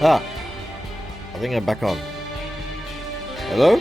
Ah, I think I'm back on. Hello?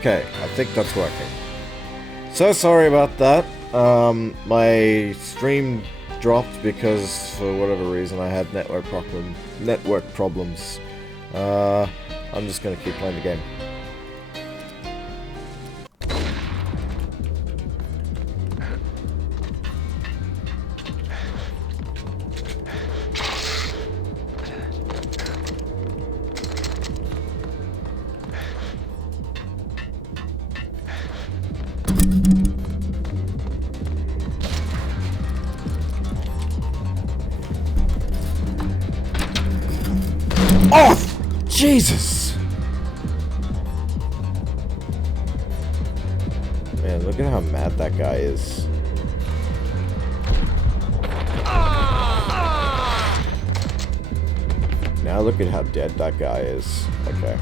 Okay, I think that's working. So sorry about that. My stream dropped because for whatever reason I had network problems. I'm just gonna keep playing the game. Oh! Jesus! Man, look at how mad that guy is. Now look at how dead that guy is. Okay.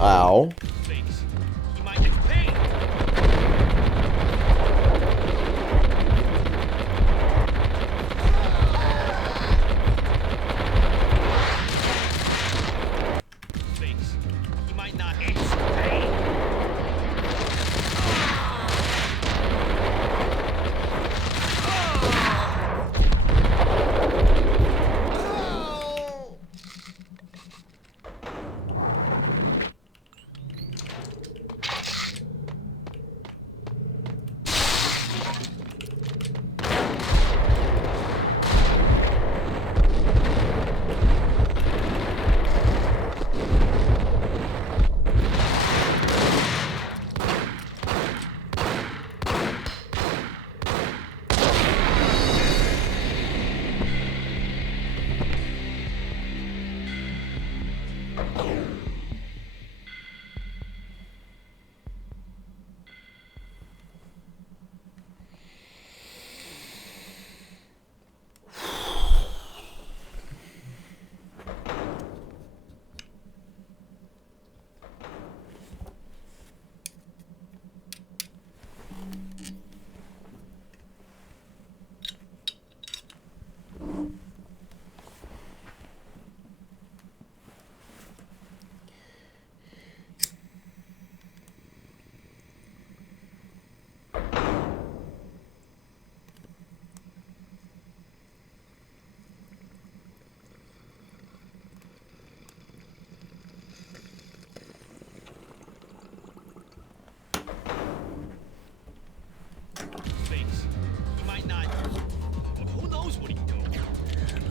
Ow. He might take Payne. He might not answer Payne.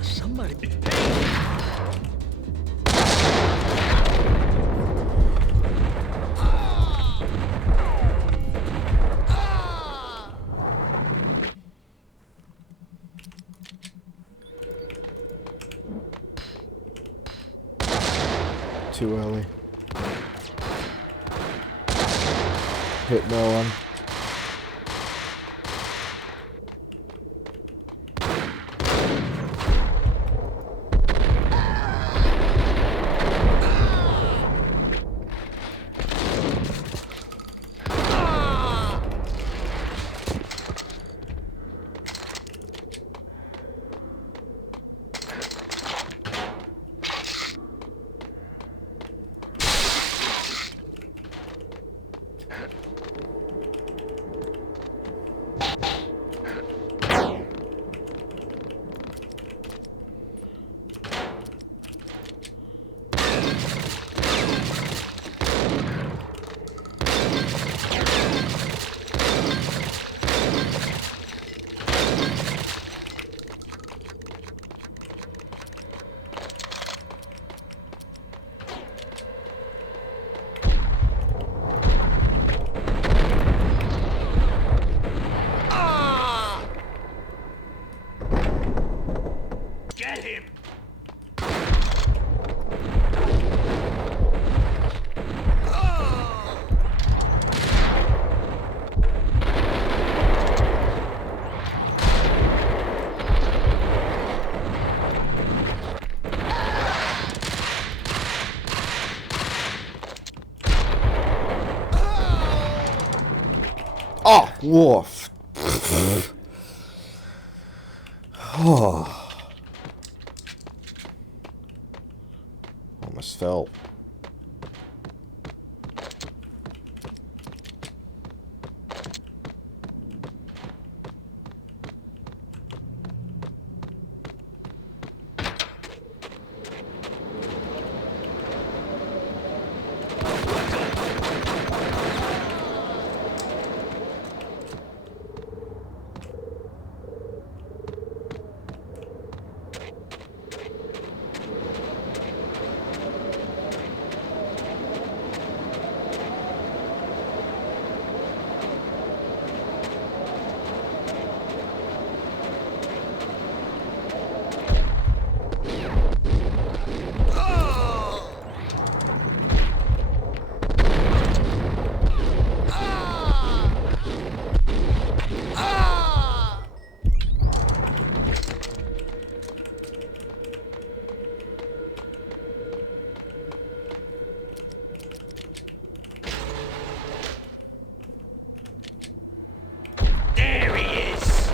Somebody. Too early. Hit no one. Woof. Oh. Almost fell. There he is.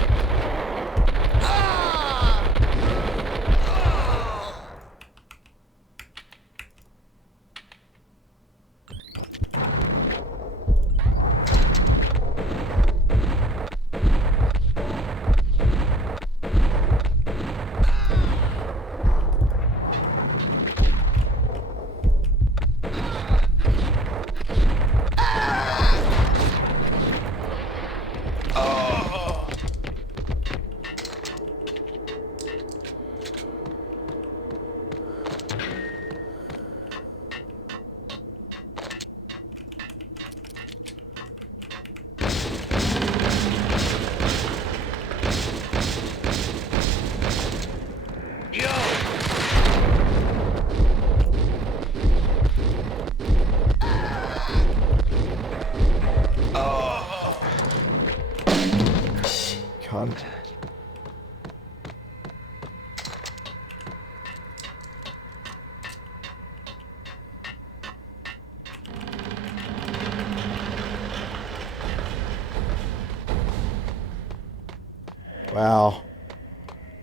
Cunt. Wow.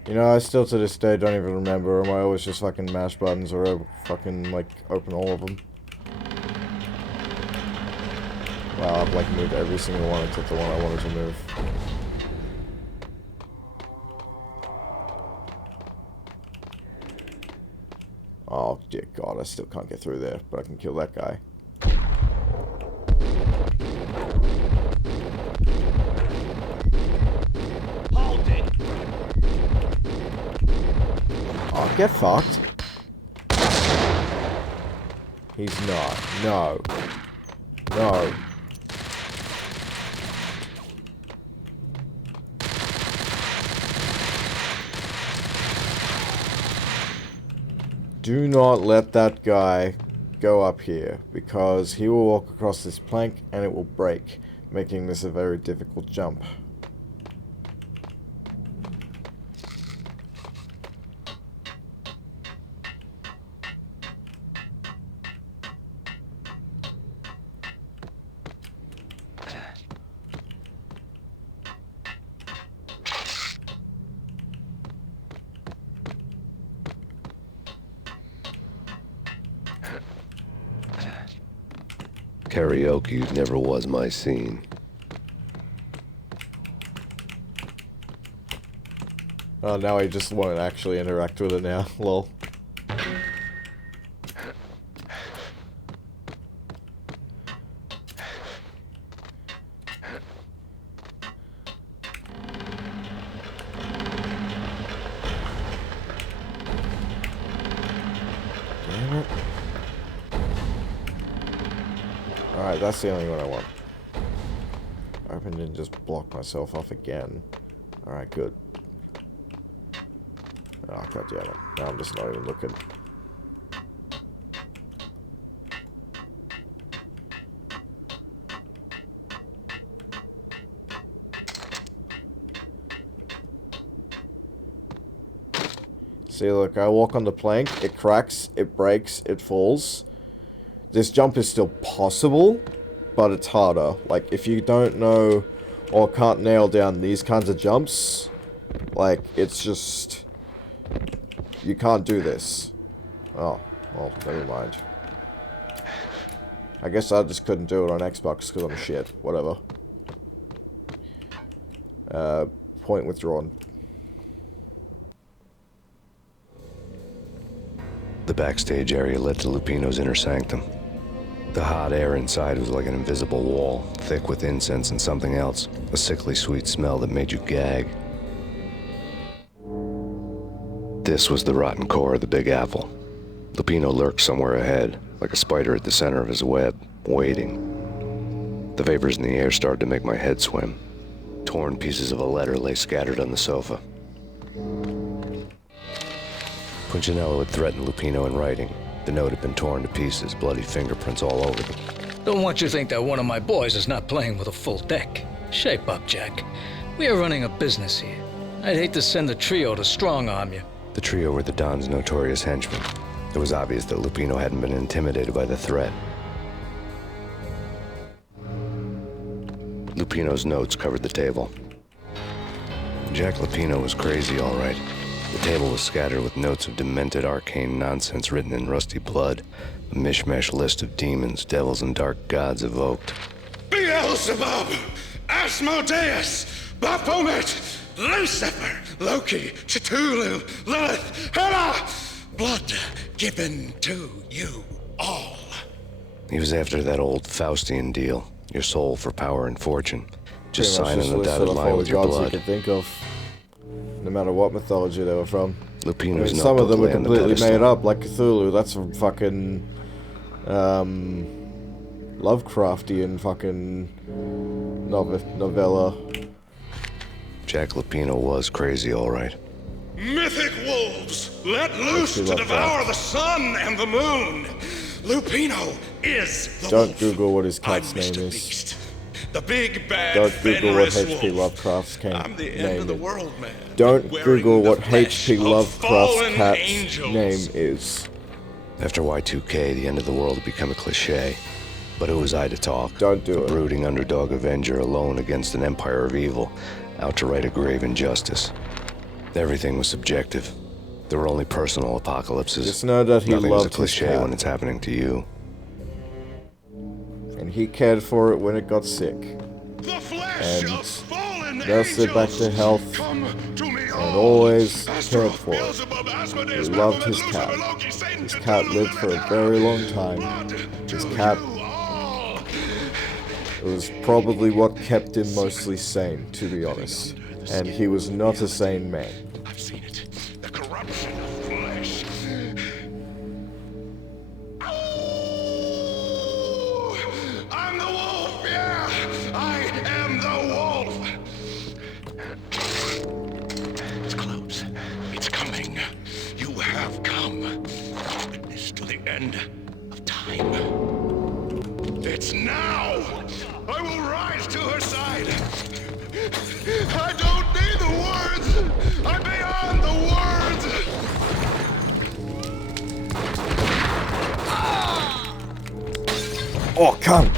You know, I still to this day don't even remember. Am I always just fucking mash buttons or fucking, like, open all of them? Wow, I've, like, moved every single one except the one I wanted to move. Oh, dear God, I still can't get through there, but I can kill that guy. Hold it. Oh, get fucked. He's not. No. No. Do not let that guy go up here, because he will walk across this plank and it will break, making this a very difficult jump. Karaoke never was my scene. Oh, now I just won't actually interact with it now. Lol. Damn it. Alright, that's the only one I want. I opened and just blocked myself off again. Alright, good. Oh, god damn it. Now I'm just not even looking. See, look, I walk on the plank, it cracks, it breaks, it falls. This jump is still possible, but it's harder. Like, if you don't know or can't nail down these kinds of jumps, like, it's just... You can't do this. Oh, well, never mind. I guess I just couldn't do it on Xbox because I'm shit. Whatever. Point withdrawn. The backstage area led to Lupino's inner sanctum. The hot air inside was like an invisible wall, thick with incense and something else, a sickly sweet smell that made you gag. This was the rotten core of the Big Apple. Lupino lurked somewhere ahead, like a spider at the center of his web, waiting. The vapors in the air started to make my head swim. Torn pieces of a letter lay scattered on the sofa. Punchinello had threatened Lupino in writing. The note had been torn to pieces, bloody fingerprints all over them. Don't want you to think that one of my boys is not playing with a full deck. Shape up, Jack. We are running a business here. I'd hate to send the trio to strong-arm you. The trio were the Don's notorious henchmen. It was obvious that Lupino hadn't been intimidated by the threat. Lupino's notes covered the table. Jack Lupino was crazy, all right. The table was scattered with notes of demented arcane nonsense written in rusty blood, a mishmash list of demons, devils, and dark gods evoked. Beelzebub, Asmodeus, Baphomet, Lucifer, Loki, Cthulhu, Lilith, Hela, blood given to you all. He was after that old Faustian deal, your soul for power and fortune. Just sign on the dotted line with your blood. You could think of, no matter what mythology they were from. Lupino's some of them were completely pedestal. made up, like Cthulhu. That's from fucking Lovecraftian fucking novella. Jack Lupino was crazy, all right. Mythic wolves, let loose to devour the sun and the moon. Lupino is the Don't wolf. Google what his cat's I'm name Mr. is. Beast, the big bad Don't Google what venomous H.P. wolf. Lovecraft's I'm the end name of the is. world, man. Don't Wearing Google the what flesh H.P. of Lovecraft's fallen cat's angels. name is. After Y2K, the end of the world had become a cliche. But who was I to talk? Don't do a it. brooding underdog avenger alone against an empire of evil, out to right a grave injustice. Everything was subjective. There were only personal apocalypses. Just know that he Nothing was a loved his cliche cat. when it's happening to you. And he cared for it when it got sick. The flesh And of fallen nursed it back to angels. health, Come to me and all. always Astaroth, cared for it. Beelzebub, Asmodeus, He loved Baphomet, his Lucifer, cat. Loki, Satan, His Cthulhu, cat lived for a Lilith, very long time. blood His to cat- you all. It was probably what kept him mostly sane, to be honest. And he was not a sane man. I've seen it. The corruption of flesh. Oh, I'm the wolf, yeah. I am the wolf. It's close. It's coming. You have come. Witness to the end of time. It's now. I will rise to her side. I don't need the words. I'm beyond the words. Oh, come!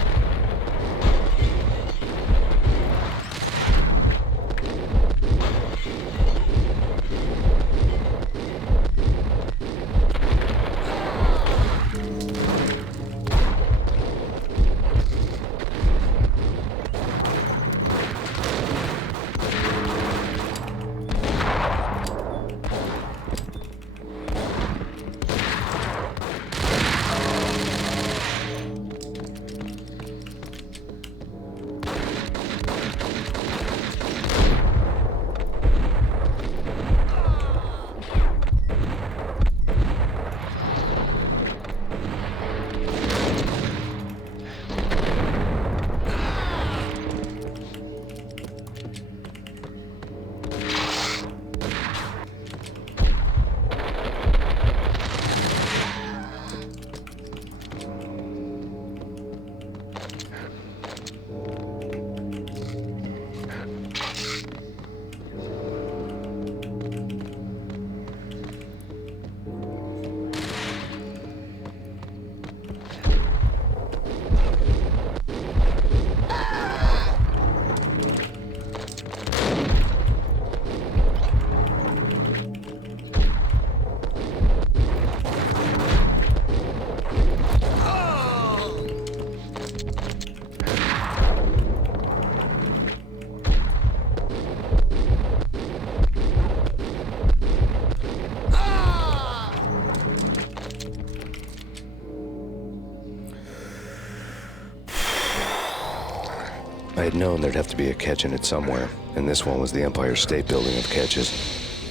I had known there'd have to be a catch in it somewhere, and this one was the Empire State Building of catches.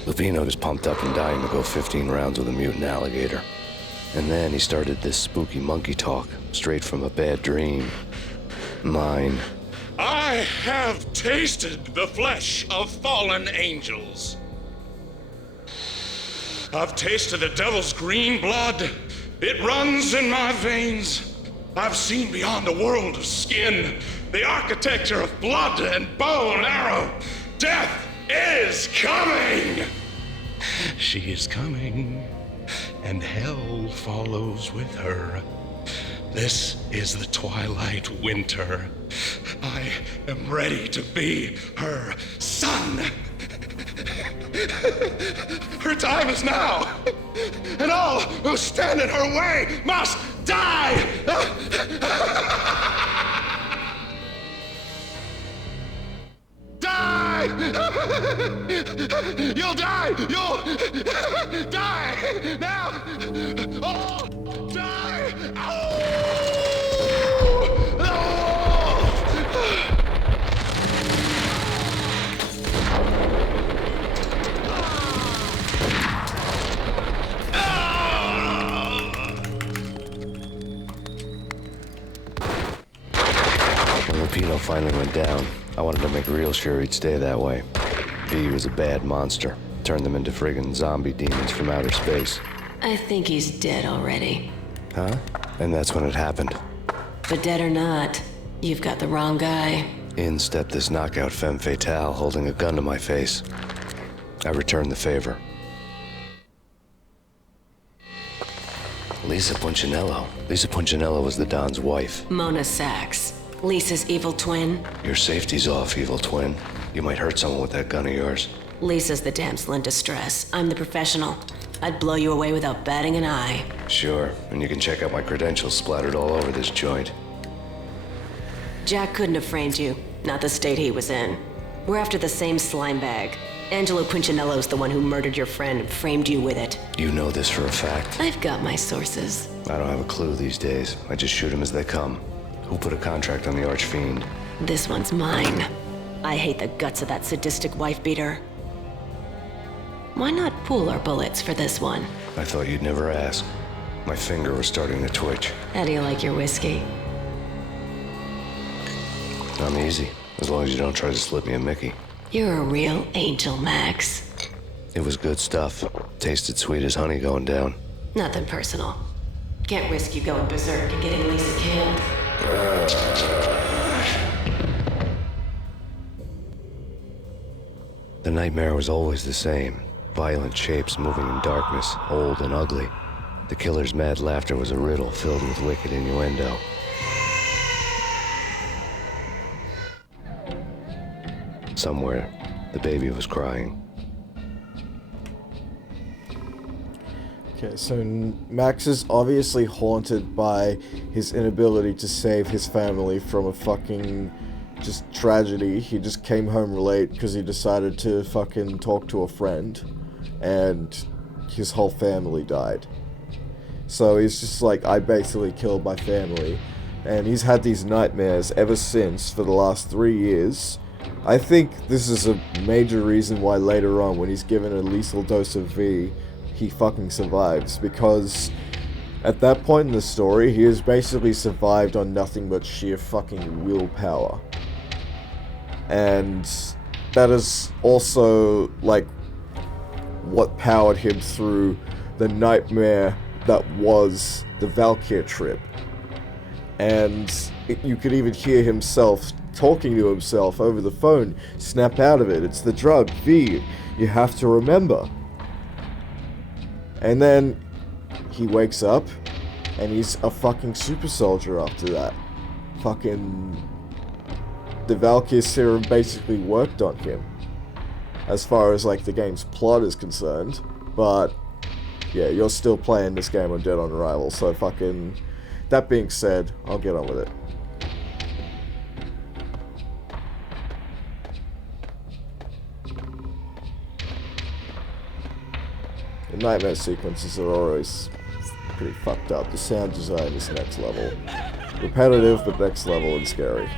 Lupino was pumped up and dying to go 15 rounds with a mutant alligator. And then he started this spooky monkey talk, straight from a bad dream. Mine. I have tasted the flesh of fallen angels. I've tasted the devil's green blood. It runs in my veins. I've seen beyond the world of skin, the architecture of blood and bow and arrow. Death is coming! She is coming, and hell follows with her. This is the twilight winter. I am ready to be her son. Her time is now, and all who stand in her way must die! Die! You'll die! You'll die! Now! Oh! Die! Oh! When Lupino finally went down, I wanted to make real sure he'd stay that way. V was a bad monster. Turned them into friggin' zombie demons from outer space. I think he's dead already. Huh? And that's when it happened. But dead or not, you've got the wrong guy. In stepped this knockout femme fatale holding a gun to my face. I returned the favor. Lisa Punchinello. Lisa Punchinello was the Don's wife. Mona Sachs, Lisa's evil twin. Your safety's off, evil twin. You might hurt someone with that gun of yours. Lisa's the damsel in distress. I'm the professional. I'd blow you away without batting an eye. Sure, and you can check out my credentials splattered all over this joint. Jack couldn't have framed you, not the state he was in. We're after the same slime bag. Angelo Punchinello's the one who murdered your friend and framed you with it. You know this for a fact. I've got my sources. I don't have a clue these days. I just shoot them as they come. Who put a contract on the Archfiend? This one's mine. I hate the guts of that sadistic wife-beater. Why not pool our bullets for this one? I thought you'd never ask. My finger was starting to twitch. How do you like your whiskey? I'm easy, as long as you don't try to slip me a Mickey. You're a real angel, Max. It was good stuff. Tasted sweet as honey going down. Nothing personal. Can't risk you going berserk and getting Lisa killed. The nightmare was always the same. Violent shapes moving in darkness, old and ugly. The killer's mad laughter was a riddle filled with wicked innuendo. Somewhere, the baby was crying. Okay, so Max is obviously haunted by his inability to save his family from a fucking just tragedy. He just came home late because he decided to fucking talk to a friend, and his whole family died. So he's just like, I basically killed my family, and he's had these nightmares ever since for the last 3 years. I think this is a major reason why later on, when he's given a lethal dose of V, he fucking survives, because at that point in the story, he has basically survived on nothing but sheer fucking willpower. And that is also, like, what powered him through the nightmare that was the Valkyr trip. And you could even hear himself talking to himself over the phone, snap out of it. It's the drug, V. You have to remember. And then he wakes up, and he's a fucking super soldier after that. Fucking... the Valkyr serum basically worked on him, as far as, like, the game's plot is concerned. But, yeah, you're still playing this game on Dead on Arrival, so fucking... that being said, I'll get on with it. The nightmare sequences are always pretty fucked up. The sound design is next level. Repetitive, but next level and scary.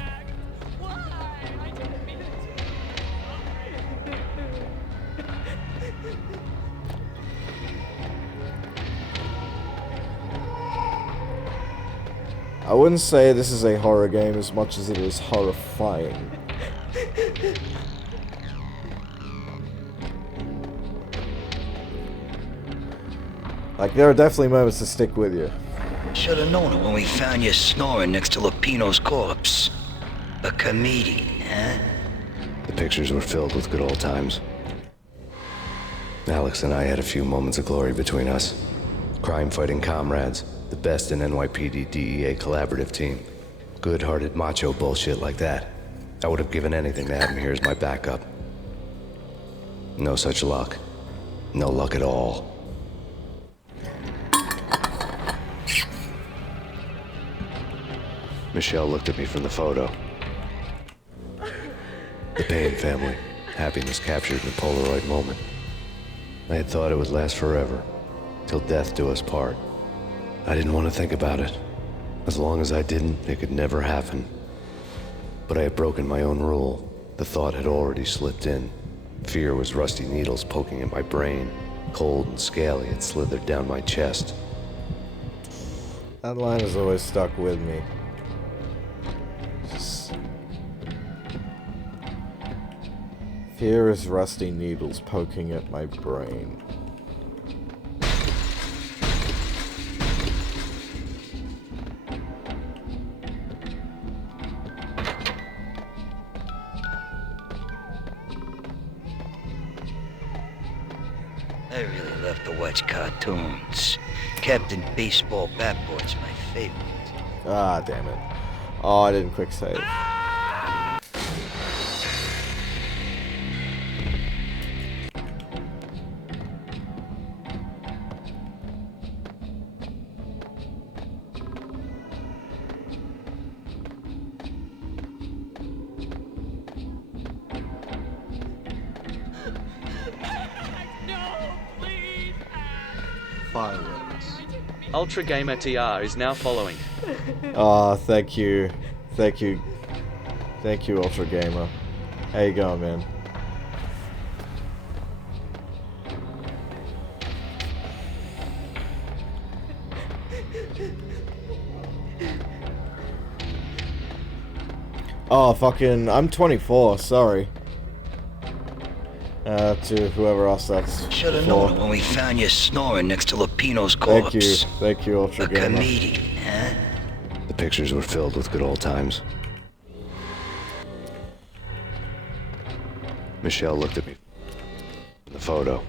I wouldn't say this is a horror game as much as it is horrifying. Like, there are definitely moments to stick with you. Should have known it when we found you snoring next to Lupino's corpse. A comedian, huh? The pictures were filled with good old times. Alex and I had a few moments of glory between us. Crime-fighting comrades, the best in NYPD DEA collaborative team. Good-hearted macho bullshit like that. I would have given anything to have him here as my backup. No such luck. No luck at all. Michelle looked at me from the photo. The Payne family. Happiness captured in a Polaroid moment. I had thought it would last forever, till death do us part. I didn't want to think about it. As long as I didn't, it could never happen. But I had broken my own rule. The thought had already slipped in. Fear was rusty needles poking at my brain. Cold and scaly, it slithered down my chest. That line has always stuck with me. Fear is rusty needles poking at my brain. I really love to watch cartoons. Captain Baseball Bat-Boy's my favorite. Ah, damn it. Oh, I didn't quick save. Fireworks. Ultra Gamer TR is now following. Ah, thank you. Thank you. Thank you, Ultra Gamer. How you going, man? Oh, fucking, I'm 24, sorry. To whoever else that's Should have before. known it when we found you snoring next to Lupino's corpse. Thank you, Ultra A Gamer. comedian, huh? The pictures were filled with good old times. Michelle looked at me in the photo.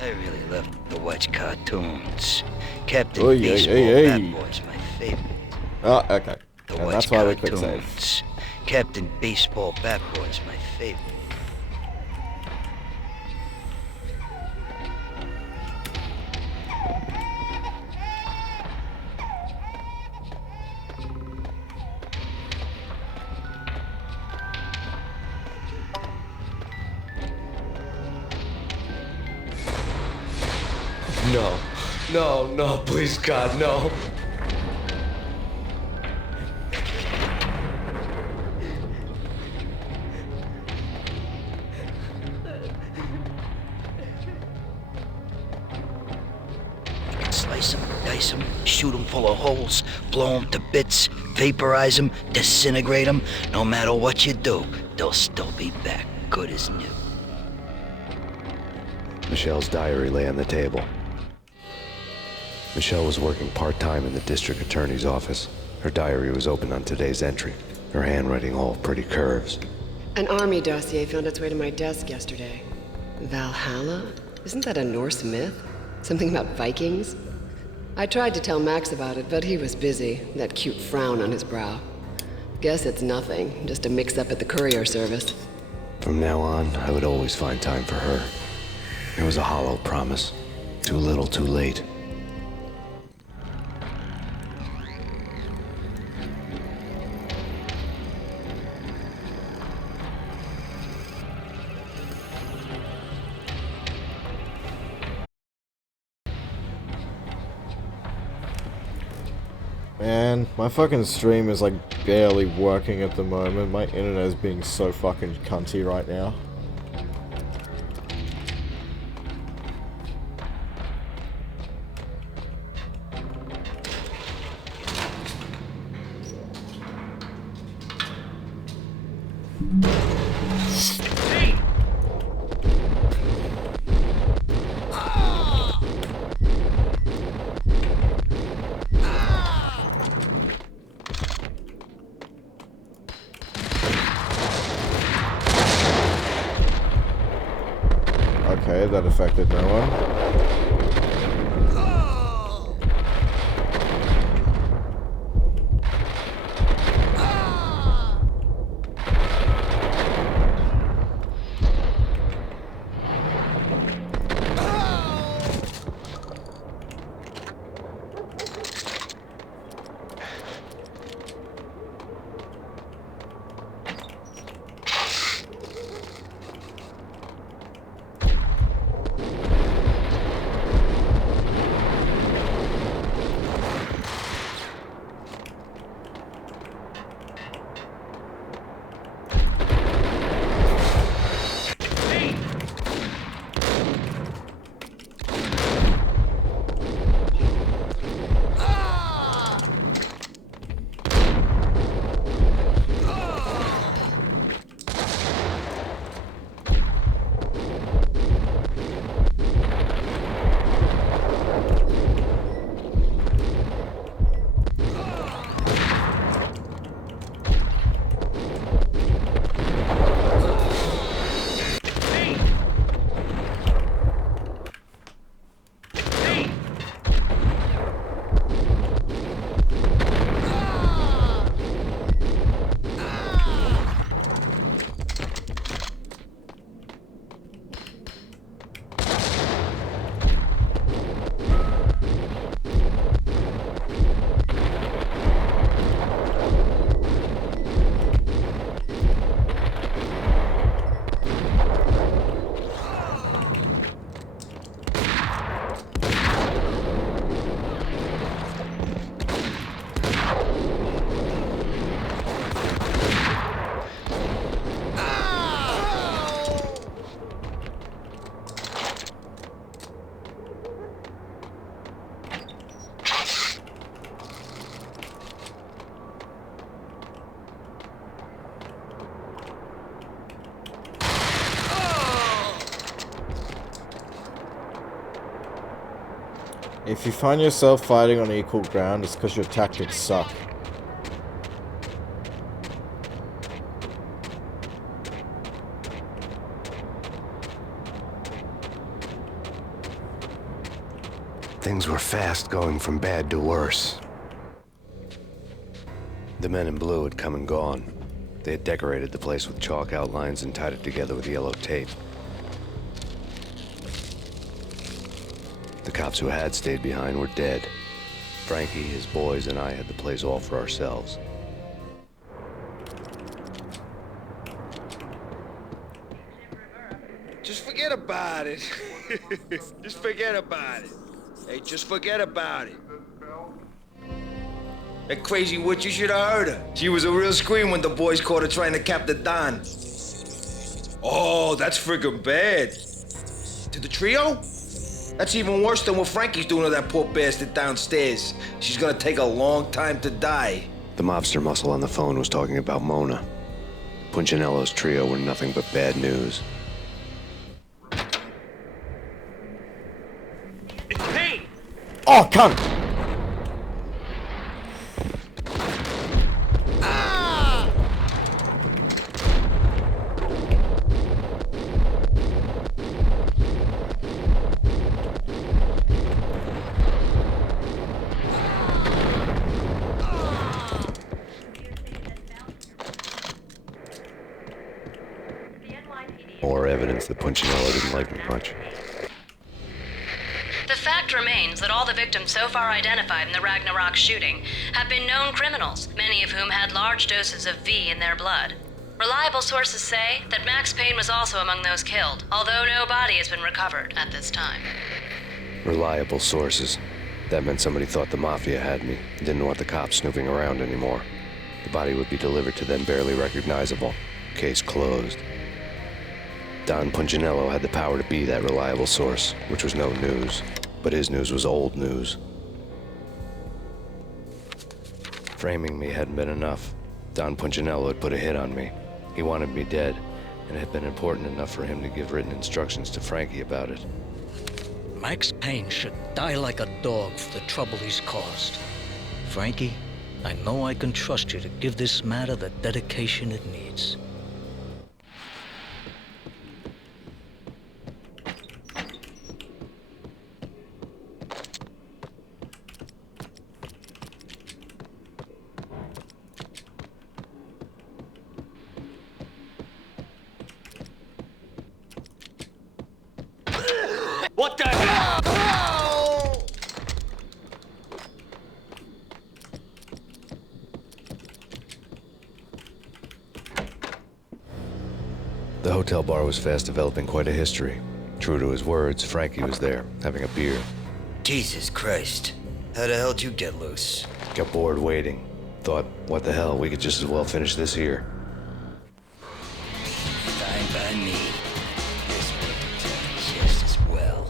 I really love to watch cartoons. Captain Oy, Baseball Bat-Boy's my favorite. Oh, okay. To And watch that's why we quick save. cartoons. Captain Baseball Bat-Boy's my favorite. No. No, no, please, God, no. Slice 'em, dice 'em, shoot 'em full of holes, blow 'em to bits, vaporize 'em, disintegrate 'em. No matter what you do, they'll still be back good as new. Michelle's diary lay on the table. Michelle was working part-time in the district attorney's office. Her diary was open on today's entry, her handwriting all pretty curves. An army dossier found its way to my desk yesterday. Valhalla? Isn't that a Norse myth? Something about Vikings? I tried to tell Max about it, but he was busy, that cute frown on his brow. Guess it's nothing, just a mix-up at the courier service. From now on, I would always find time for her. It was a hollow promise. Too little, too late. Man, my fucking stream is like barely working at the moment. My internet is being so fucking cunty right now. Okay, that affected no one. If you find yourself fighting on equal ground, it's because your tactics suck. Things were fast going from bad to worse. The men in blue had come and gone. They had decorated the place with chalk outlines and tied it together with yellow tape. The cops who had stayed behind were dead. Frankie, his boys, and I had the place all for ourselves. Just forget about it. Just forget about it. Hey, just forget about it. That crazy witch, you should have heard her. She was a real scream when the boys caught her trying to cap the Don. Oh, that's friggin' bad. To the trio? That's even worse than what Frankie's doing to that poor bastard downstairs. She's gonna take a long time to die. The mobster muscle on the phone was talking about Mona. Punchinello's trio were nothing but bad news. It's Payne! Oh, cunt! More evidence that Punchinello didn't like me much. The fact remains that all the victims so far identified in the Ragnarok shooting have been known criminals, many of whom had large doses of V in their blood. Reliable sources say that Max Payne was also among those killed, although no body has been recovered at this time. Reliable sources. That meant somebody thought the Mafia had me, didn't want the cops snooping around anymore. The body would be delivered to them barely recognizable. Case closed. Don Punchinello had the power to be that reliable source, which was no news. But his news was old news. Framing me hadn't been enough. Don Punchinello had put a hit on me. He wanted me dead, and it had been important enough for him to give written instructions to Frankie about it. Max Payne should die like a dog for the trouble he's caused. Frankie, I know I can trust you to give this matter the dedication it needs. What the hell? The hotel bar was fast developing quite a history. True to his words, Frankie was there, having a beer. Jesus Christ. How the hell did you get loose? Got bored waiting. Thought, what the hell, we could just as well finish this here. Fine by me. This would tell just as well.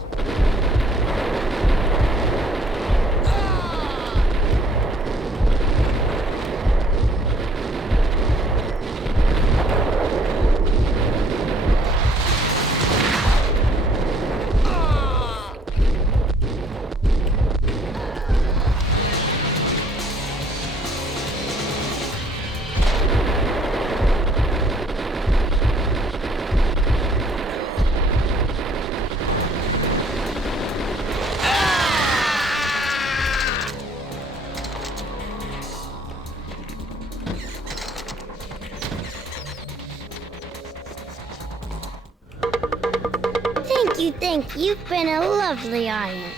Thank you. You've been a lovely iron.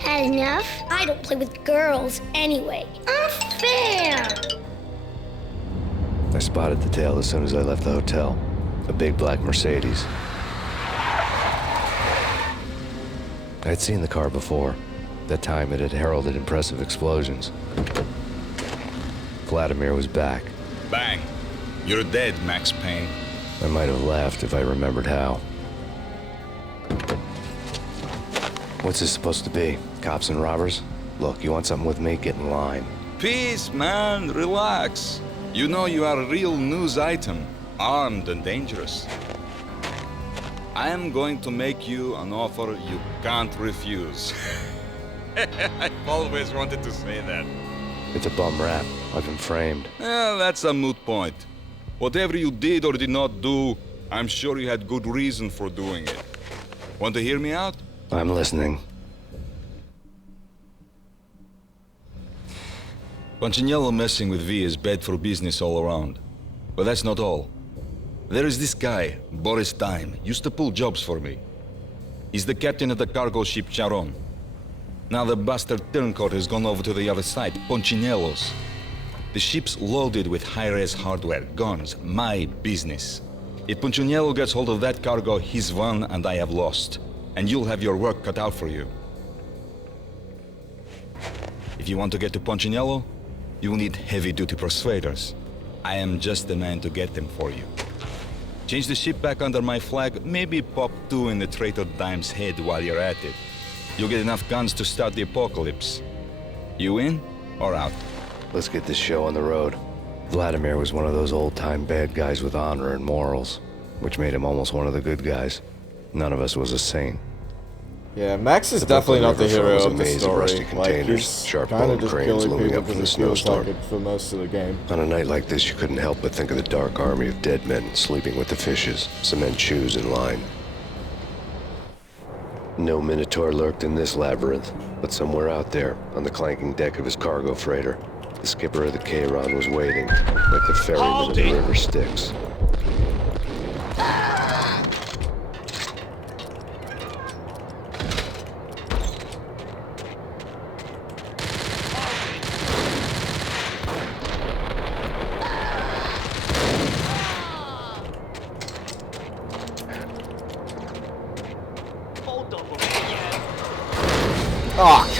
Had enough? I don't play with girls anyway. Unfair! I spotted the tail as soon as I left the hotel. A big black Mercedes. I'd seen the car before. That time it had heralded impressive explosions. Vladimir was back. Bang! You're dead, Max Payne. I might have laughed if I remembered how. What's this supposed to be? Cops and robbers? Look, you want something with me? Get in line. Peace, man. Relax. You know you are a real news item. Armed and dangerous. I am going to make you an offer you can't refuse. I've always wanted to say that. It's a bum rap. I've been framed. Well, that's a moot point. Whatever you did or did not do, I'm sure you had good reason for doing it. Want to hear me out? I'm listening. Punchinello messing with V is bad for business all around. But that's not all. There is this guy, Boris Dime, used to pull jobs for me. He's the captain of the cargo ship Charon. Now the bastard turncoat has gone over to the other side, Punchinello's. The ship's loaded with high-res hardware, guns, my business. If Punchinello gets hold of that cargo, he's won and I have lost. And you'll have your work cut out for you. If you want to get to Punchinello, you'll need heavy-duty persuaders. I am just the man to get them for you. Change the ship back under my flag, maybe pop 2 in the traitor Dime's head while you're at it. You'll get enough guns to start the apocalypse. You in or out? Let's get this show on the road. Vladimir was one of those old-time bad guys with honor and morals, which made him almost one of the good guys. None of us was a saint. Yeah, Max is definitely not the hero of the story. Like, he's sharp kind of bone just cranes killing looming people up from the because it feels like snowstorm. it for most of the game. On a night like this, you couldn't help but think of the dark army of dead men sleeping with the fishes, cement shoes in line. No Minotaur lurked in this labyrinth, but somewhere out there, on the clanking deck of his cargo freighter, the skipper of the Chiron was waiting, like the ferryman of the river Styx.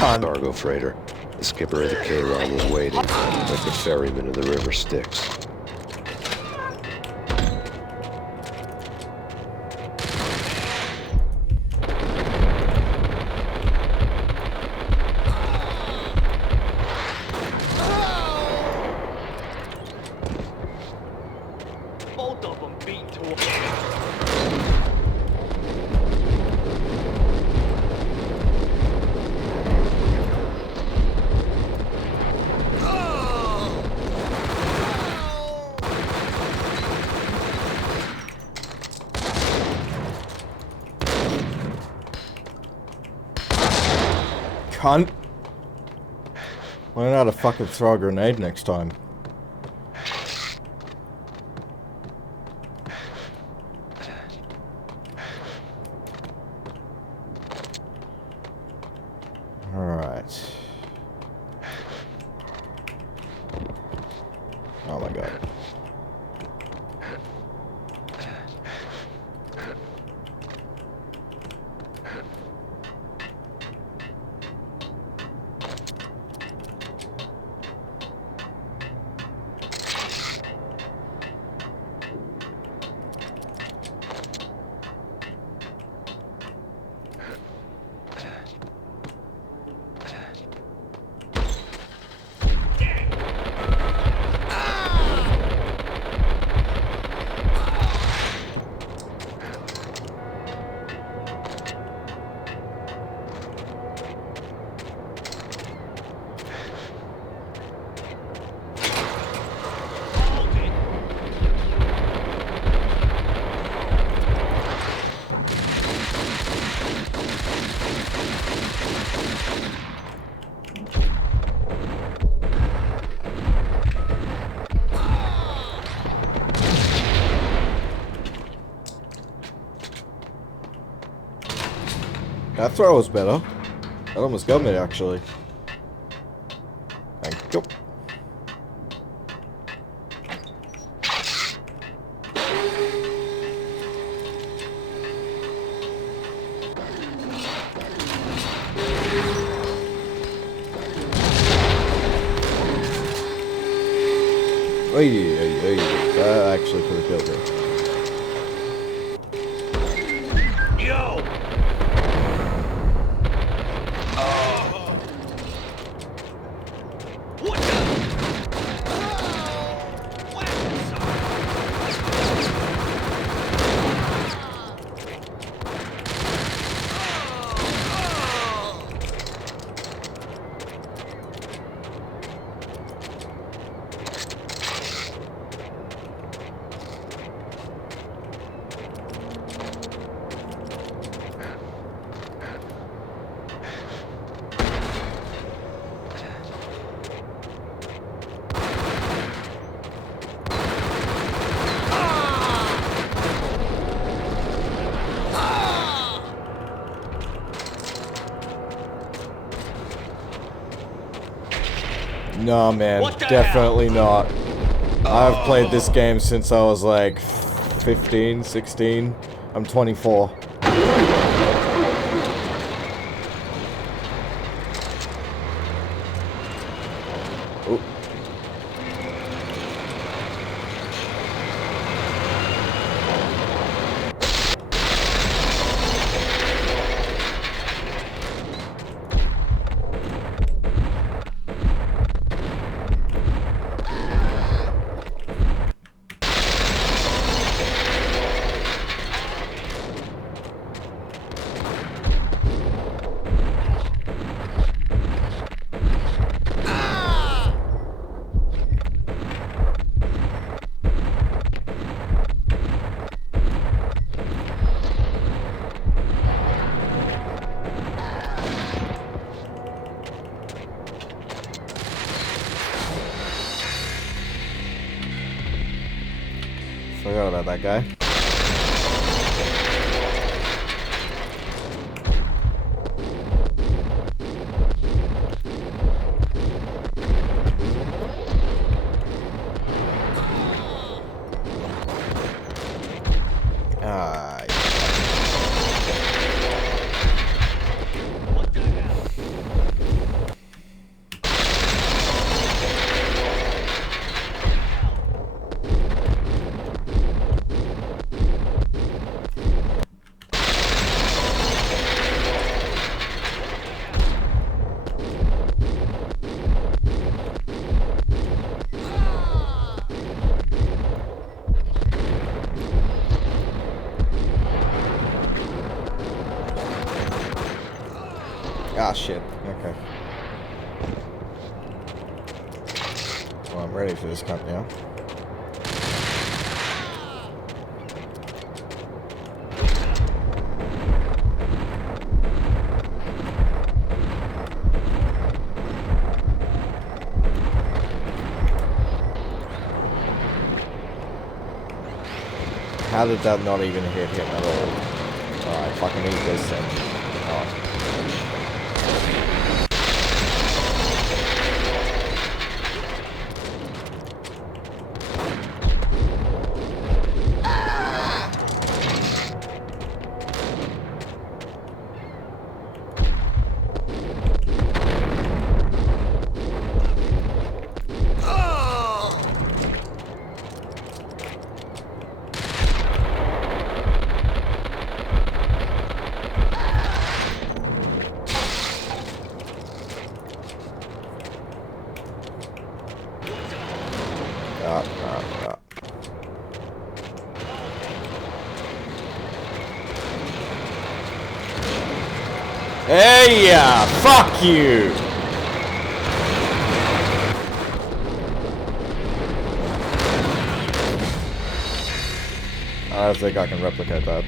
cunt. Cargo freighter. The skipper of the K-Ron was waiting, like the ferryman of the river Styx. Both of them beat to a... Cunt. Learn how to fucking throw a grenade next time. Alright. Oh my god. That throw was better. That almost got me, actually. Thank you. That actually could have killed him. Yo! What the? No, man, definitely not. I've played this game since I was like 15, 16. I'm 24. Oh. Forgot about that guy. Ah, shit. Okay. Well, I'm ready for this cunt now. How did that not even hit him at all? Alright, fucking eat this then. Oh. Hey, yeah, fuck you! I don't think I can replicate that.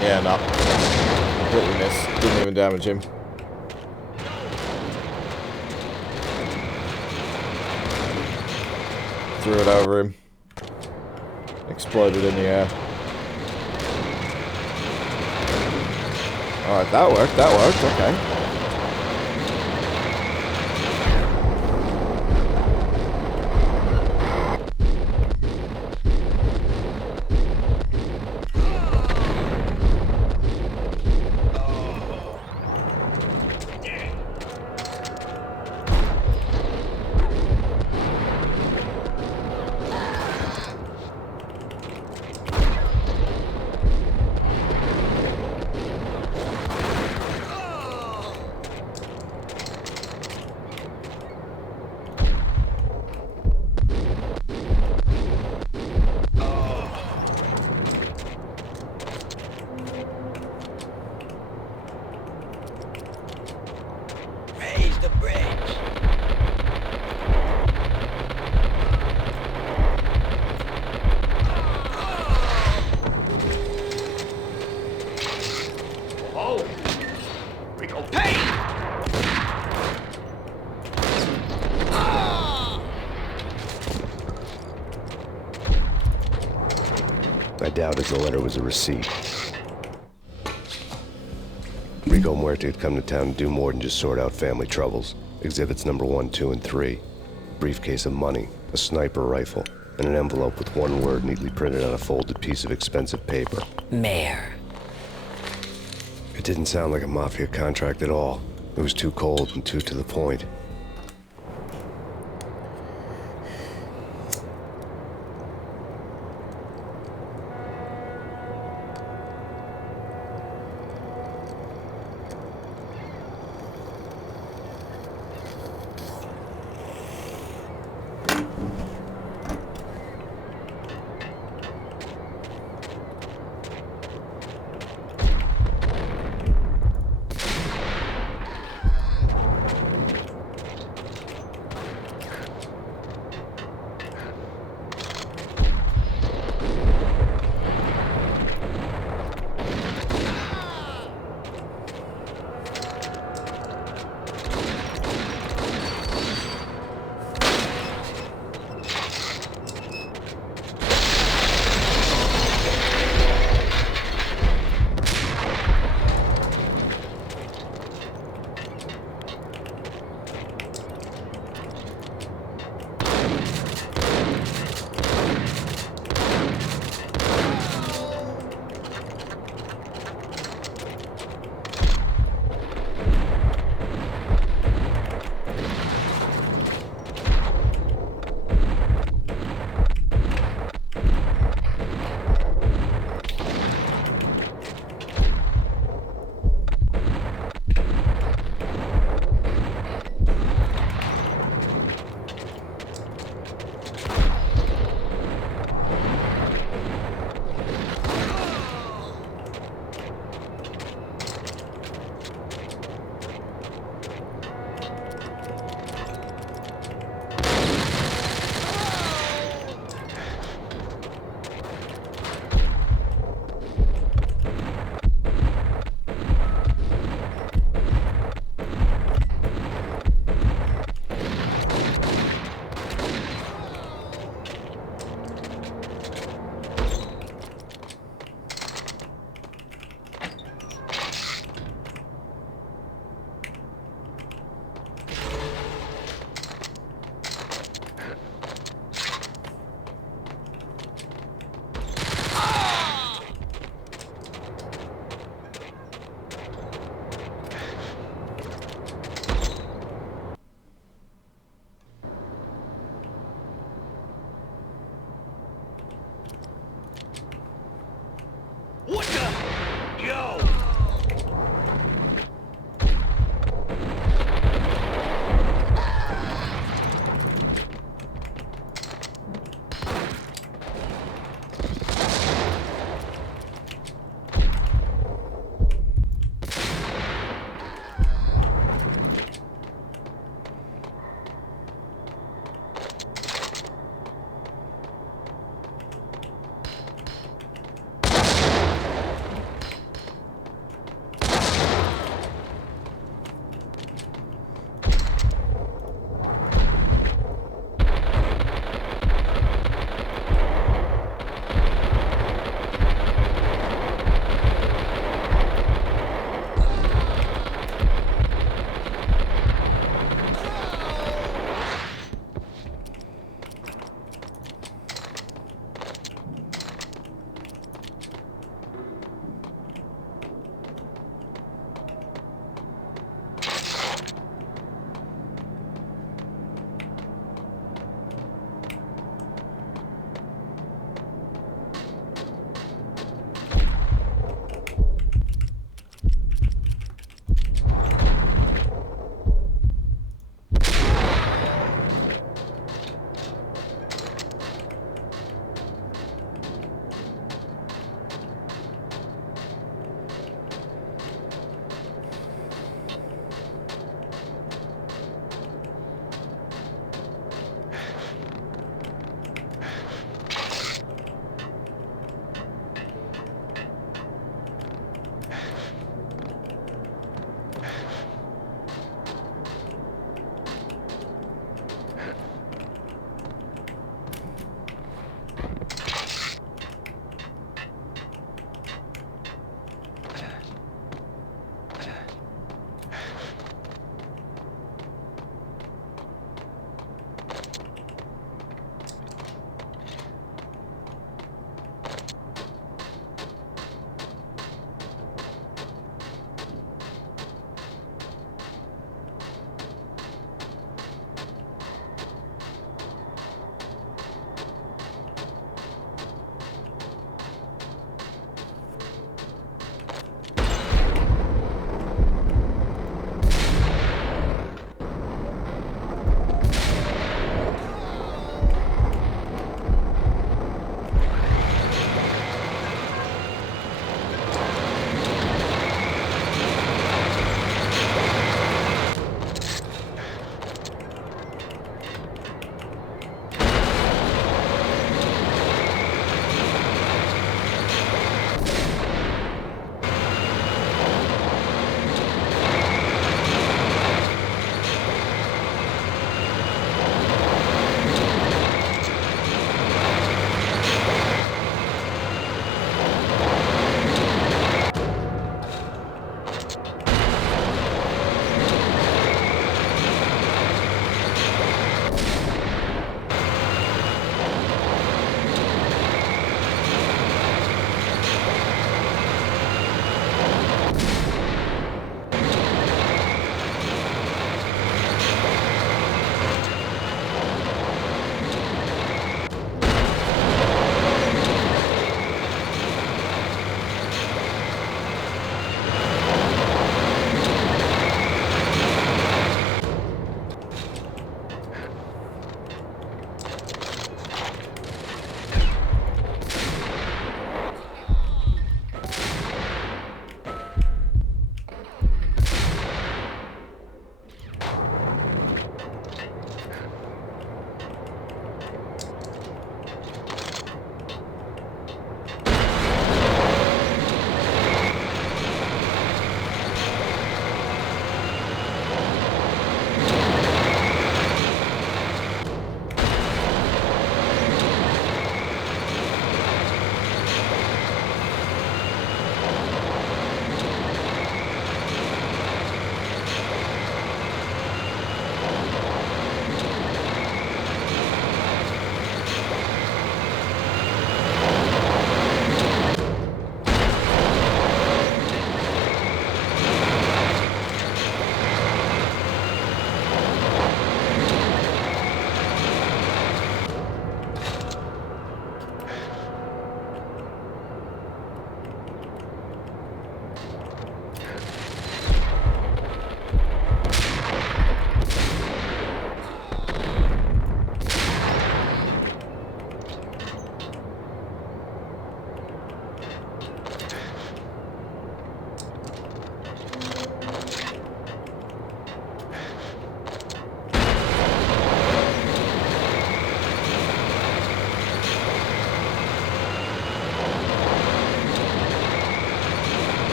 Yeah, no. Completely missed. Didn't even damage him. Threw it over him. Exploded in the air. Alright, that worked, okay. I doubted the letter was a receipt. Rico Muerte had come to town to do more than just sort out family troubles. Exhibits number 1, 2, and 3. A briefcase of money, a sniper rifle, and an envelope with one word neatly printed on a folded piece of expensive paper. Mayor. It didn't sound like a mafia contract at all. It was too cold and too to the point.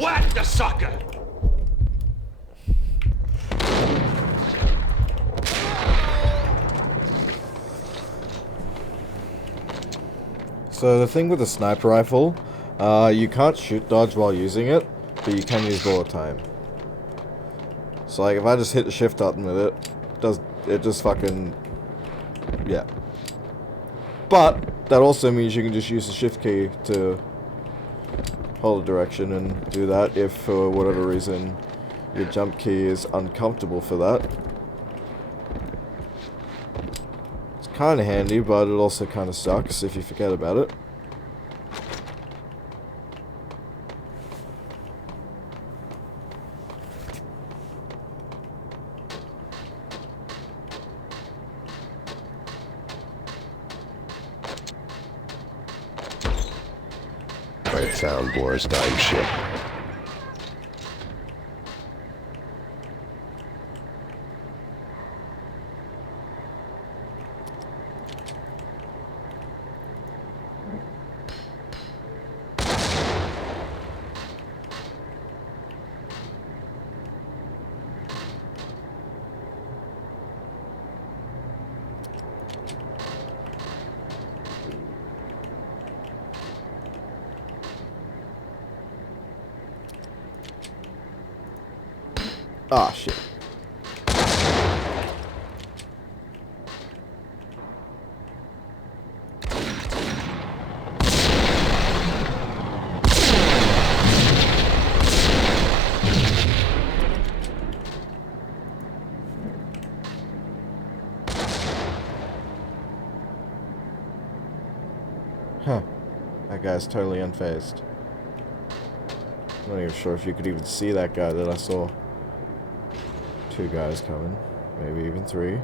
Whack the sucker! So the thing with the sniper rifle, you can't shoot dodge while using it, but you can use bullet time. So like if I just hit the shift button with it, it just fucking, yeah. But that also means you can just use the shift key to hold a direction and do that if for whatever reason your jump key is uncomfortable for that. It's kind of handy, but it also kind of sucks if you forget about it. I found Boris Dime's ship. Ah, shit. Huh. That guy's totally unfazed. I'm not even sure if you could even see that guy that I saw. 2 guys coming, maybe even 3.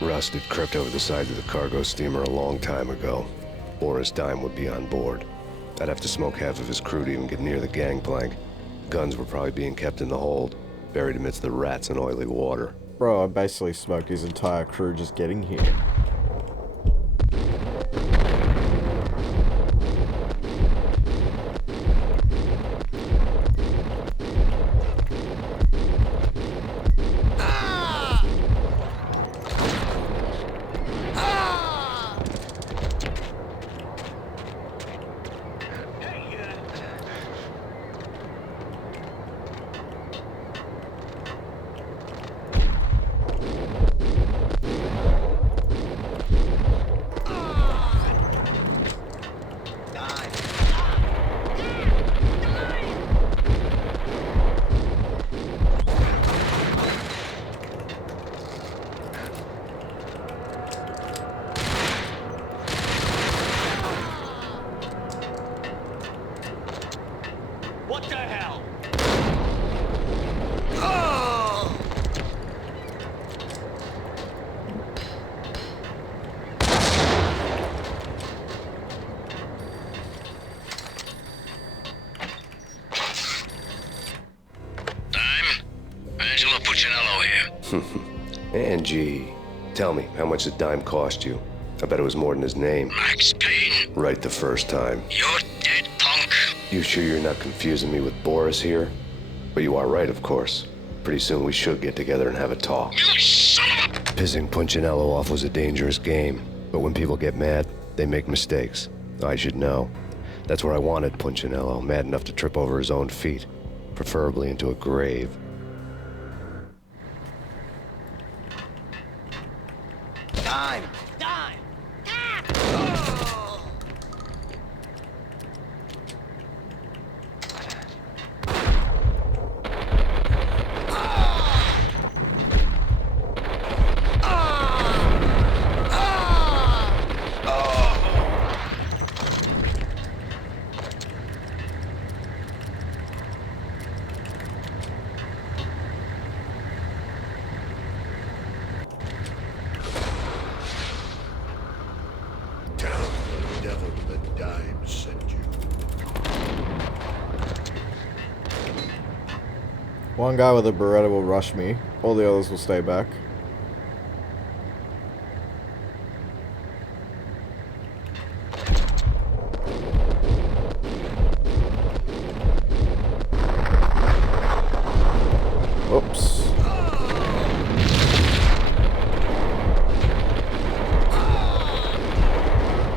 Rust had crept over the side of the cargo steamer a long time ago. Boris Dime would be on board. I'd have to smoke half of his crew to even get near the gangplank. Guns were probably being kept in the hold, buried amidst the rats and oily water. Bro, I basically smoked his entire crew just getting here. What the hell? Angelo Puccinello here. Angie, tell me, how much did Dime cost you? I bet it was more than his name. Max Payne. Right the first time. You're dead, punk. You sure you're not confusing me with Boris here? But you are right, of course. Pretty soon we should get together and have a talk. You son of a... Pissing Punchinello off was a dangerous game, but when people get mad, they make mistakes. I should know. That's where I wanted Punchinello, mad enough to trip over his own feet, preferably into a grave. Time! Dime! One guy with a Beretta will rush me. All the others will stay back. Oops.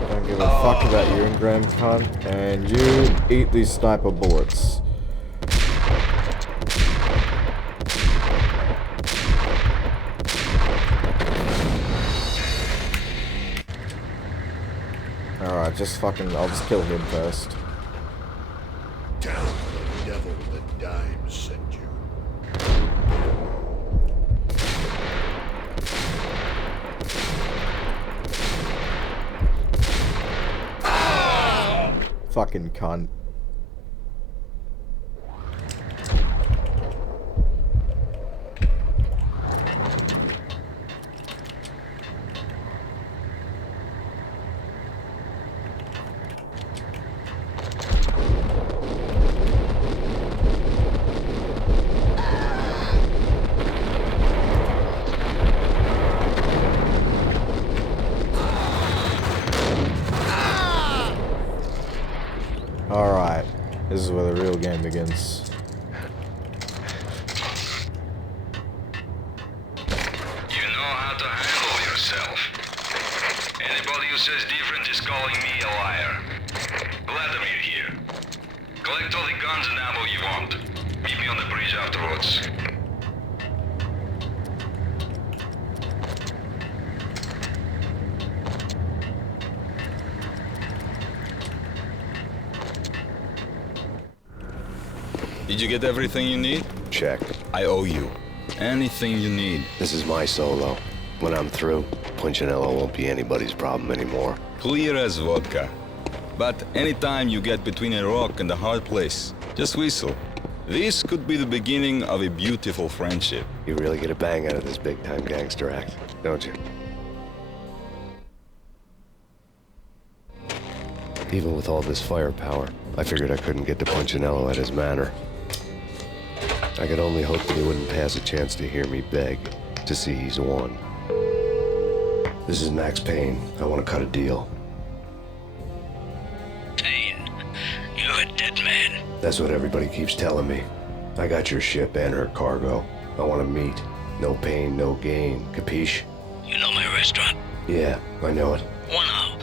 Don't give a fuck about you, Ingram cunt. And you eat these sniper bullets. Alright, just fucking, I'll just kill him first. Tell the devil that Dime sent you. Fucking cunt. Alright, this is where the real game begins. You know how to handle yourself. Anybody who says different is calling me a liar. Vladimir here. Collect all the guns and ammo you want. Meet me on the bridge afterwards. Did you get everything you need? Check. I owe you. Anything you need. This is my solo. When I'm through, Punchinello won't be anybody's problem anymore. Clear as vodka. But anytime you get between a rock and a hard place, just whistle. This could be the beginning of a beautiful friendship. You really get a bang out of this big-time gangster act, don't you? Even with all this firepower, I figured I couldn't get to Punchinello at his manor. I could only hope that he wouldn't pass a chance to hear me beg, to see he's won. This is Max Payne. I want to cut a deal. Payne, you're a dead man. That's what everybody keeps telling me. I got your ship and her cargo. I want to meet. No pain, no gain. Capiche? You know my restaurant? Yeah, I know it. 1 hour.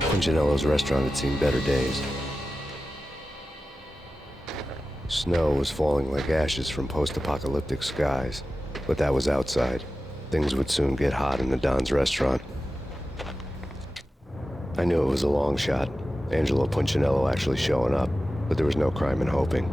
Punchinello's restaurant had seen better days. Snow was falling like ashes from post-apocalyptic skies, but that was outside. Things would soon get hot in the Don's restaurant. I knew it was a long shot, Angelo Punchinello actually showing up, but there was no crime in hoping.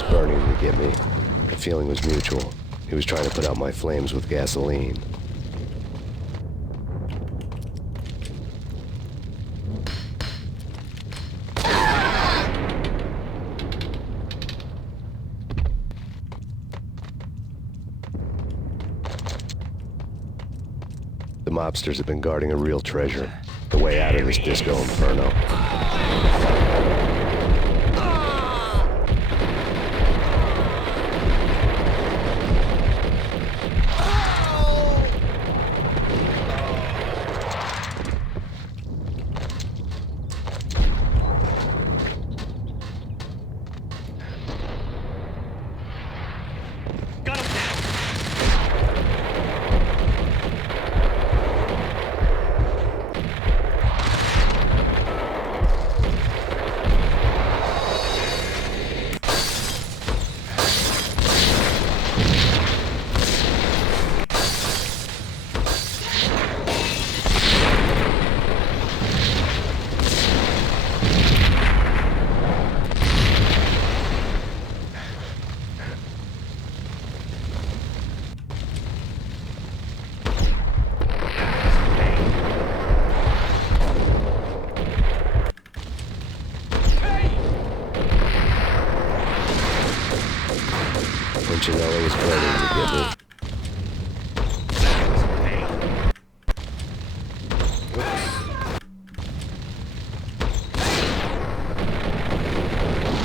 was burning to get me. The feeling was mutual. He was trying to put out my flames with gasoline. The mobsters have been guarding a real treasure. The way out of this disco inferno. Punchinello was planning to get me.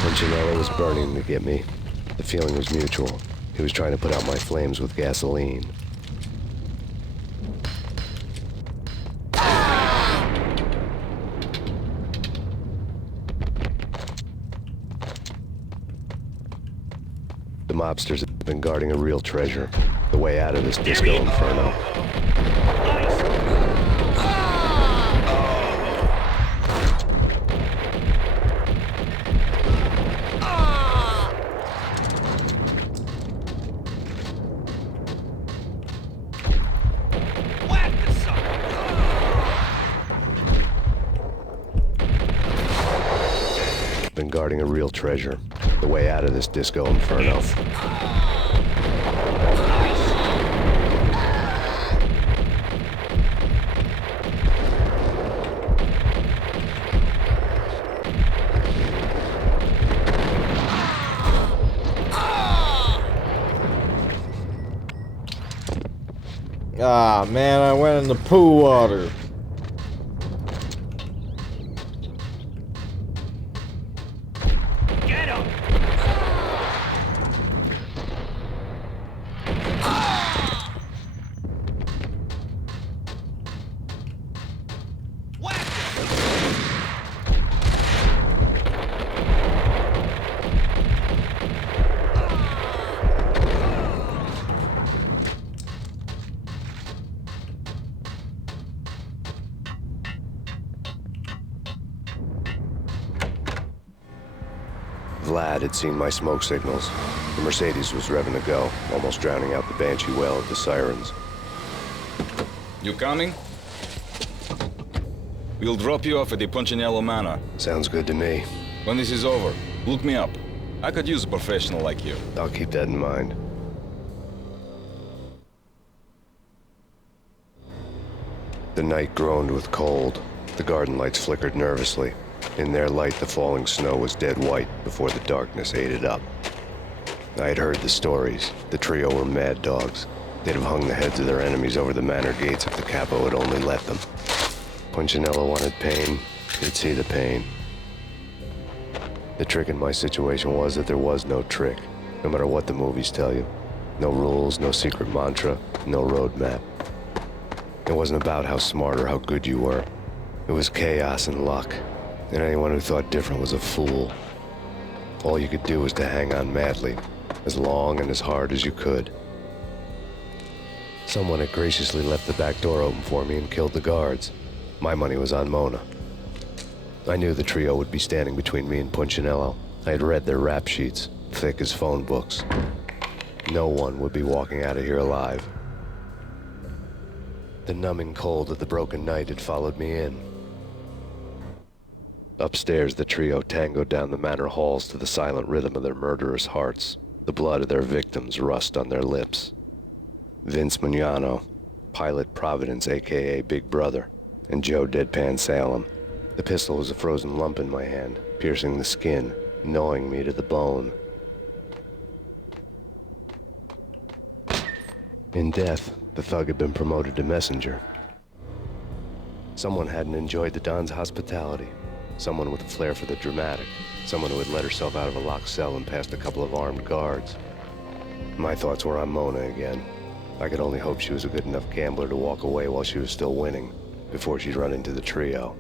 Punchinello was burning to get me. The feeling was mutual. He was trying to put out my flames with gasoline. The mobsters have been guarding a real treasure. The way out of this disco inferno. Been guarding a real treasure. The way out of this disco inferno. Ah, man, I went in the pool water. Vlad had seen my smoke signals. The Mercedes was revving to go, almost drowning out the Banshee wail of the sirens. You coming? We'll drop you off at the Punchinello Manor. Sounds good to me. When this is over, look me up. I could use a professional like you. I'll keep that in mind. The night groaned with cold. The garden lights flickered nervously. In their light, the falling snow was dead white before the darkness ate it up. I had heard the stories. The trio were mad dogs. They'd have hung the heads of their enemies over the manor gates if the capo had only let them. Punchinello wanted Payne. He'd see the pain. The trick in my situation was that there was no trick, no matter what the movies tell you. No rules, no secret mantra, no roadmap. It wasn't about how smart or how good you were. It was chaos and luck. And anyone who thought different was a fool. All you could do was to hang on madly, as long and as hard as you could. Someone had graciously left the back door open for me and killed the guards. My money was on Mona. I knew the trio would be standing between me and Punchinello. I had read their rap sheets, thick as phone books. No one would be walking out of here alive. The numbing cold of the broken night had followed me in. Upstairs, the trio tangoed down the manor halls to the silent rhythm of their murderous hearts. The blood of their victims rust on their lips. Vince Mignano, Pilot Providence aka Big Brother, and Joe Deadpan Salem. The pistol was a frozen lump in my hand, piercing the skin, gnawing me to the bone. In death, the thug had been promoted to messenger. Someone hadn't enjoyed the Don's hospitality. Someone with a flair for the dramatic. Someone who had let herself out of a locked cell and past a couple of armed guards. My thoughts were on Mona again. I could only hope she was a good enough gambler to walk away while she was still winning, before she'd run into the trio.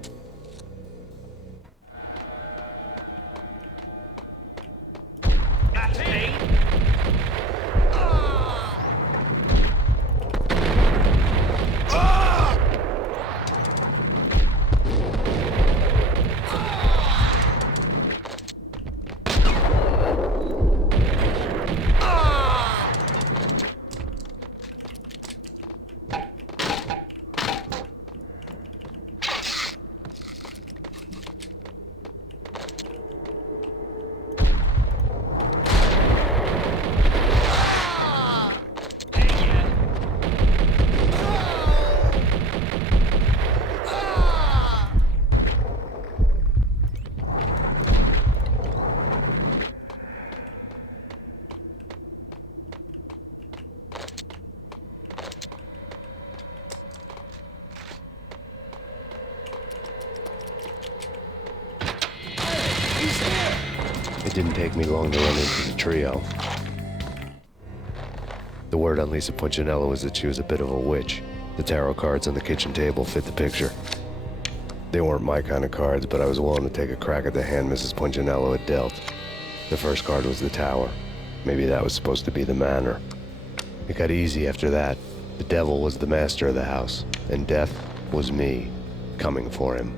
It didn't take me long to run into the trio. The word on Lisa Punchinello was that she was a bit of a witch. The tarot cards on the kitchen table fit the picture. They weren't my kind of cards, but I was willing to take a crack at the hand Mrs. Punchinello had dealt. The first card was the tower. Maybe that was supposed to be the manor. It got easy after that. The devil was the master of the house, and death was me, coming for him.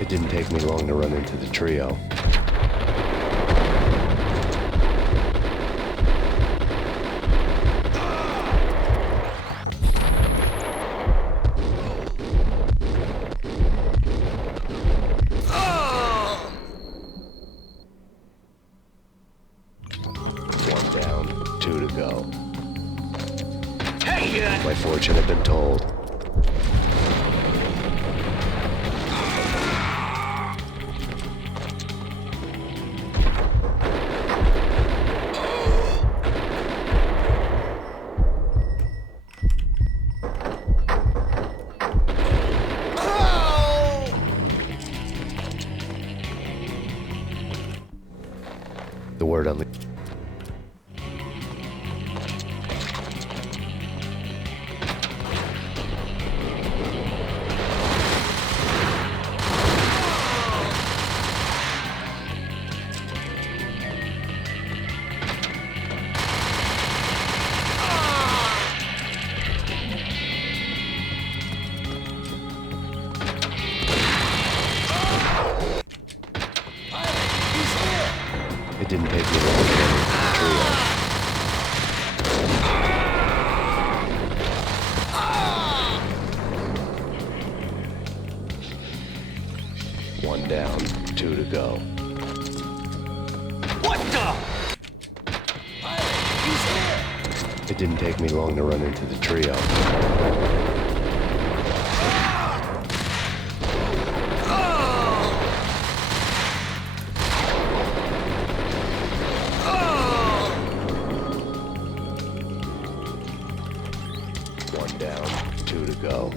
It didn't take me long to run into the trio. One down, two to go. My fortune had been told. The word on the... go. What the? It didn't take me long to run into the trio. One down, 2 to go.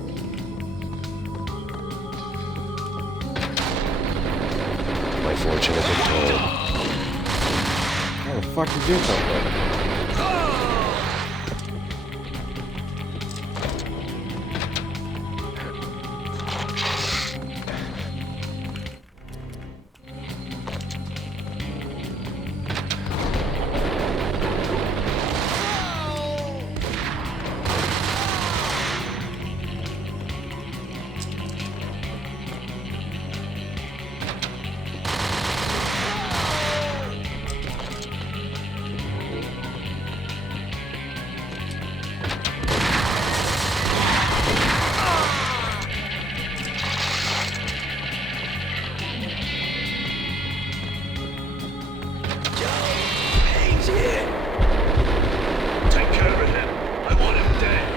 My fortune had been told. How the fuck did you get that? Take care of him. I want him dead.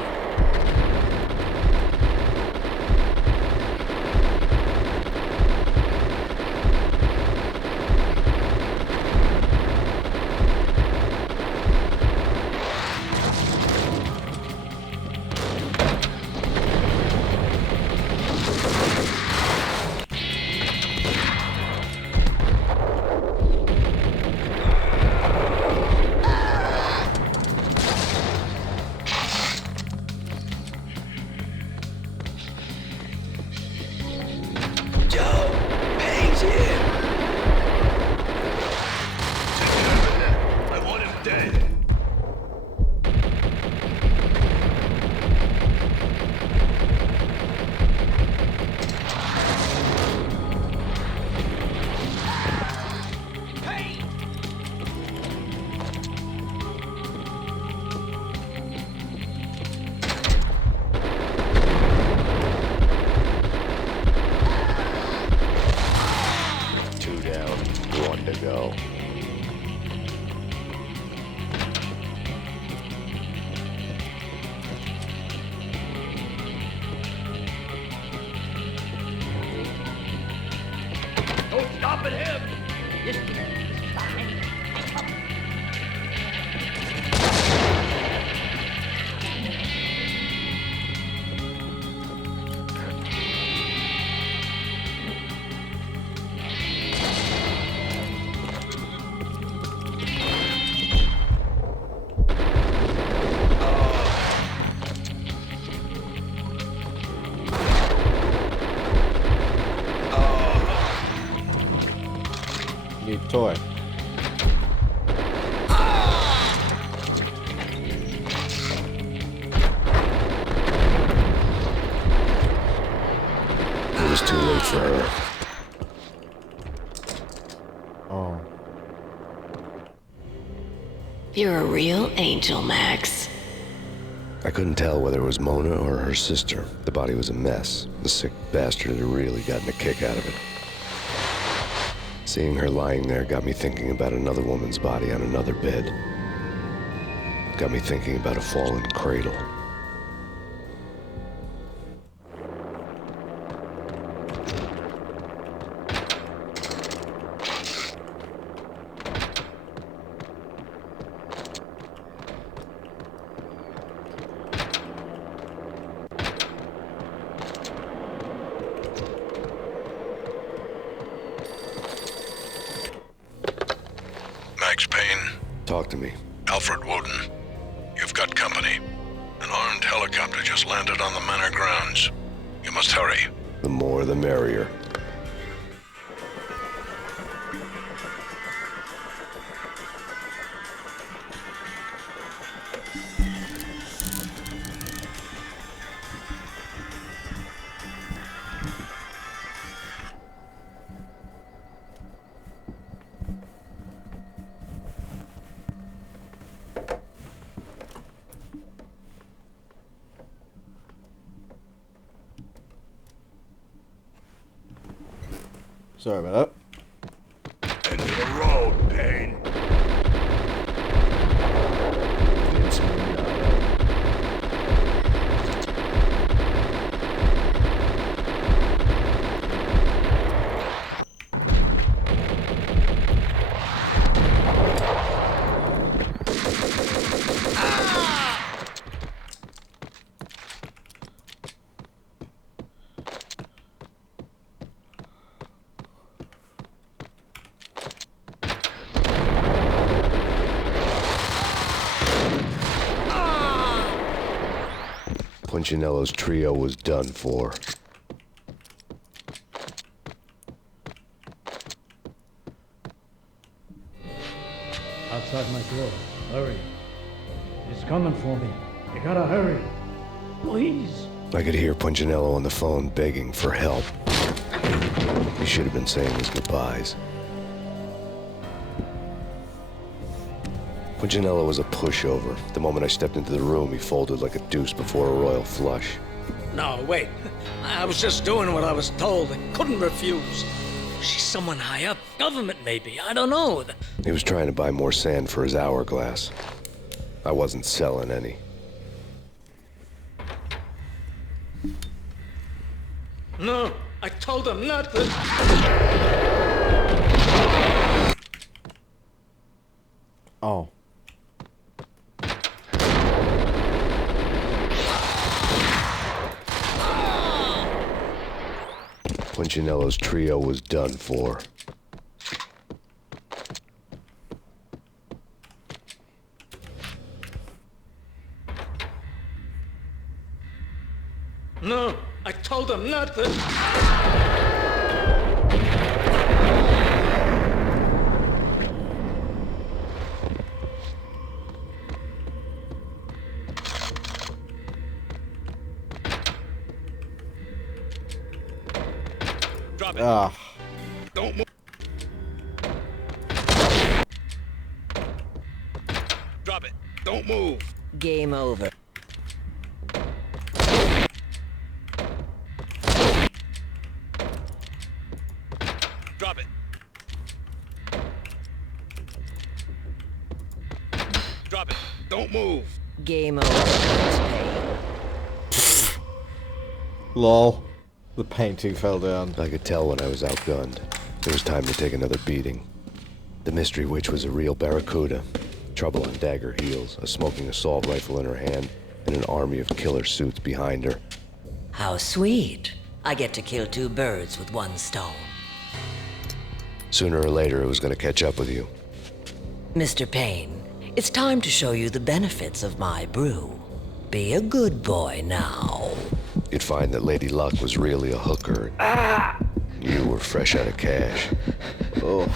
I want him dead. Two down, 1 to go. No stopping him. Need toy. It was too late for her. Oh. You're a real angel, Max. I couldn't tell whether it was Mona or her sister. The body was a mess. The sick bastard had really gotten a kick out of it. Seeing her lying there got me thinking about another woman's body on another bed. Got me thinking about a fallen cradle. Max Payne, Talk to me. Alfred Woden. You've got company. An armed helicopter just landed on the manor grounds. You must hurry. The more the merrier. Sorry about that. Punchinello's trio was done for. Outside my door. Hurry. He's coming for me. You gotta hurry. Please. I could hear Punchinello on the phone begging for help. He should have been saying his goodbyes. Punchinello was a pushover. The moment I stepped into the room, he folded like a deuce before a royal flush. No, wait. I was just doing what I was told. I couldn't refuse. She's someone high up. Government, maybe. I don't know. He was trying to buy more sand for his hourglass. I wasn't selling any. No, I told him not to. Oh. Punchinello's trio was done for. No, I told him not to. Drop it. Don't move. Drop it. Don't move. Game over. Drop it. Drop it. Don't move. Game over. Lol. The painting fell down. I could tell when I was outgunned. It was time to take another beating. The mystery witch was a real barracuda. Trouble on dagger heels, a smoking assault rifle in her hand, and an army of killer suits behind her. How sweet. I get to kill two birds with one stone. Sooner or later, it was going to catch up with you. Mr. Payne, it's time to show you the benefits of my brew. Be a good boy now. You'd find that Lady Luck was really a hooker. You were fresh out of cash. Oh.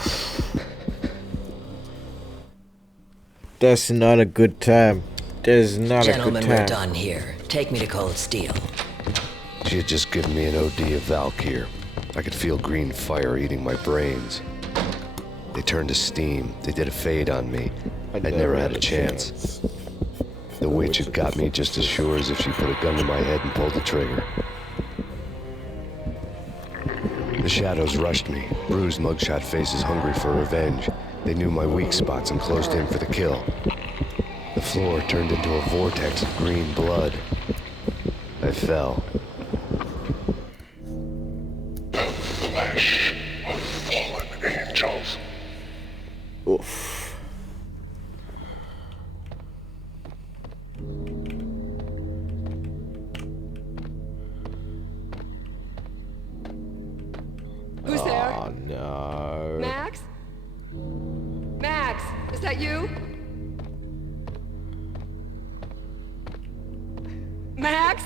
That's not a good time. That's not a good Gentlemen, time. we're done here. Take me to Cold Steel. She had just given me an OD of Valkyr. I could feel green fire eating my brains. They turned to steam. They did a fade on me. I'd never had a chance. The witch had got me just as sure as if she put a gun to my head and pulled the trigger. The shadows rushed me, bruised mugshot faces hungry for revenge. They knew my weak spots and closed in for the kill. The floor turned into a vortex of green blood. I fell. The flesh of fallen angels. Oof. Who's there? Oh no. Max? Max, is that you? Max?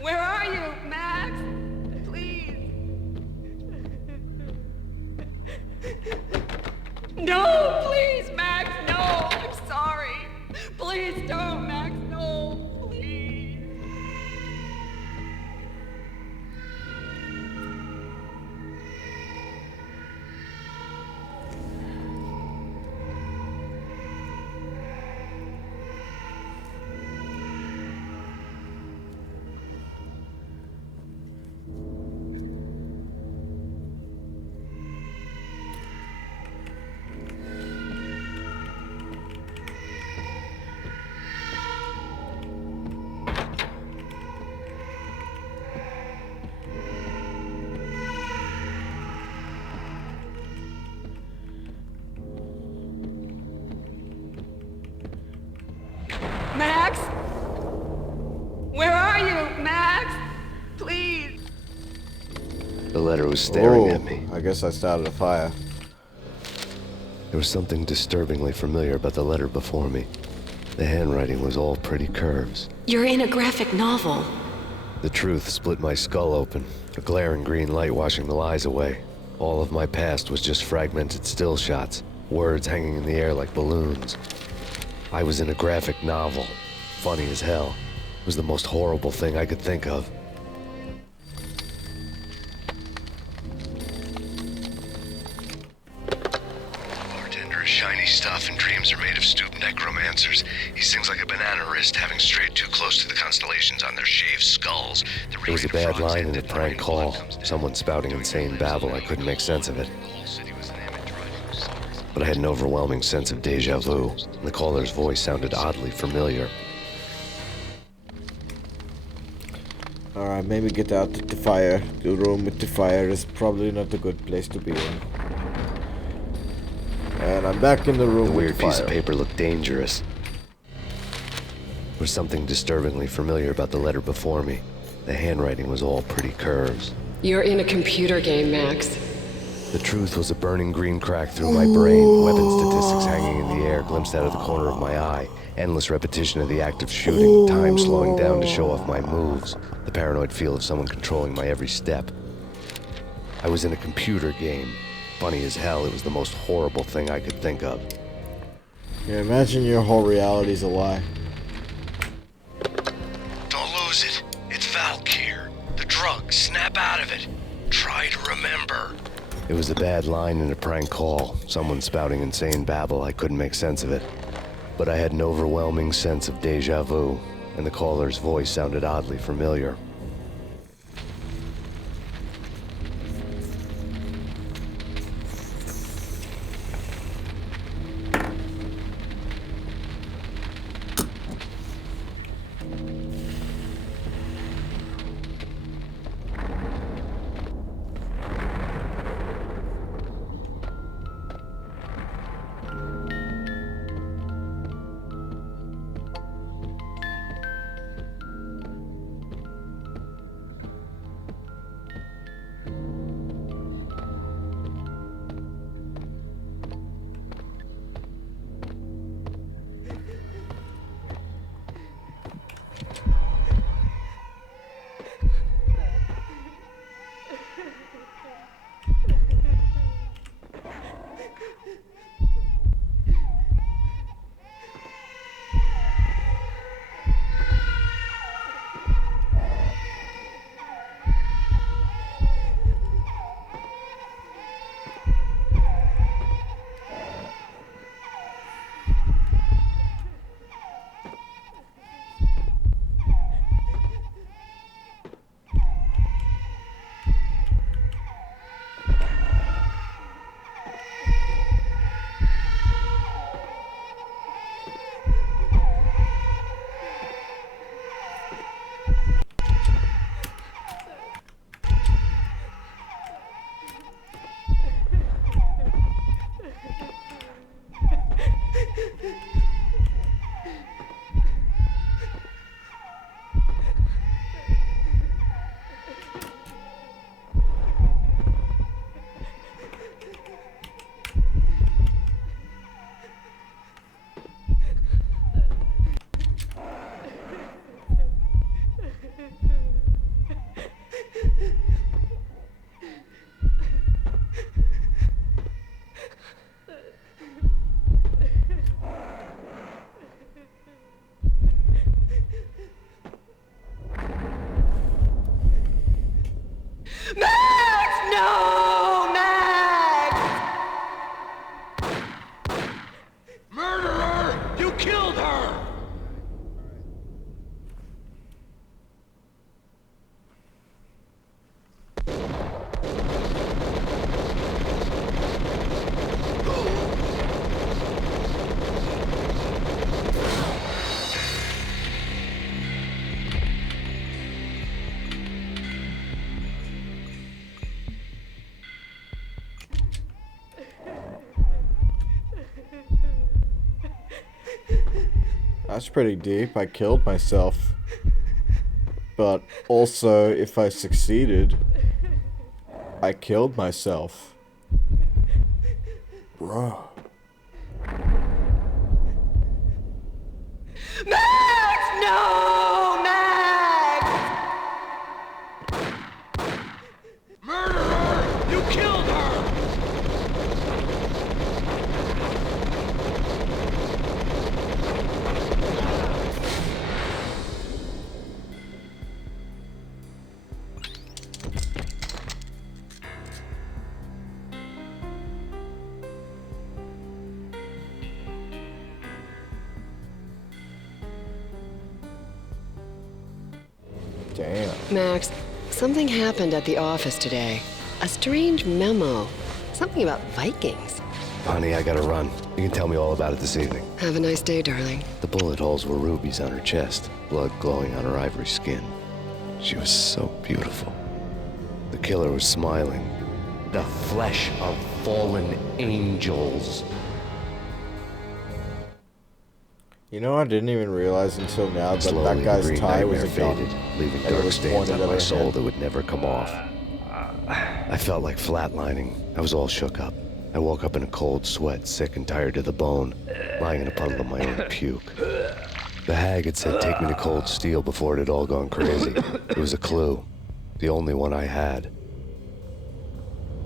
Where are you, Max? Please. No, please, Max, no. I'm sorry. Please don't, Max, no, please. Max? Where are you, Max? Please. The letter was staring at me. I guess I started a fire. There was something disturbingly familiar about the letter before me. The handwriting was all pretty curves. You're in a graphic novel. The truth split my skull open, a glaring green light washing the lies away. All of my past was just fragmented still shots, words hanging in the air like balloons. I was in a graphic novel. Funny as hell. It was the most horrible thing I could think of. Bartender is shiny stuff, and dreams are made of stooped necromancers. He sings like a banana wrist, having strayed too close to the constellations on their shaved skulls. It was a bad line in a prank call. Someone spouting insane babble. I couldn't make sense of it. But I had an overwhelming sense of deja vu, and the caller's voice sounded oddly familiar. Alright, maybe get out the fire. The room with the fire is probably not a good place to be in. And I'm back in the room The with weird the fire. piece of paper looked dangerous. There was something disturbingly familiar about the letter before me. The handwriting was all pretty curves. You're in a computer game, Max. The truth was a burning green crack through my brain, weapon statistics hanging in the air glimpsed out of the corner of my eye, endless repetition of the act of shooting, time slowing down to show off my moves, the paranoid feel of someone controlling my every step. I was in a computer game. Funny as hell, it was the most horrible thing I could think of. Yeah, imagine your whole reality's a lie. Don't lose it. It's Valk here. The drug. Snap out of it. Try to remember. It was a bad line in a prank call, someone spouting insane babble. I couldn't make sense of it. But I had an overwhelming sense of deja vu, and the caller's voice sounded oddly familiar. Max! No, Max! Murderer! You killed her! That's pretty deep. I killed myself. But also, if I succeeded, I killed myself. Bruh. Max! No! Max! Murderer! You killed her! Damn. Max, something happened at the office today. A strange memo. Something about Vikings. Honey, I gotta run. You can tell me all about it this evening. Have a nice day, darling. The bullet holes were rubies on her chest, blood glowing on her ivory skin. She was so beautiful. The killer was smiling. The flesh of fallen angels. You know, I didn't even realize until now that Slowly, that guy's the green tie was a nightmare gun. faded, leaving And it dark was stains pointed on at my her soul head. that would never come off. I felt like flatlining. I was all shook up. I woke up in a cold sweat, sick and tired to the bone, lying in a puddle of my own puke. The hag had said take me to Cold Steel before it had all gone crazy. It was a clue. The only one I had.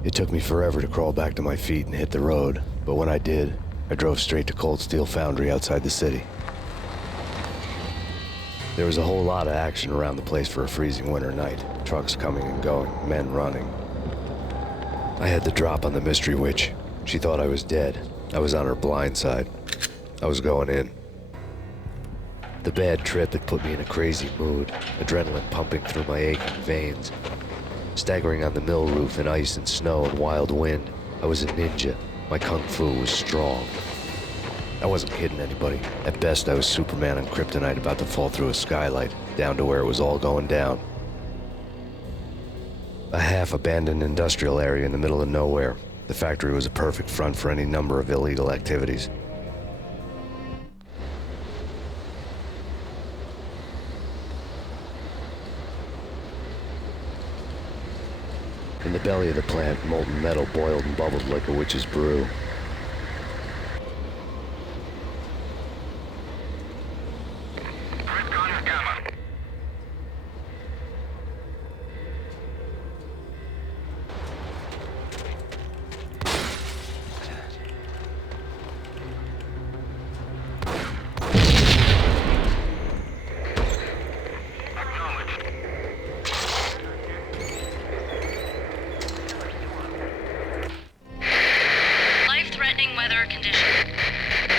It took me forever to crawl back to my feet and hit the road, but when I did, I drove straight to Cold Steel Foundry outside the city. There was a whole lot of action around the place for a freezing winter night. Trucks coming and going, men running. I had the drop on the mystery witch. She thought I was dead. I was on her blind side. I was going in. The bad trip had put me in a crazy mood, adrenaline pumping through my aching veins. Staggering on the mill roof in ice and snow and wild wind, I was a ninja. My kung fu was strong. I wasn't kidding anybody. At best, I was Superman on kryptonite about to fall through a skylight, down to where it was all going down. A half-abandoned industrial area in the middle of nowhere. The factory was a perfect front for any number of illegal activities. In the belly of the plant, molten metal boiled and bubbled like a witch's brew. Life-threatening weather condition.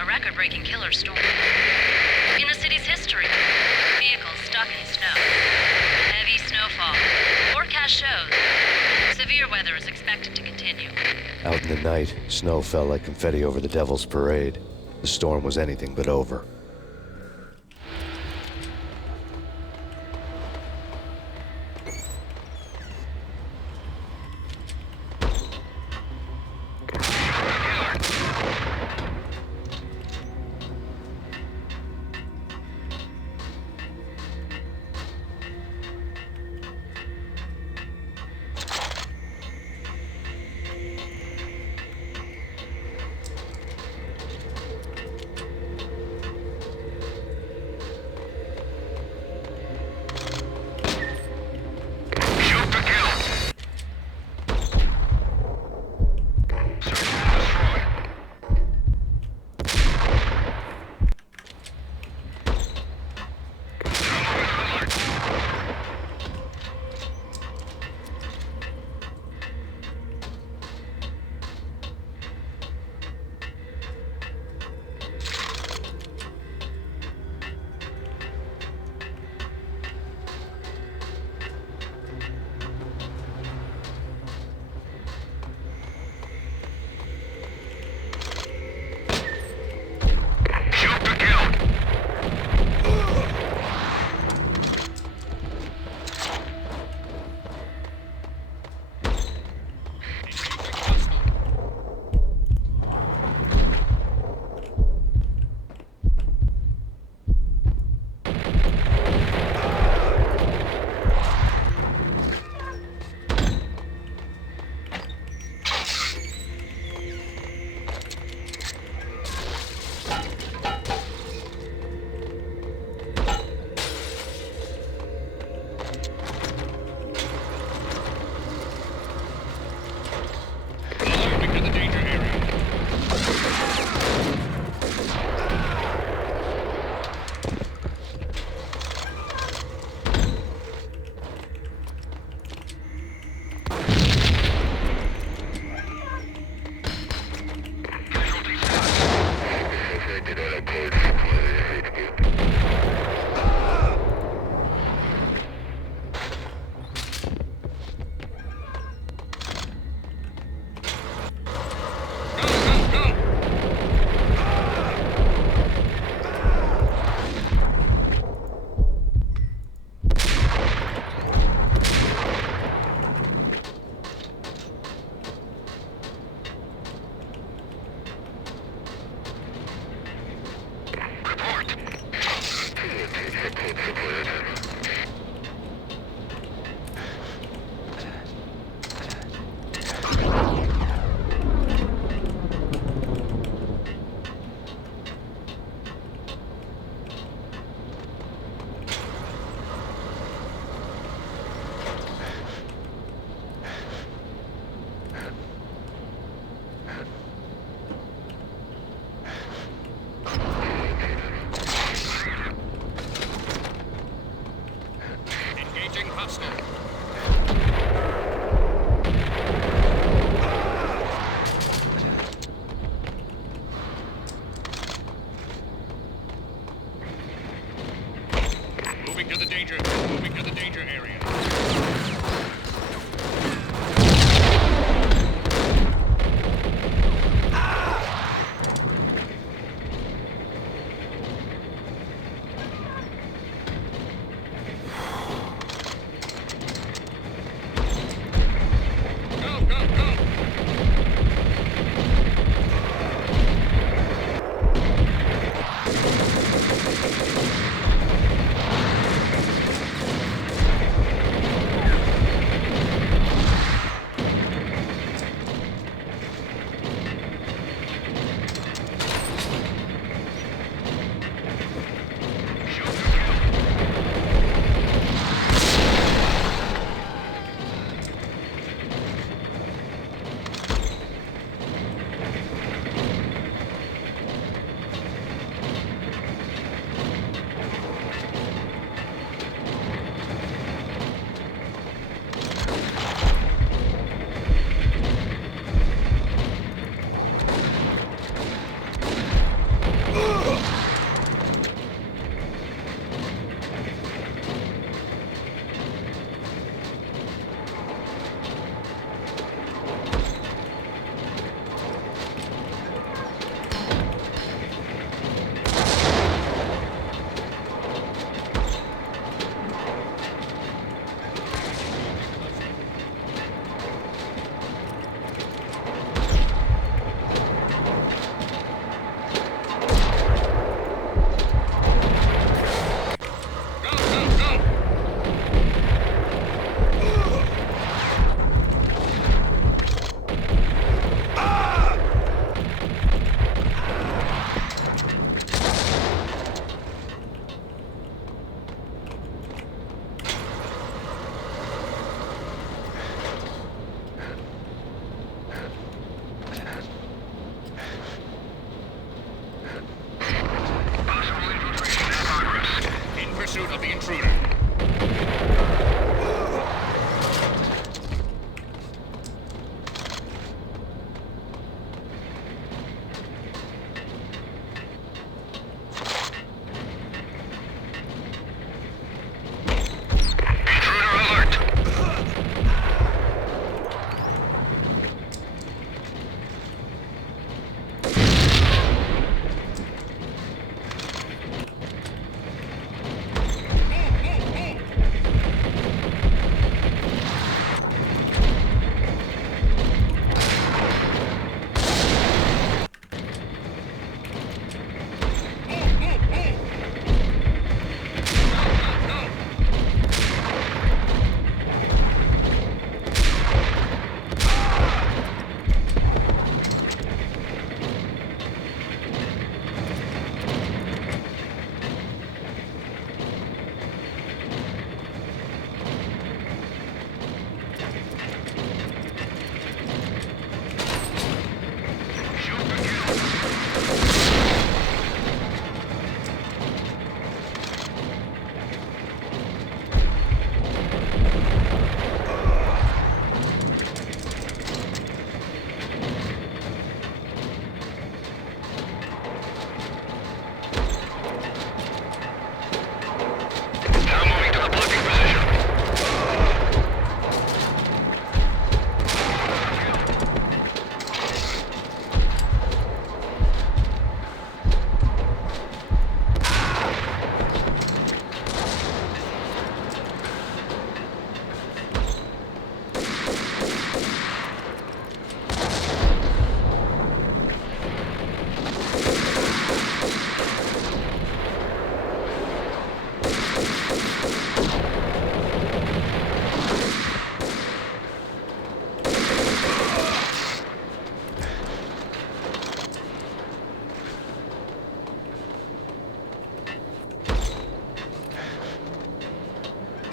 A record-breaking killer storm. In the city's history. Vehicles stuck in snow. Heavy snowfall. Forecast shows. Severe weather is expected to continue. Out in the night, snow fell like confetti over the Devil's Parade. The storm was anything but over. Engaging hostile. Moving to the danger area.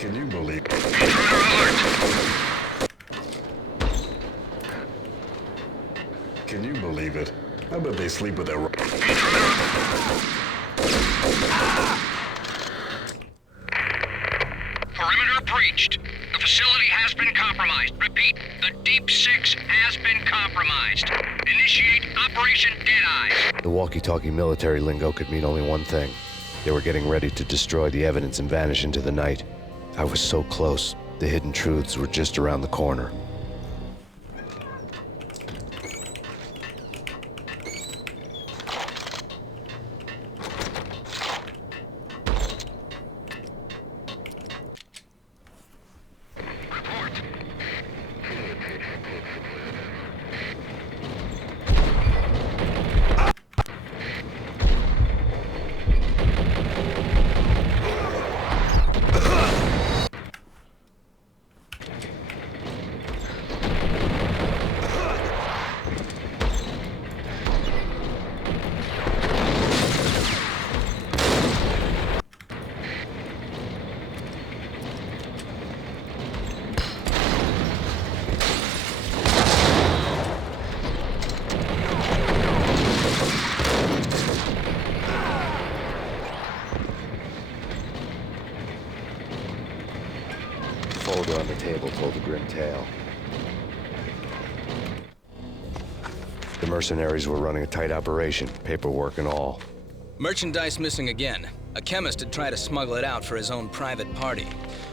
Can you believe it? Can you believe it? I bet they sleep with their... Perimeter breached. The facility has been compromised. Repeat, the Deep Six has been compromised. Initiate Operation Deadeye. The walkie-talkie military lingo could mean only one thing. They were getting ready to destroy the evidence and vanish into the night. I was so close. The hidden truths were just around the corner. Folder on the table told a grim tale. The mercenaries were running a tight operation, paperwork and all. Merchandise missing again. A chemist had tried to smuggle it out for his own private party.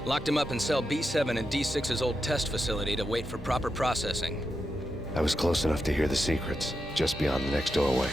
Locked him up in cell B7 in D6's old test facility to wait for proper processing. I was close enough to hear the secrets, just beyond the next doorway.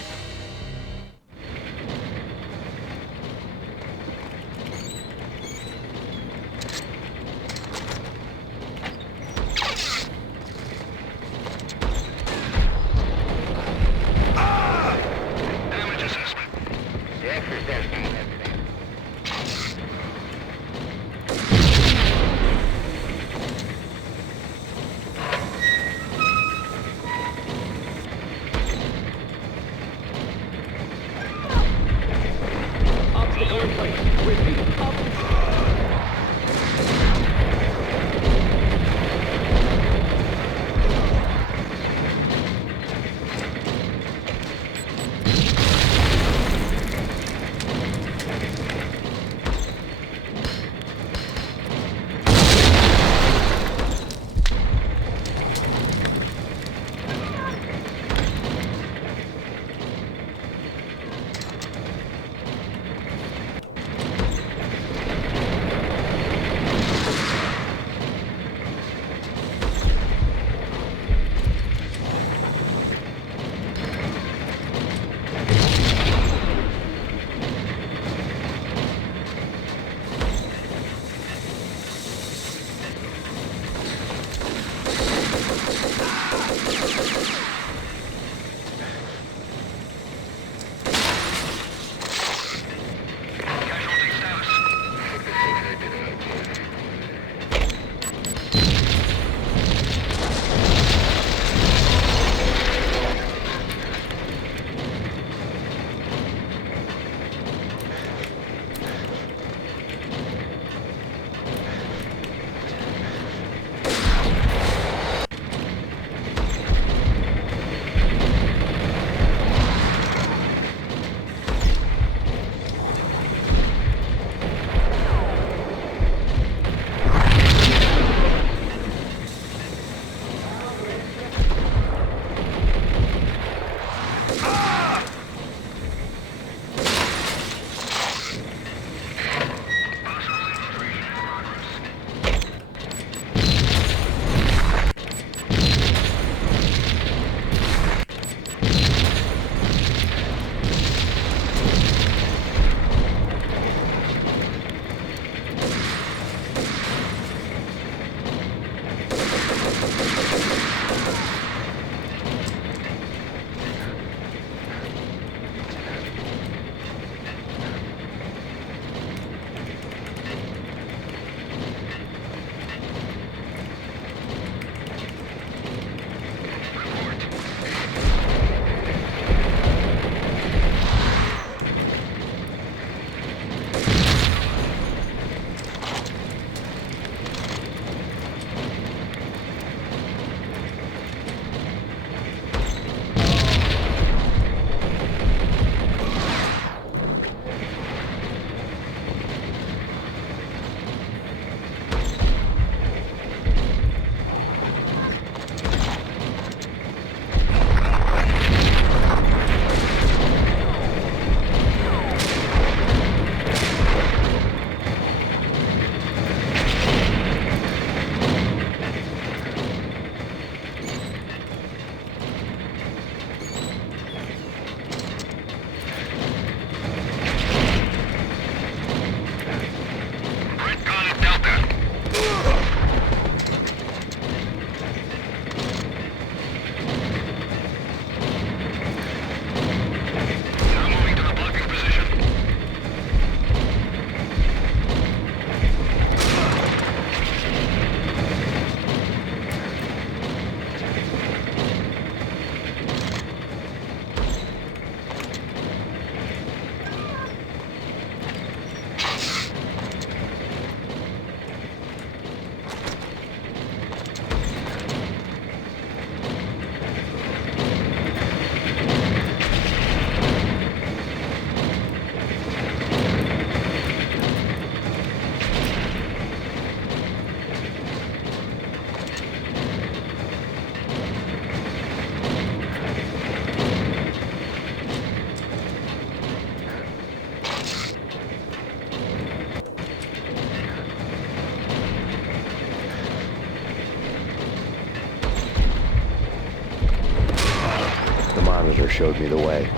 monitor showed me the way.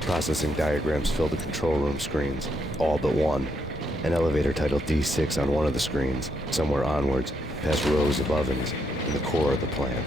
Processing diagrams filled the control room screens, all but one. An elevator titled D6 on one of the screens, somewhere onwards, past rows of ovens, in the core of the plant.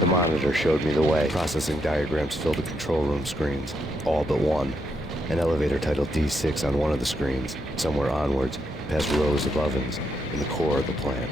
The monitor showed me the way. Processing diagrams filled the control room screens, all but one. An elevator titled D6 on one of the screens, somewhere onwards, past rows of ovens, in the core of the plant.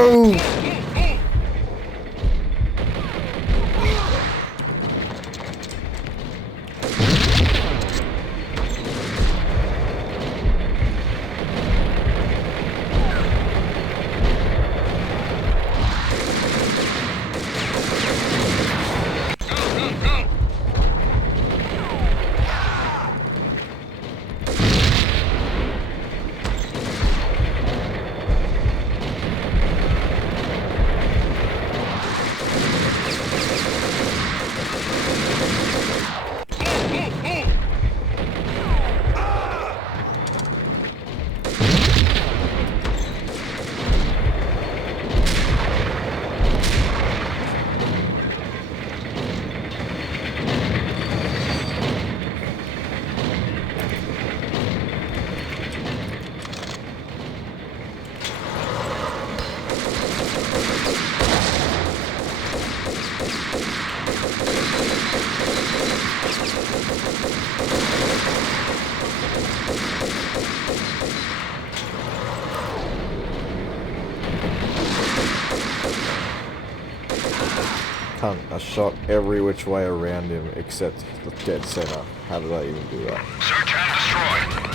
No! I shot every which way around him except the dead center. How did I even do that? Search and destroy.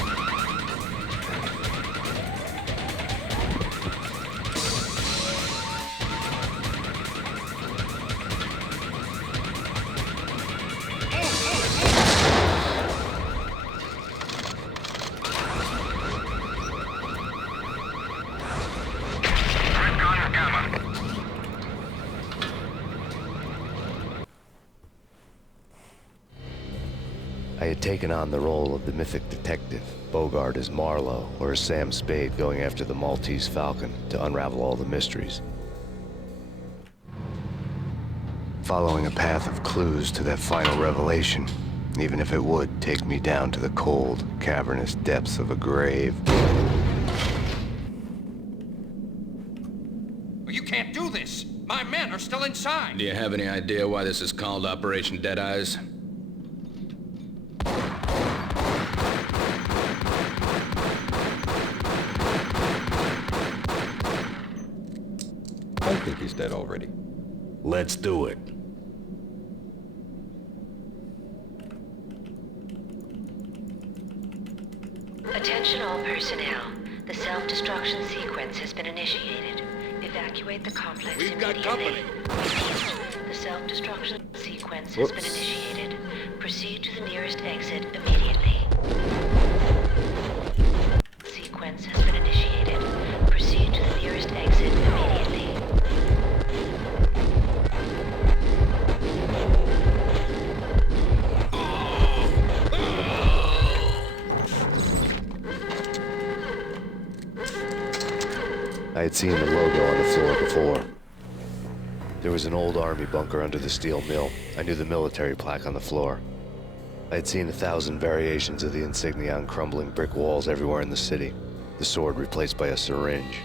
I had taken on the role of the mythic detective, Bogart as Marlowe, or as Sam Spade going after the Maltese Falcon to unravel all the mysteries. Following a path of clues to that final revelation, even if it would take me down to the cold, cavernous depths of a grave. You can't do this! My men are still inside! Do you have any idea why this is called Operation Deadeyes? I think he's dead already. Let's do it. Attention all personnel. The self-destruction sequence has been initiated. Evacuate the complex immediately. company. The self-destruction sequence has been initiated. Proceed to the nearest exit immediately. Sequence has been initiated. Proceed to the nearest exit immediately. I had seen the logo on the floor before. There was an old army bunker under the steel mill. I knew the military plaque on the floor. I had seen 1,000 variations of the insignia on crumbling brick walls everywhere in the city. The sword replaced by a syringe.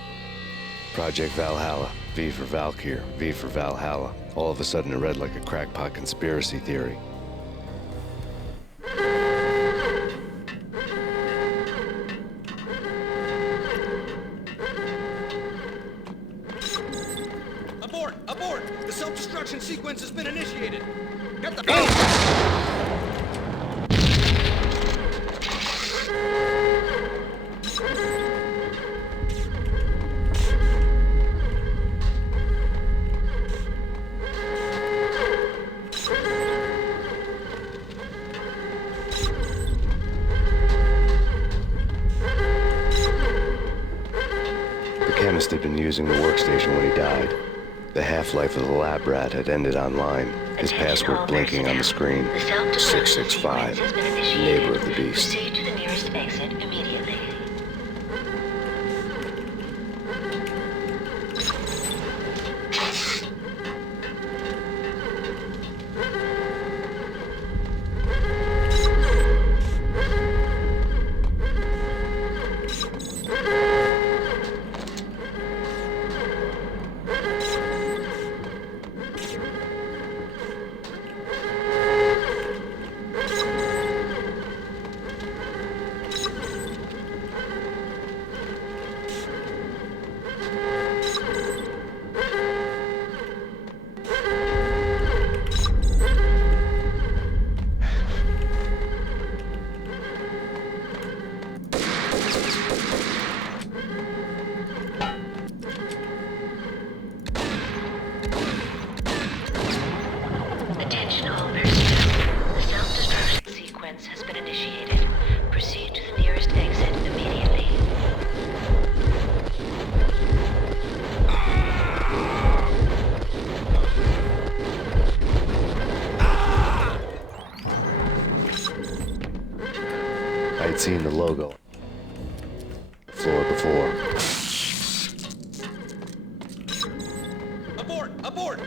Project Valhalla, V for Valkyr, V for Valhalla. All of a sudden it read like a crackpot conspiracy theory. Abort! Abort! The self-destruction sequence has been initiated! Get the The chemist had been using the workstation when he died. The half-life of the lab rat had ended online, his password blinking on the screen. 665, neighbor of the beast. Proceed to the nearest exit immediately. Attention all personnel. The self-destruction sequence has been initiated. Proceed to the nearest exit immediately. I'd seen the logo floor before. Abort! Abort!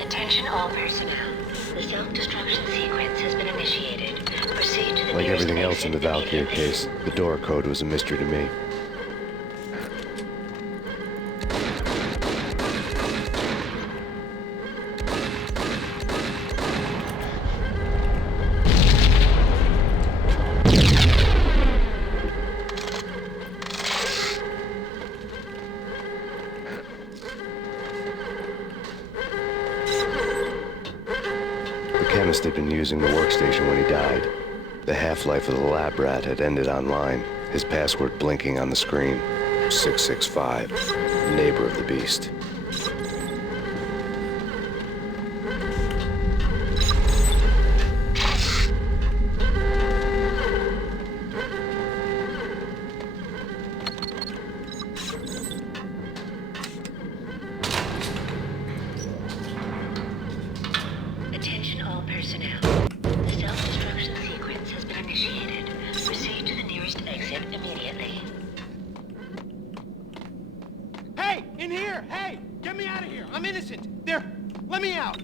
Attention all personnel. The self-destruction sequence has been initiated. Proceed to the Like nearest everything else in the exit Valkyrie immediately. case, the door code was a mystery to me. The chemist had been using the workstation when he died. The half-life of the lab rat had ended online, his password blinking on the screen. 665, neighbor of the beast. Attention all personnel. The self-destruction sequence has been initiated. Proceed to the nearest exit immediately. Hey! In here! Hey! Get me out of here! I'm innocent! There! Let me out!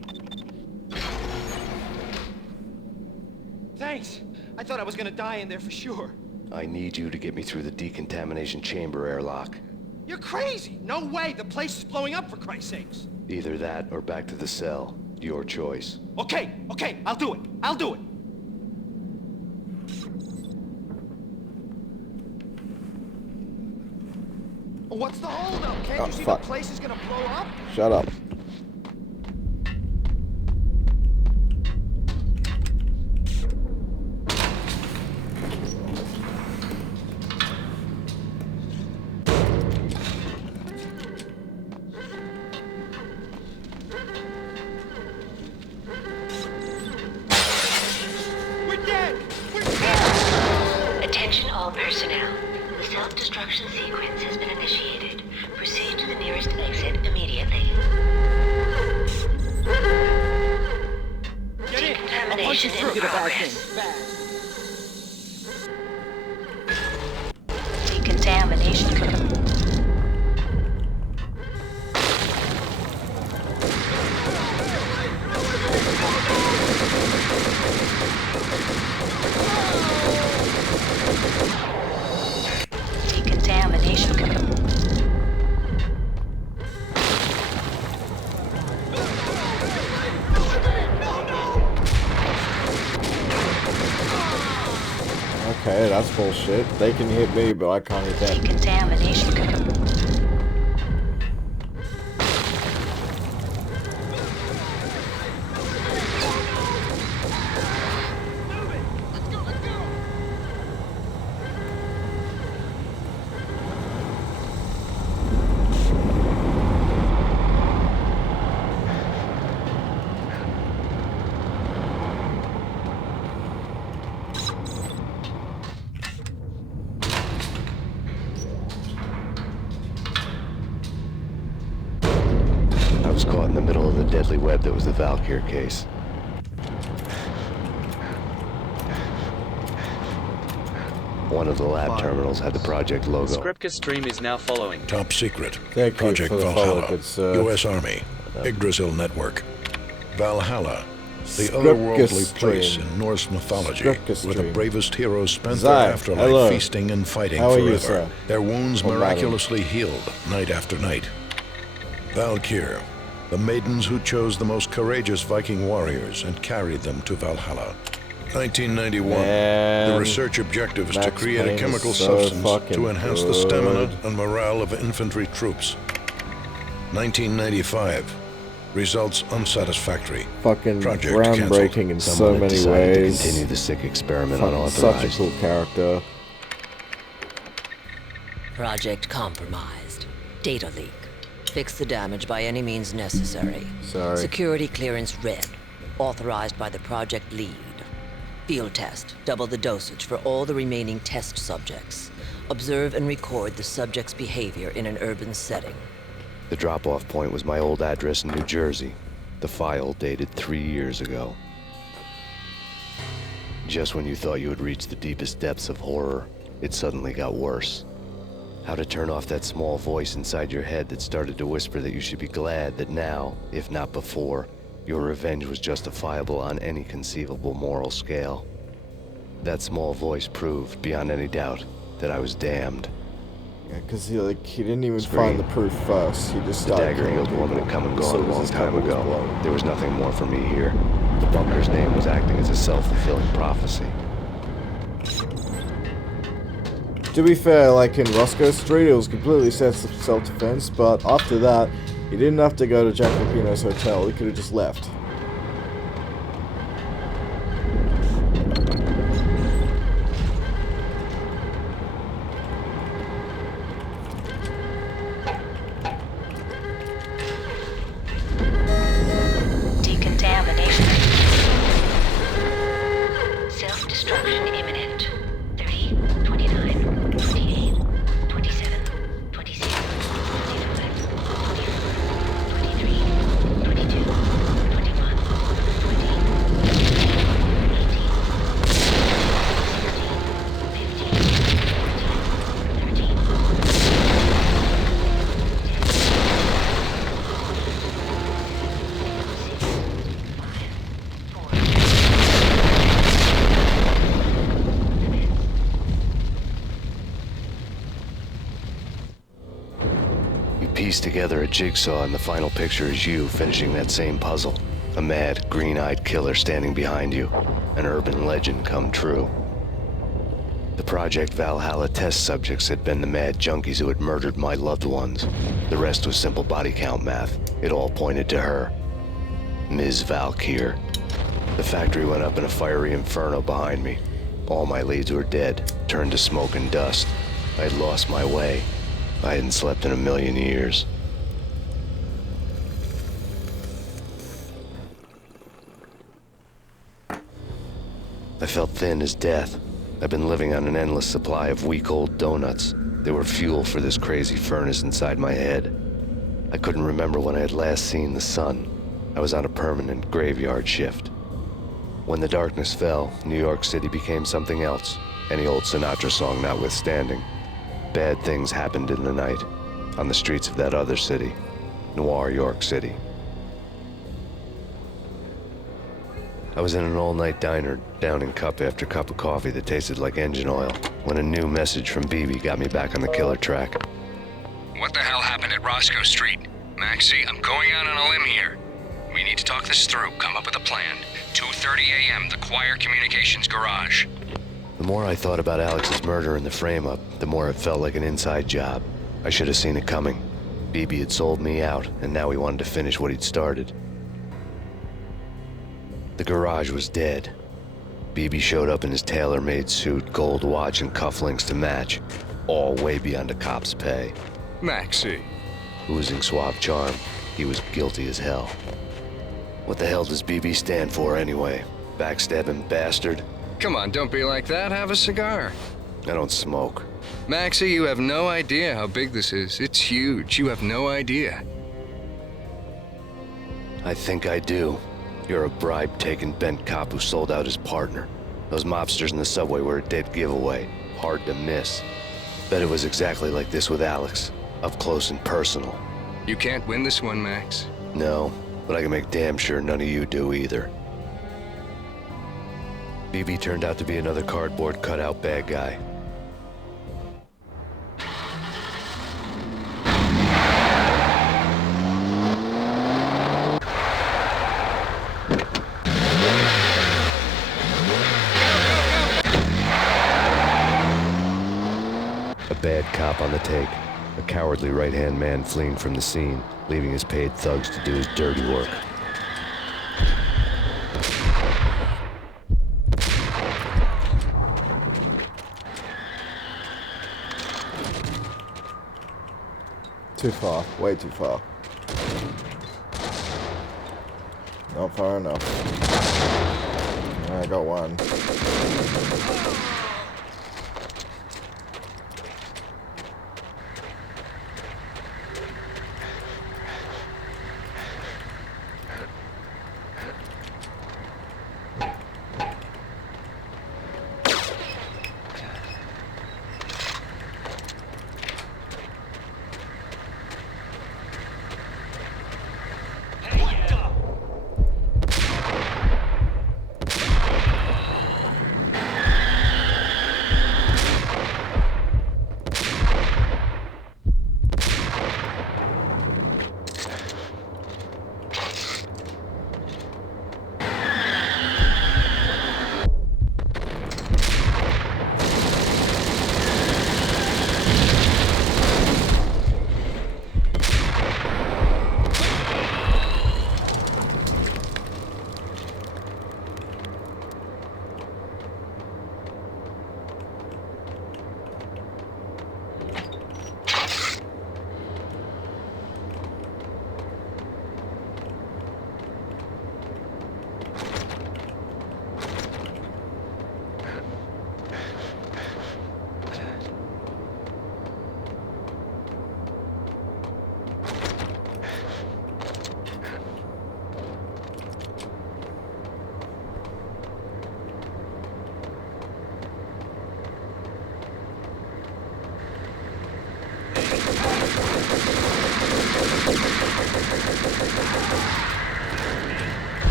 Thanks! I thought I was gonna die in there for sure. I need you to get me through the decontamination chamber airlock. You're crazy! No way! The place is blowing up, for Christ's sakes! Either that or back to the cell. Your choice. Okay, okay, I'll do it. I'll do it. What's the holdup? Can't you see fuck. the place is gonna blow up? Shut up. We're dead! We're dead! Attention all personnel. The self-destruction sequence has been initiated. Proceed to the nearest exit immediately. Get in! I'll punch you Decontamination through. in progress. Decontamination. Decontamination. Okay, that's bullshit. They can hit me, but I can't hit them. Decontamination. I was caught in the middle of the deadly web that was the Valkyrie case. One of the lab terminals had the project logo. Skripka stream is now following. Top secret. Thank you Project for the follow, Valhalla. good sir. U.S. Army. Yggdrasil Network. Valhalla. The otherworldly place in Norse mythology, where the bravest heroes spent their afterlife feasting and fighting forever. Their wounds miraculously healed night after night. Valkyr, the maidens who chose the most courageous Viking warriors and carried them to Valhalla. 1991. The research objective is to create a chemical substance to enhance the stamina and morale of infantry troops. 1995. Results unsatisfactory. Fucking Project groundbreaking canceled. in so Someone many decided to ways. continue the sick experiment Fucking unauthorized. such a cool character. Project compromised. Data leak. Fix the damage by any means necessary. Sorry. Security clearance red. Authorized by the project lead. Field test. Double the dosage for all the remaining test subjects. Observe and record the subject's behavior in an urban setting. The drop-off point was my old address in New Jersey. The file dated 3 years ago. Just when you thought you had reached the deepest depths of horror, it suddenly got worse. How to turn off that small voice inside your head that started to whisper that you should be glad that now, if not before, your revenge was justifiable on any conceivable moral scale. That small voice proved, beyond any doubt, that I was damned. Yeah, because he didn't even find the proof first. He just The started dagger-heeled woman had come and gone a long time was ago. blown. There was nothing more for me here. The bunker's name was acting as a self-fulfilling prophecy. To be fair, like in Roscoe Street, it was completely self-defense, but after that, he didn't have to go to Jack Lupino's hotel. He could have just left. Decontamination. Self-destruction imminent. 30, 29, 28, 27, 26, 25, 24, 23, 22, 21, Piece together a jigsaw, and the final picture is you finishing that same puzzle. A mad, green-eyed killer standing behind you. An urban legend come true. The Project Valhalla test subjects had been the mad junkies who had murdered my loved ones. The rest was simple body count math. It all pointed to her. Ms. Valkyr. The factory went up in a fiery inferno behind me. All my leads were dead, turned to smoke and dust. I had lost my way. I hadn't slept in a million years. I felt thin as death. I've been living on an endless supply of week-old donuts. They were fuel for this crazy furnace inside my head. I couldn't remember when I had last seen the sun. I was on a permanent graveyard shift. When the darkness fell, New York City became something else, any old Sinatra song notwithstanding. Bad things happened in the night, on the streets of that other city, Noir York City. I was in an all-night diner, downing cup after cup of coffee that tasted like engine oil, when a new message from BB got me back on the killer track. What the hell happened at Roscoe Street? Maxie, I'm going out on a limb here. We need to talk this through, come up with a plan. 2:30 a.m., the Choir Communications Garage. The more I thought about Alex's murder and the frame-up, the more it felt like an inside job. I should have seen it coming. BB had sold me out, and now he wanted to finish what he'd started. The garage was dead. BB showed up in his tailor-made suit, gold watch, and cufflinks to match, all way beyond a cop's pay. Maxie. Oozing suave charm, he was guilty as hell. What the hell does BB stand for anyway? Backstabbing bastard? Come on, don't be like that. Have a cigar. I don't smoke. Maxie, you have no idea how big this is. It's huge. You have no idea. I think I do. You're a bribe-taking bent cop who sold out his partner. Those mobsters in the subway were a dead giveaway. hard to miss. Bet it was exactly like this with Alex, up close and personal. You can't win this one, Max. No, but I can make damn sure none of you do either. BB turned out to be another cardboard cutout bad guy. A bad cop on the take. A cowardly right-hand man fleeing from the scene, leaving his paid thugs to do his dirty work. Too far. Way too far. Not far enough. I got one.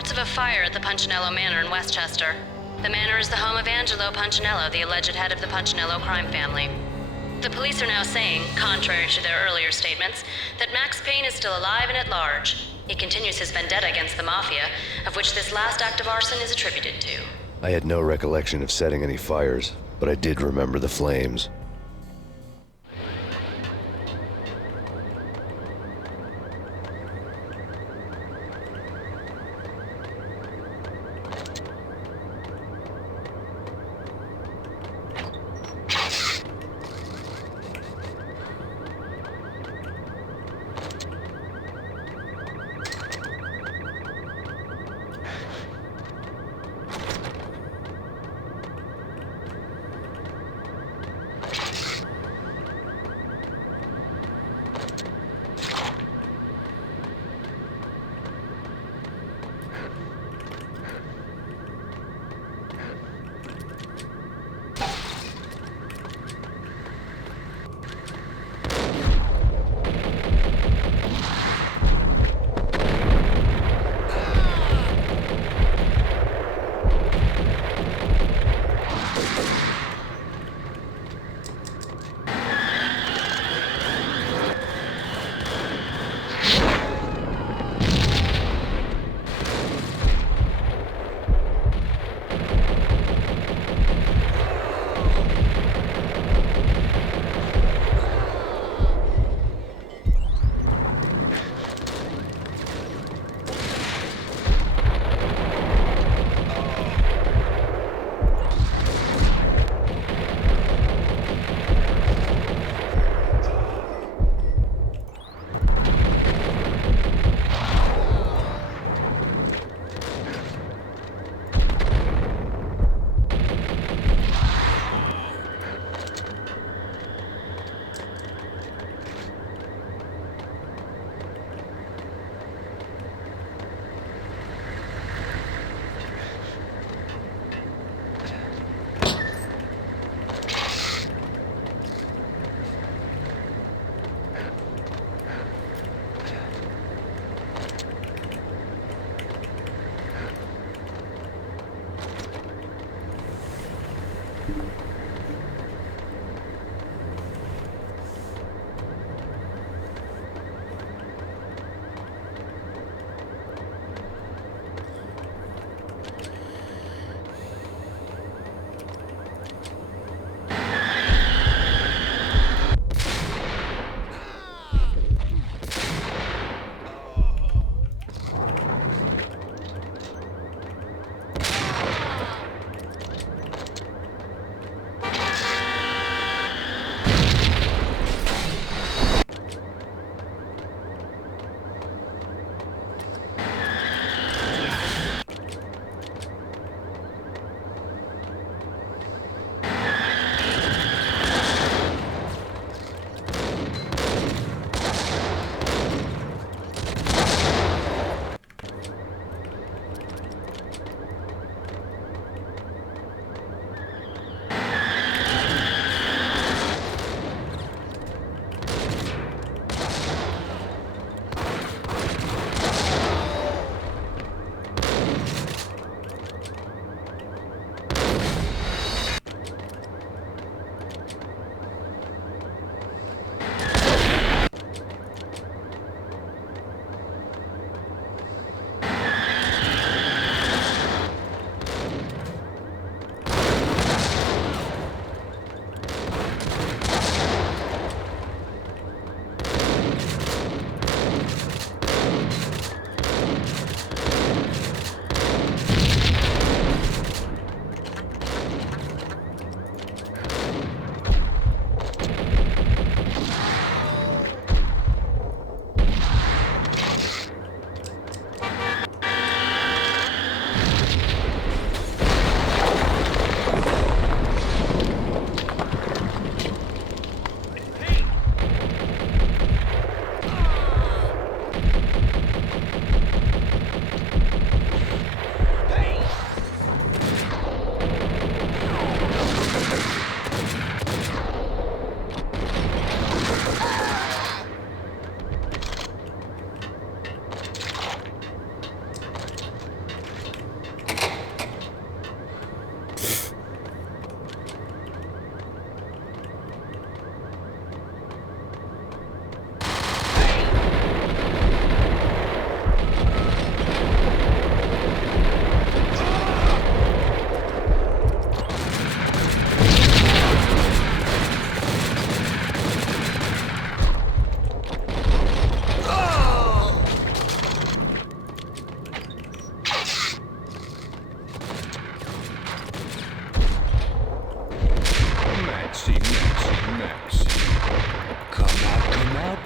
reports of a fire at the Punchinello Manor in Westchester. The manor is the home of Angelo Punchinello, the alleged head of the Punchinello crime family. The police are now saying, contrary to their earlier statements, that Max Payne is still alive and at large. He continues his vendetta against the Mafia, of which this last act of arson is attributed to. I had no recollection of setting any fires, but I did remember the flames.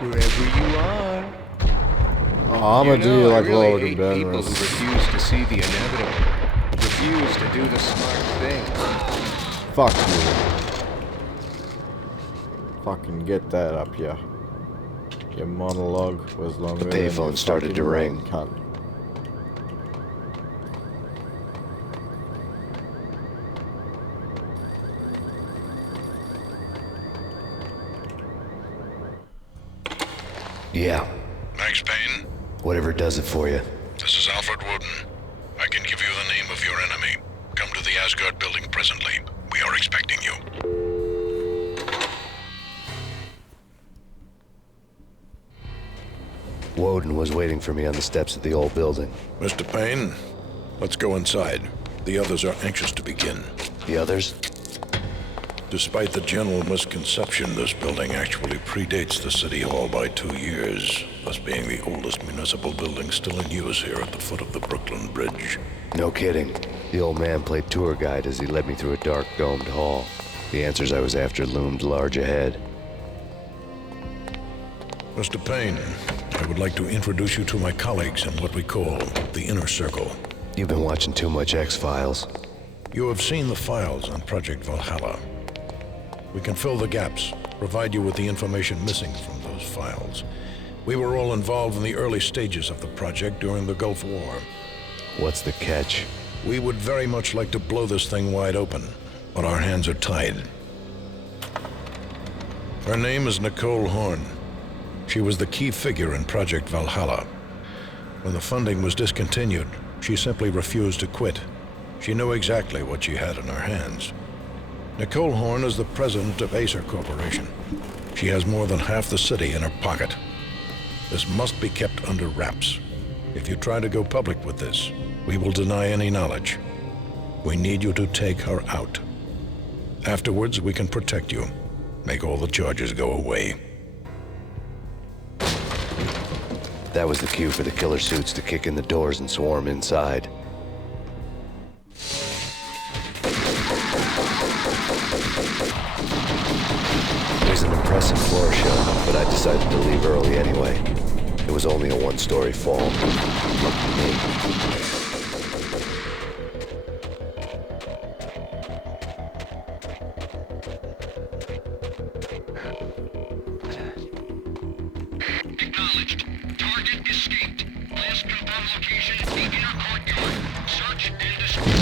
Wherever you are. Oh, I'm gonna do like really Lord hate of people who refuse to see the inevitable. Refuse to do the smart thing. Fuck you. Fucking get that up here. Your monologue was longer The payphone started to ring. Cunt. Yeah. Max Payne? Whatever does it for you. This is Alfred Woden. I can give you the name of your enemy. Come to the Asgard building presently. We are expecting you. Woden was waiting for me on the steps of the old building. Mr. Payne, let's go inside. The others are anxious to begin. The others? Despite the general misconception, this building actually predates the City Hall by 2 years, thus being the oldest municipal building still in use here at the foot of the Brooklyn Bridge. No kidding. The old man played tour guide as he led me through a dark, domed hall. The answers I was after loomed large ahead. Mr. Payne, I would like to introduce you to my colleagues in what we call the Inner Circle. You've been watching too much X-Files. You have seen the files on Project Valhalla. We can fill the gaps, provide you with the information missing from those files. We were all involved in the early stages of the project during the Gulf War. What's the catch? We would very much like to blow this thing wide open, but our hands are tied. Her name is Nicole Horn. She was the key figure in Project Valhalla. When the funding was discontinued, she simply refused to quit. She knew exactly what she had in her hands. Nicole Horn is the president of Acer Corporation. She has more than half the city in her pocket. This must be kept under wraps. If you try to go public with this, we will deny any knowledge. We need you to take her out. Afterwards, we can protect you. Make all the charges go away. That was the cue for the killer suits to kick in the doors and swarm inside. It was an impressive floor show, but I decided to leave early anyway. It was only a one-story fall. Lucky me. Acknowledged. Target escaped. Last confirmed location, the inner courtyard. Search and destroy.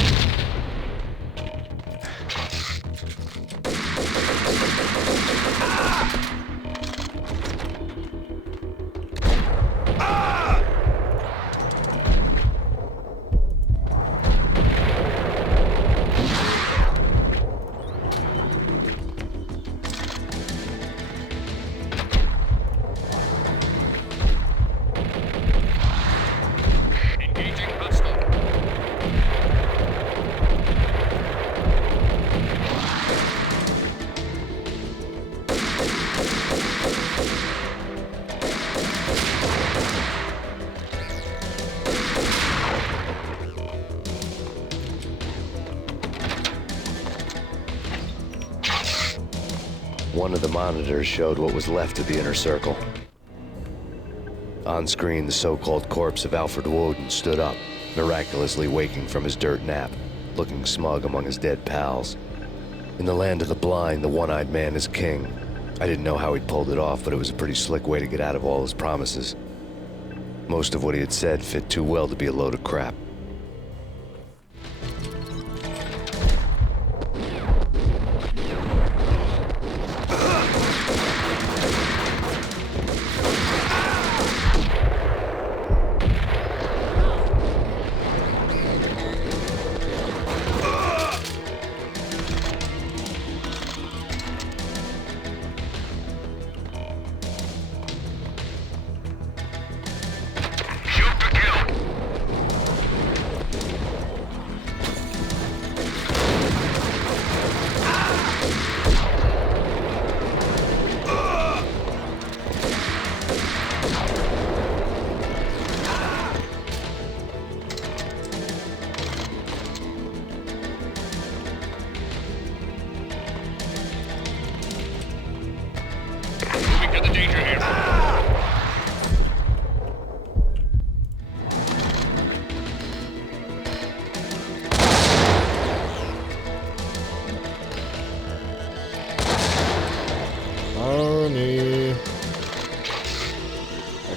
One of the monitors showed what was left of the Inner Circle. On screen, the so-called corpse of Alfred Woden stood up, miraculously waking from his dirt nap, looking smug among his dead pals. In the land of the blind, the one-eyed man is king. I didn't know how he'd pulled it off, but it was a pretty slick way to get out of all his promises. Most of what he had said fit too well to be a load of crap.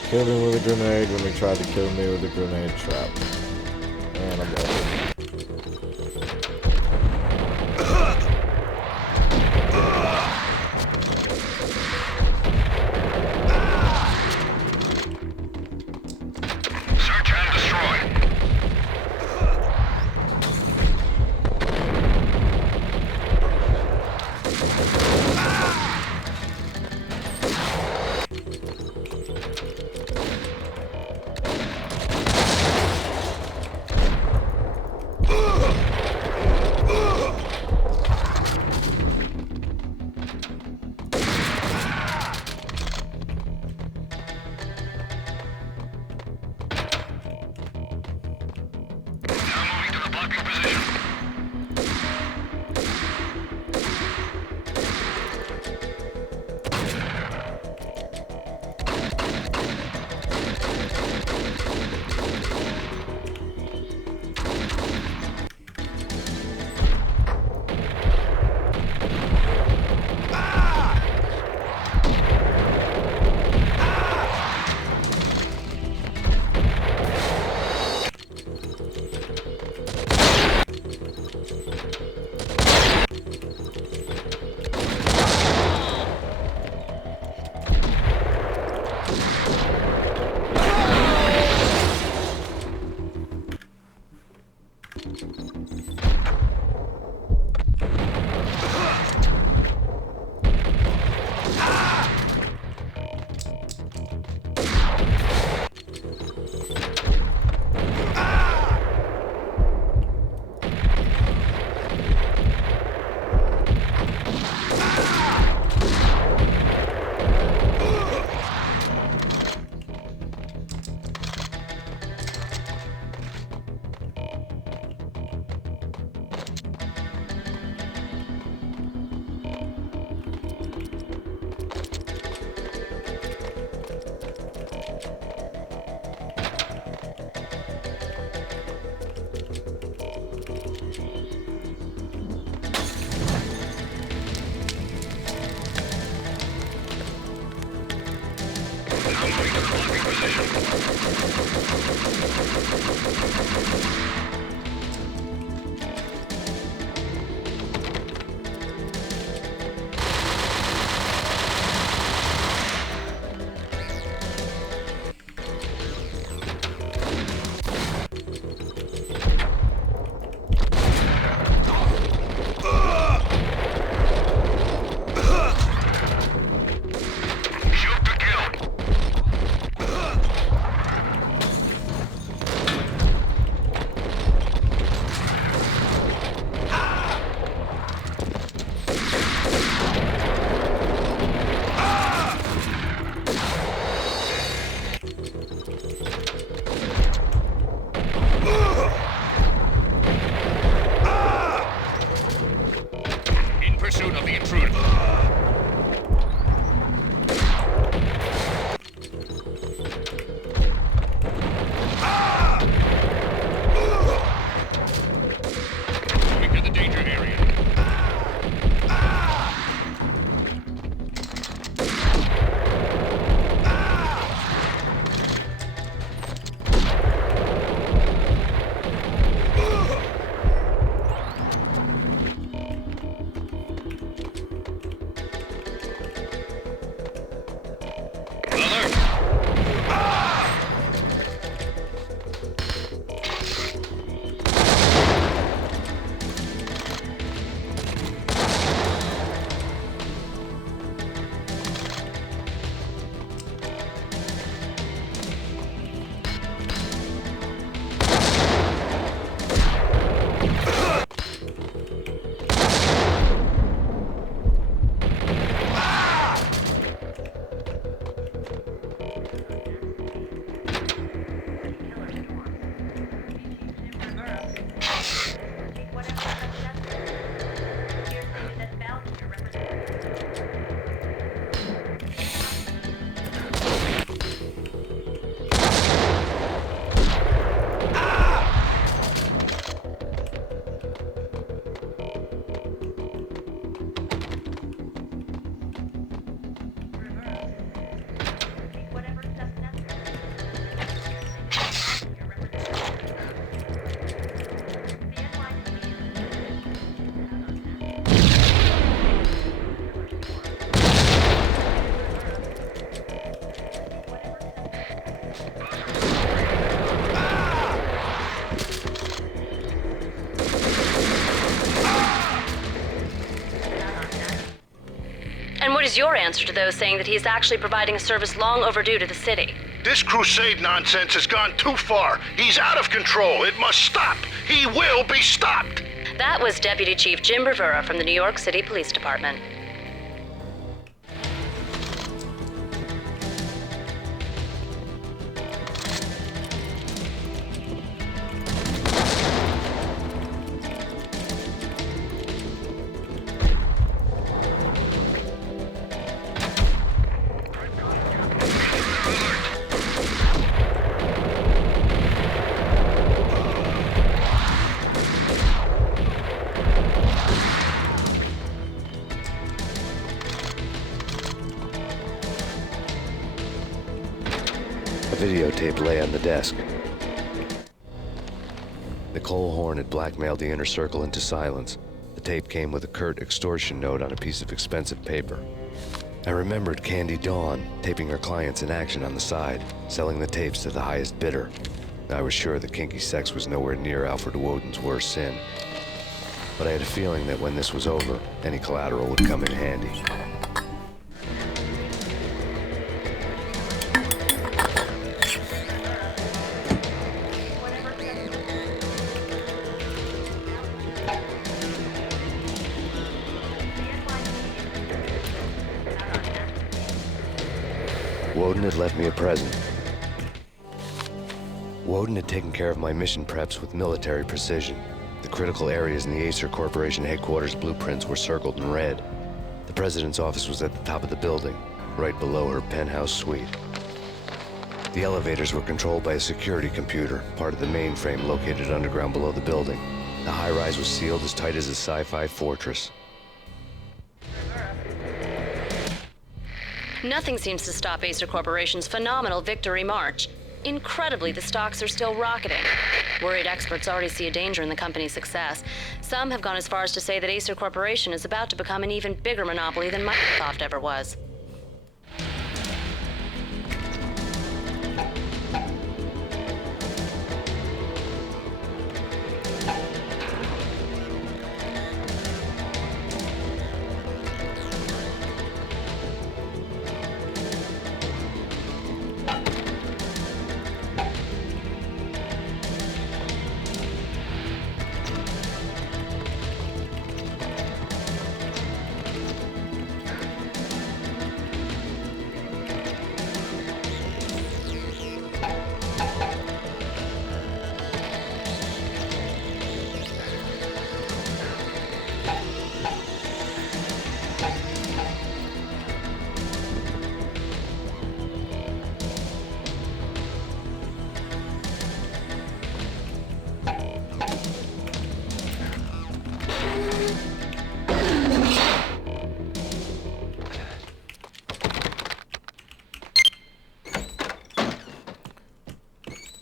Killed him with a grenade when he tried to kill me with a grenade trap. And I'm dead. Search and destroy. is your answer to those saying that he's actually providing a service long overdue to the city? This crusade nonsense has gone too far. He's out of control. It must stop. He will be stopped. That was Deputy Chief Jim Rivera from the New York City Police Department. A videotape lay on the desk. Nicole Horn had blackmailed the inner circle into silence. The tape came with a curt extortion note on a piece of expensive paper. I remembered Candy Dawn taping her clients in action on the side, selling the tapes to the highest bidder. I was sure that kinky sex was nowhere near Alfred Woden's worst sin. But I had a feeling that when this was over, any collateral would come in handy. Woden had left me a present. Woden had taken care of my mission preps with military precision. The critical areas in the Acer Corporation headquarters blueprints were circled in red. The president's office was at the top of the building, right below her penthouse suite. The elevators were controlled by a security computer, part of the mainframe located underground below the building. The high-rise was sealed as tight as a sci-fi fortress. Nothing seems to stop Acer Corporation's phenomenal victory march. Incredibly, the stocks are still rocketing. Worried experts already see a danger in the company's success. Some have gone as far as to say that Acer Corporation is about to become an even bigger monopoly than Microsoft ever was.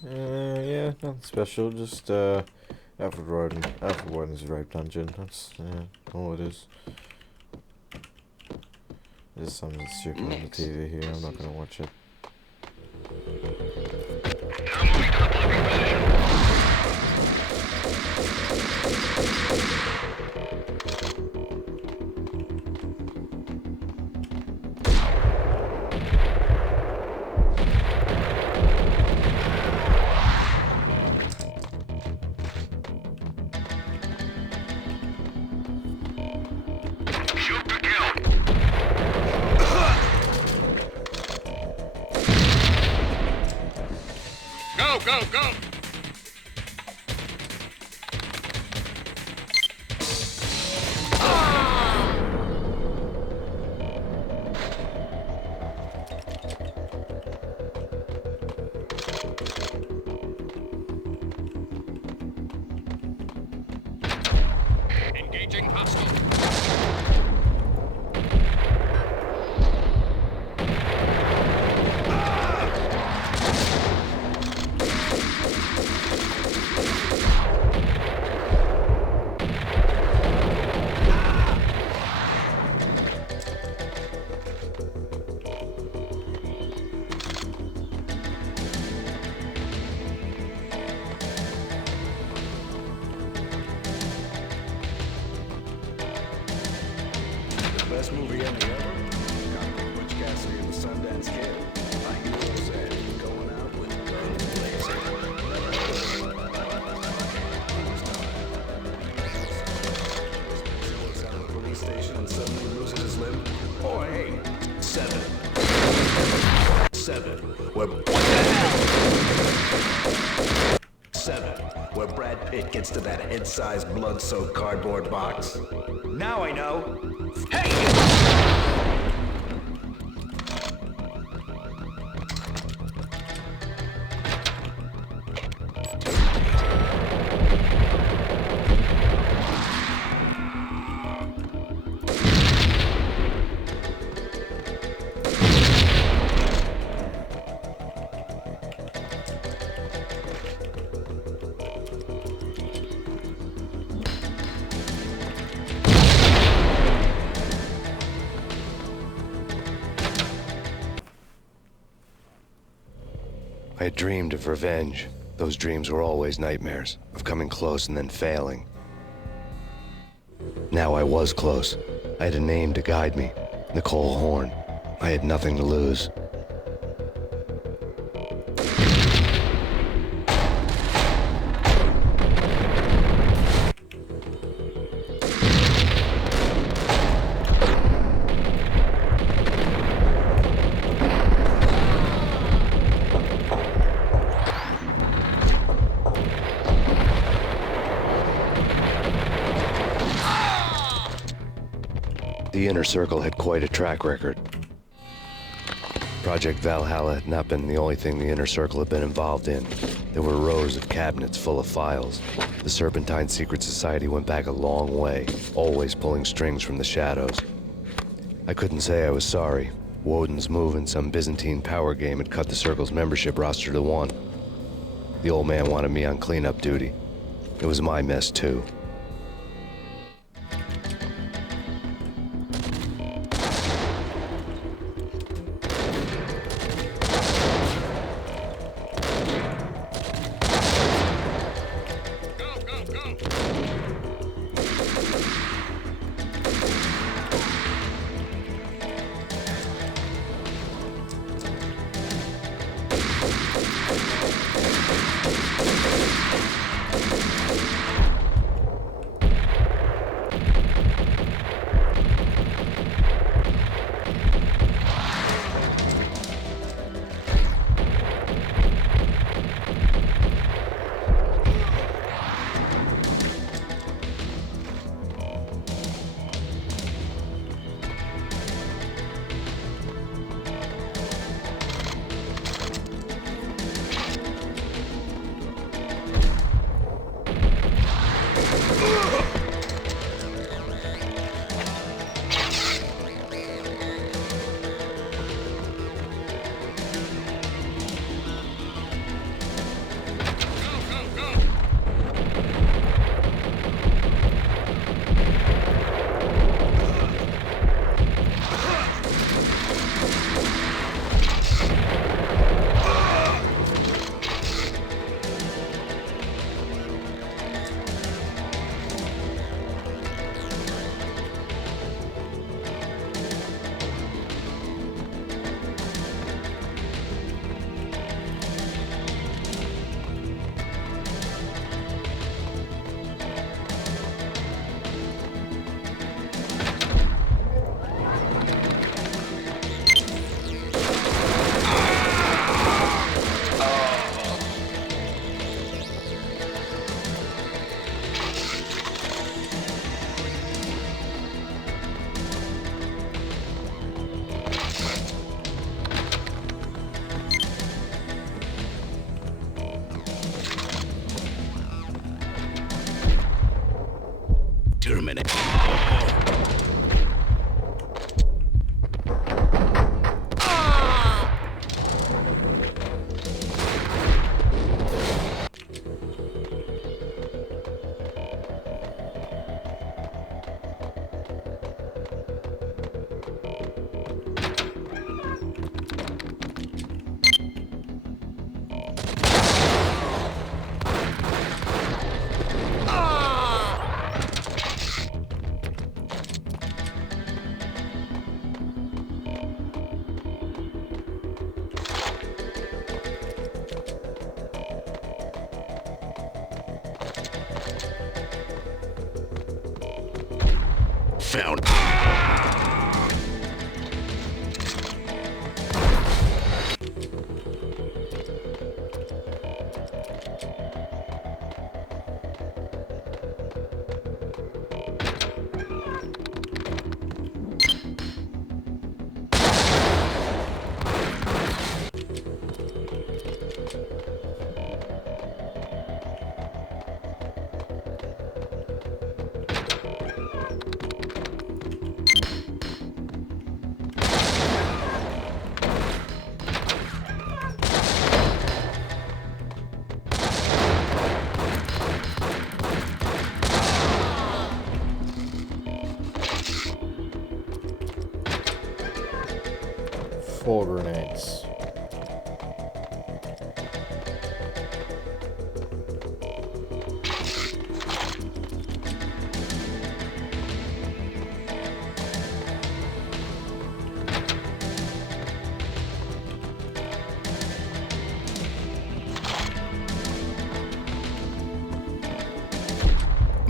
Yeah, nothing special, just Alfred Warden's rape dungeon, that's all it is. There's something circling on the TV here, I'm not gonna watch it. Go, go! Engaging hostile. 7, where... What the hell? 7, where Brad Pitt gets to that head-sized blood-soaked cardboard box. Now I know. Hey! I had dreamed of revenge. Those dreams were always nightmares, of coming close and then failing. Now I was close. I had a name to guide me, Nicole Horn. I had nothing to lose. The Inner Circle had quite a track record. Project Valhalla had not been the only thing the Inner Circle had been involved in. There were rows of cabinets full of files. The Serpentine Secret Society went back a long way, always pulling strings from the shadows. I couldn't say I was sorry. Woden's move in some Byzantine power game had cut the Circle's membership roster to 1. The old man wanted me on cleanup duty. It was my mess too. Terminate. Found.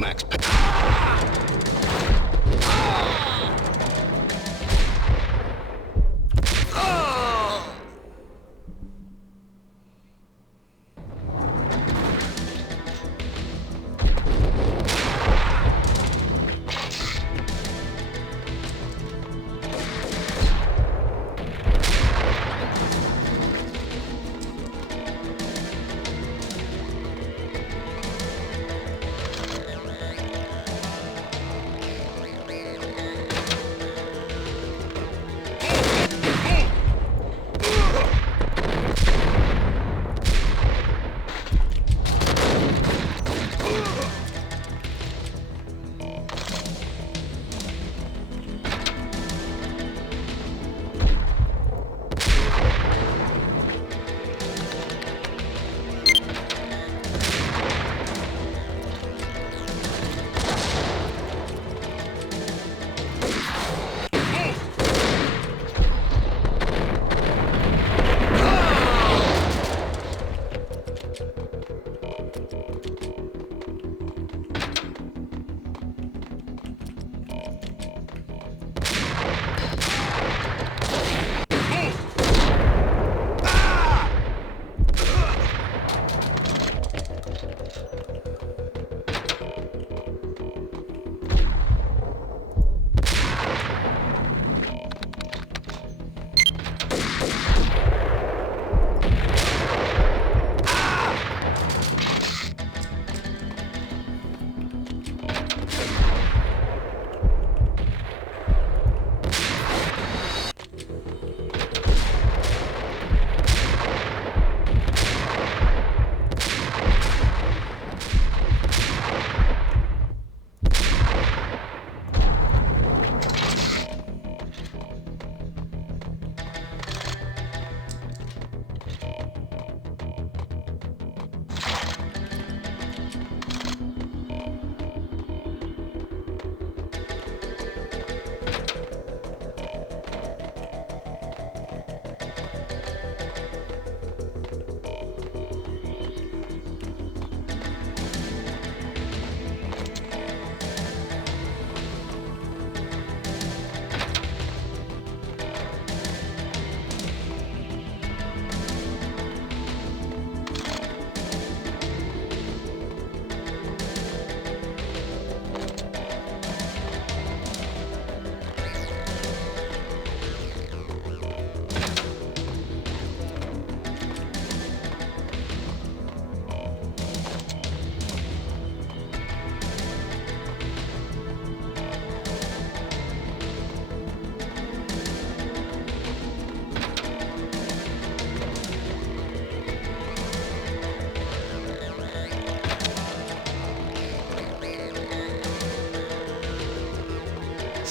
Max Payne.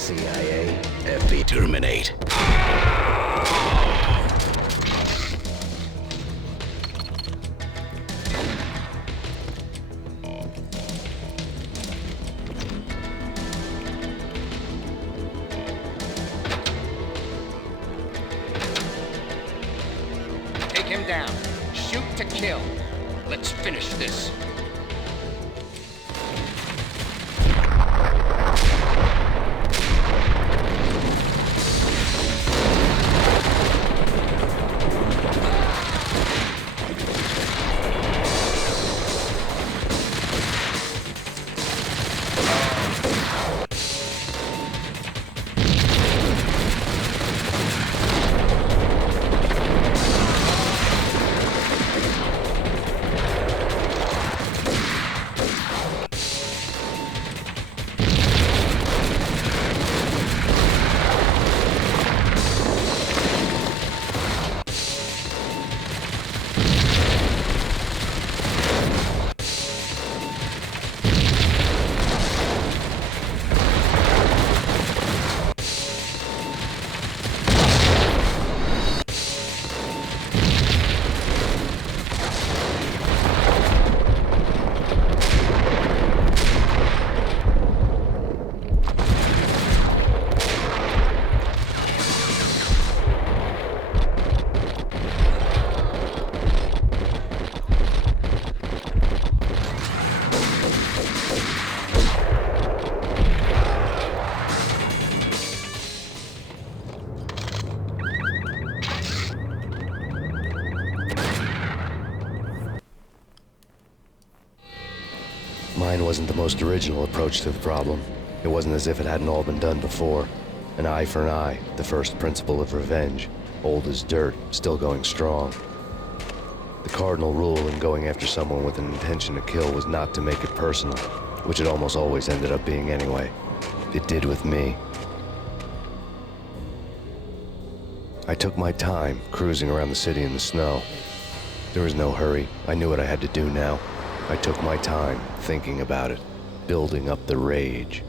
CIA, FB, terminate. Take him down. Shoot to kill. Let's finish this. Mine wasn't the most original approach to the problem. It wasn't as if it hadn't all been done before. An eye for an eye, the first principle of revenge. Old as dirt, still going strong. The cardinal rule in going after someone with an intention to kill was not to make it personal, which it almost always ended up being anyway. It did with me. I took my time, cruising around the city in the snow. There was no hurry. I knew what I had to do now. I took my time, thinking about it, building up the rage.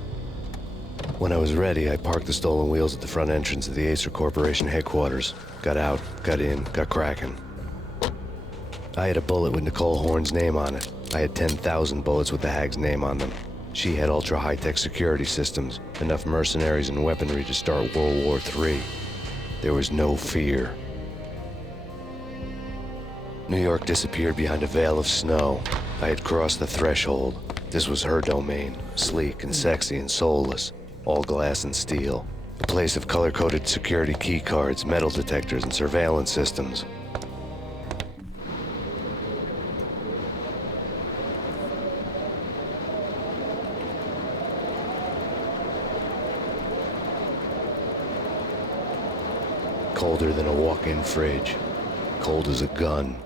When I was ready, I parked the stolen wheels at the front entrance of the Acer Corporation headquarters. Got out, got in, got cracking. I had a bullet with Nicole Horn's name on it. I had 10,000 bullets with the Hag's name on them. She had ultra-high-tech security systems, enough mercenaries and weaponry to start World War III. There was no fear. New York disappeared behind a veil of snow. I had crossed the threshold. This was her domain, sleek and sexy and soulless, all glass and steel. A place of color-coded security key cards, metal detectors, and surveillance systems. Colder than a walk-in fridge. Cold as a gun.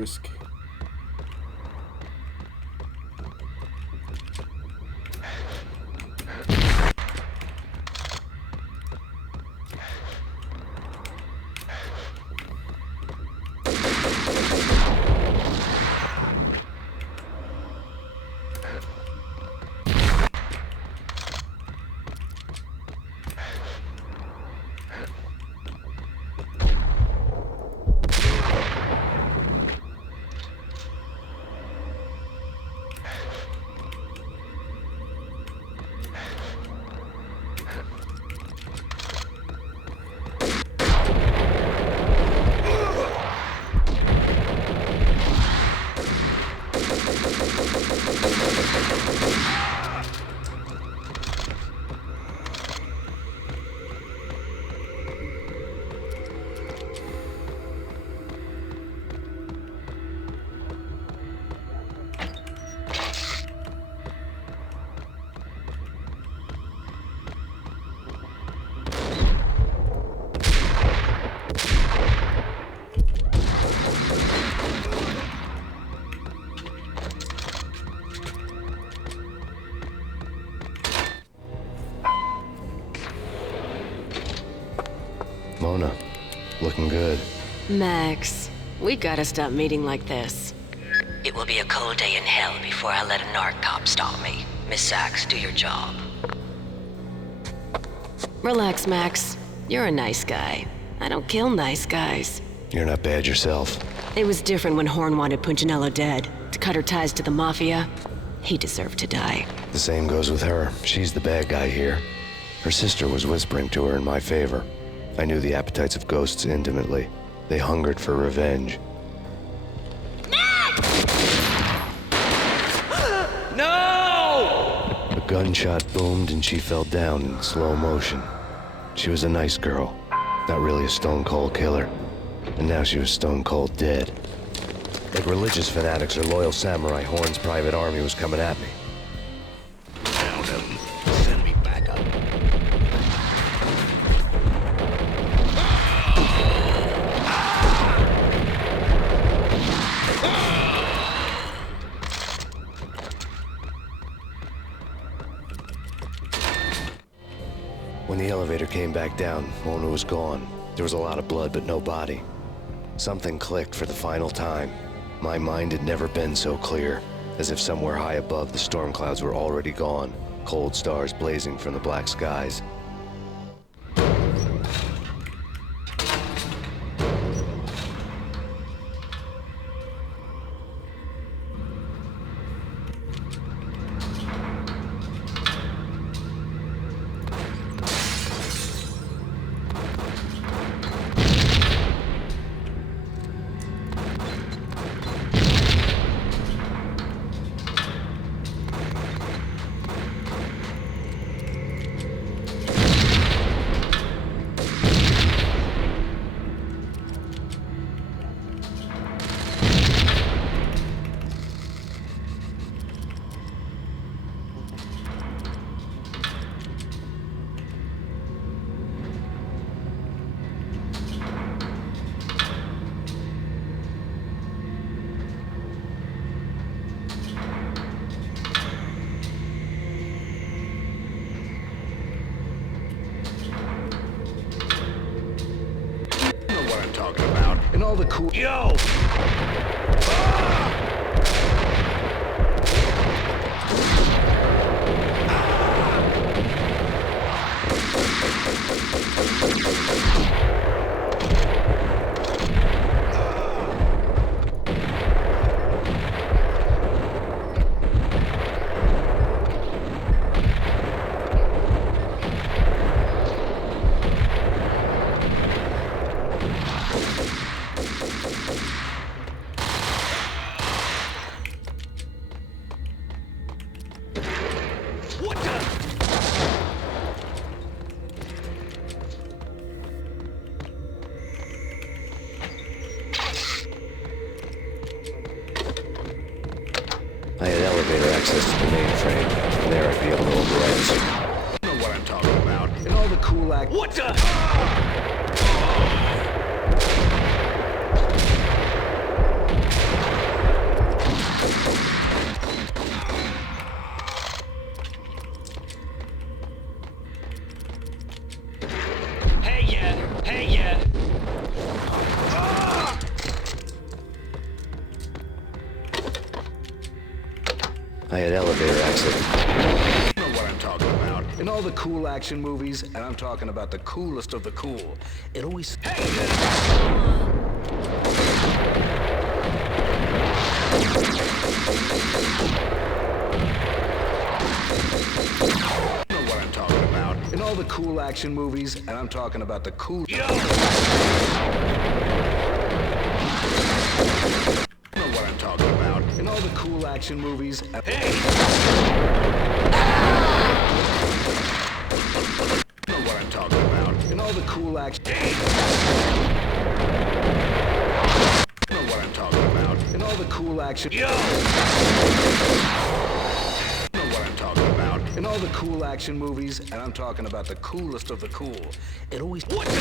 risky. Mona, looking good. Max, we gotta stop meeting like this. It will be a cold day in hell before I let a narc cop stop me. Miss Sachs, do your job. Relax, Max. You're a nice guy. I don't kill nice guys. You're not bad yourself. It was different when Horn wanted Punchinello dead. To cut her ties to the Mafia. He deserved to die. The same goes with her. She's the bad guy here. Her sister was whispering to her in my favor. I knew the appetites of ghosts intimately. They hungered for revenge. No! A gunshot boomed and she fell down in slow motion. She was a nice girl, not really a stone-cold killer. And now she was stone-cold dead. Like religious fanatics or loyal samurai, Horn's private army was coming at me. Found him. Send me back up. When the elevator came back down, Mona was gone. There was a lot of blood, but no body. Something clicked for the final time. My mind had never been so clear, as if somewhere high above the storm clouds were already gone, cold stars blazing from the black skies. And all the cool. Yo! I had elevator access to the mainframe. From there I'd be able to override the signal. You know what I'm talking about. And all the cool act. What the? I had elevator access. You know what I'm talking about. In all the cool action movies, and I'm talking about the coolest of the cool, it always... In all the cool action movies, and I'm talking about the cool... You know what I'm talking about. In all the cool action movies... You know what I'm talking about. In all the cool action... You know what I'm talking about. In all the cool action... In all the cool action movies, and I'm talking about the coolest of the cool, it always... What the?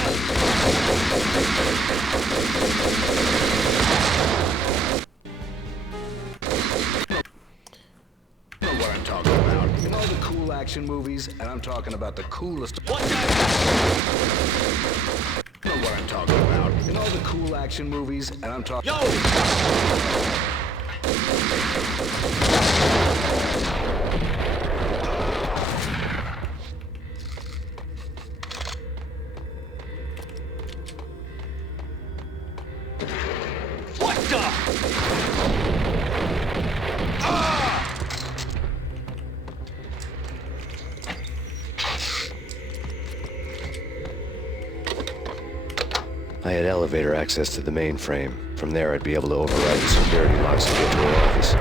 You know what I'm talking about. In all the cool action movies, and I'm talking about the coolest... What the? You know what I'm talking about. In all the cool action movies, and I'm talking... Yo! I had elevator access to the mainframe. From there, I'd be able to override the security locks to get to her office.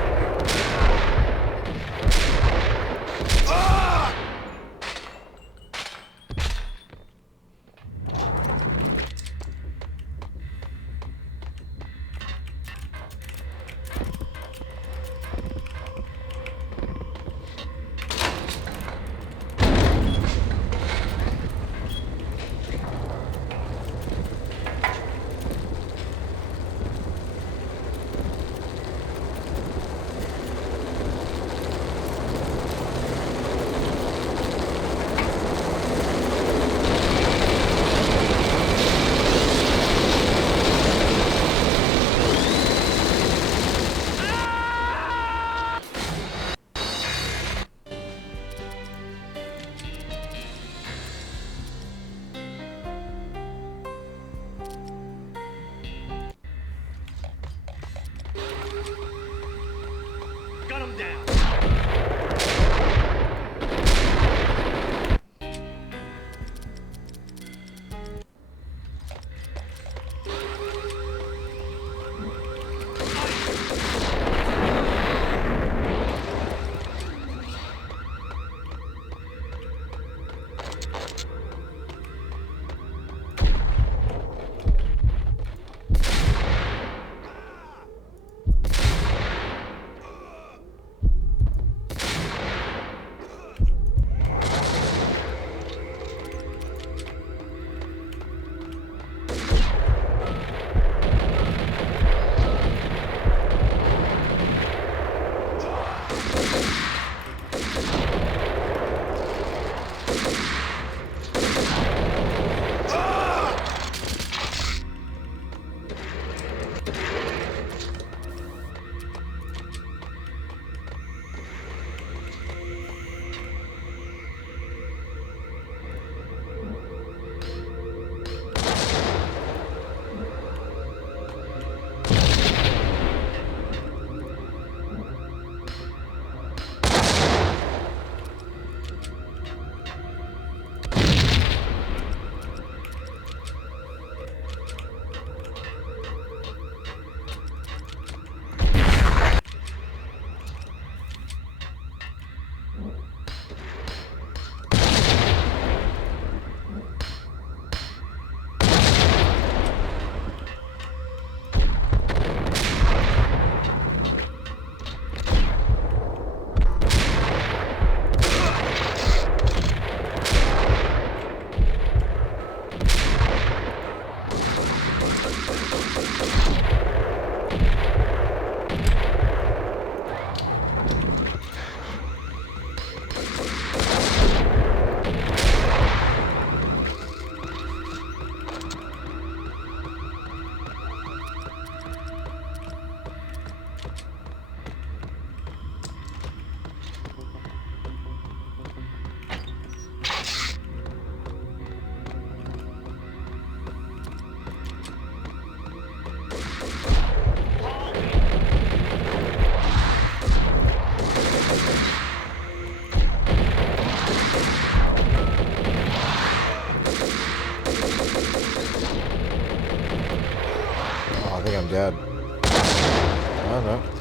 I think I'm dead. Oh no.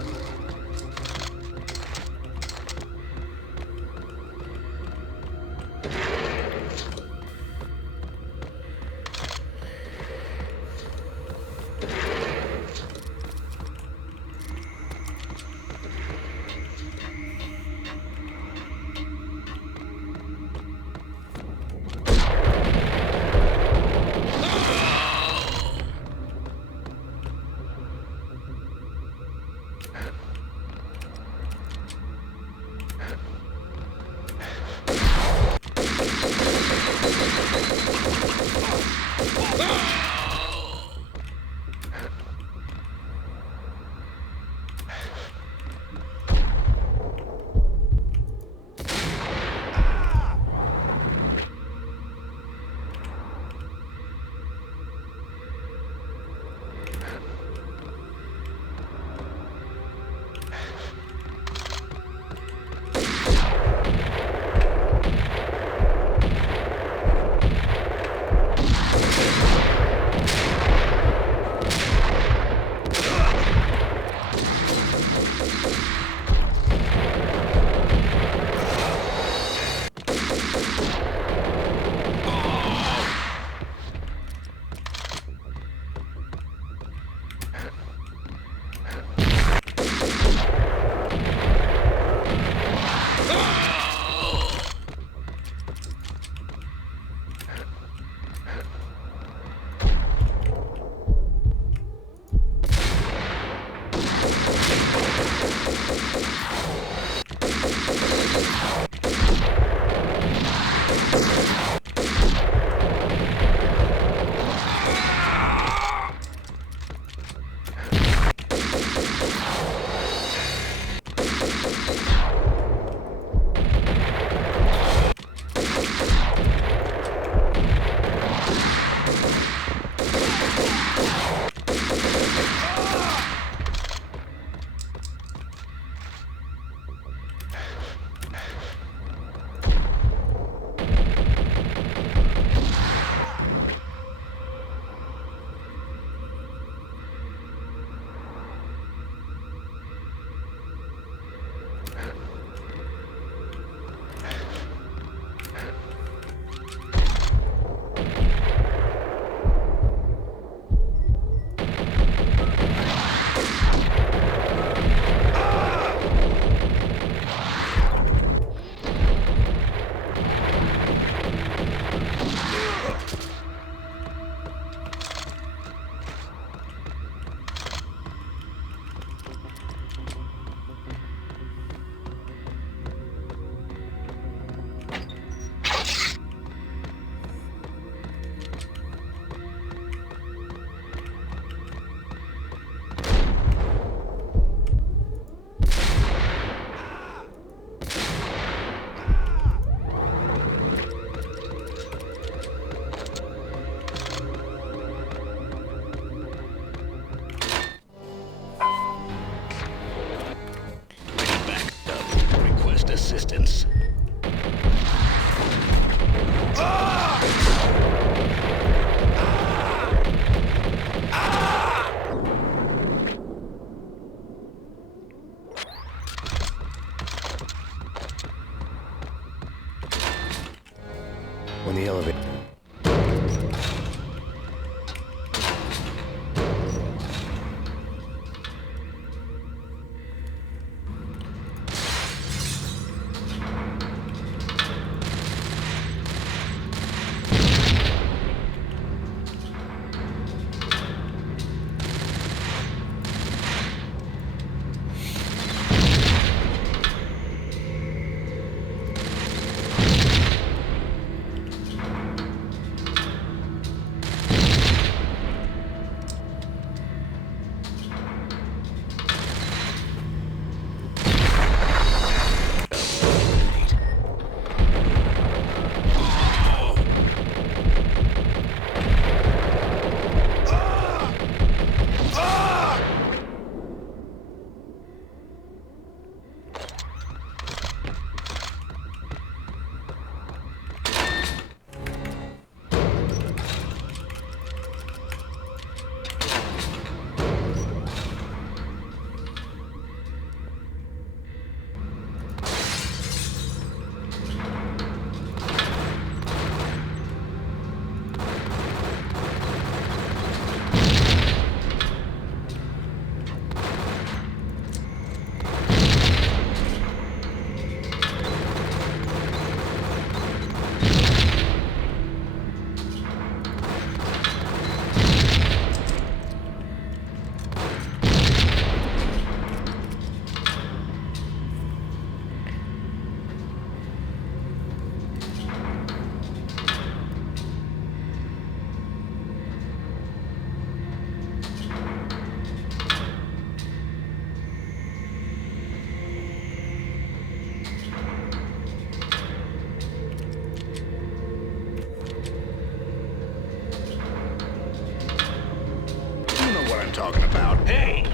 talking about. Hey!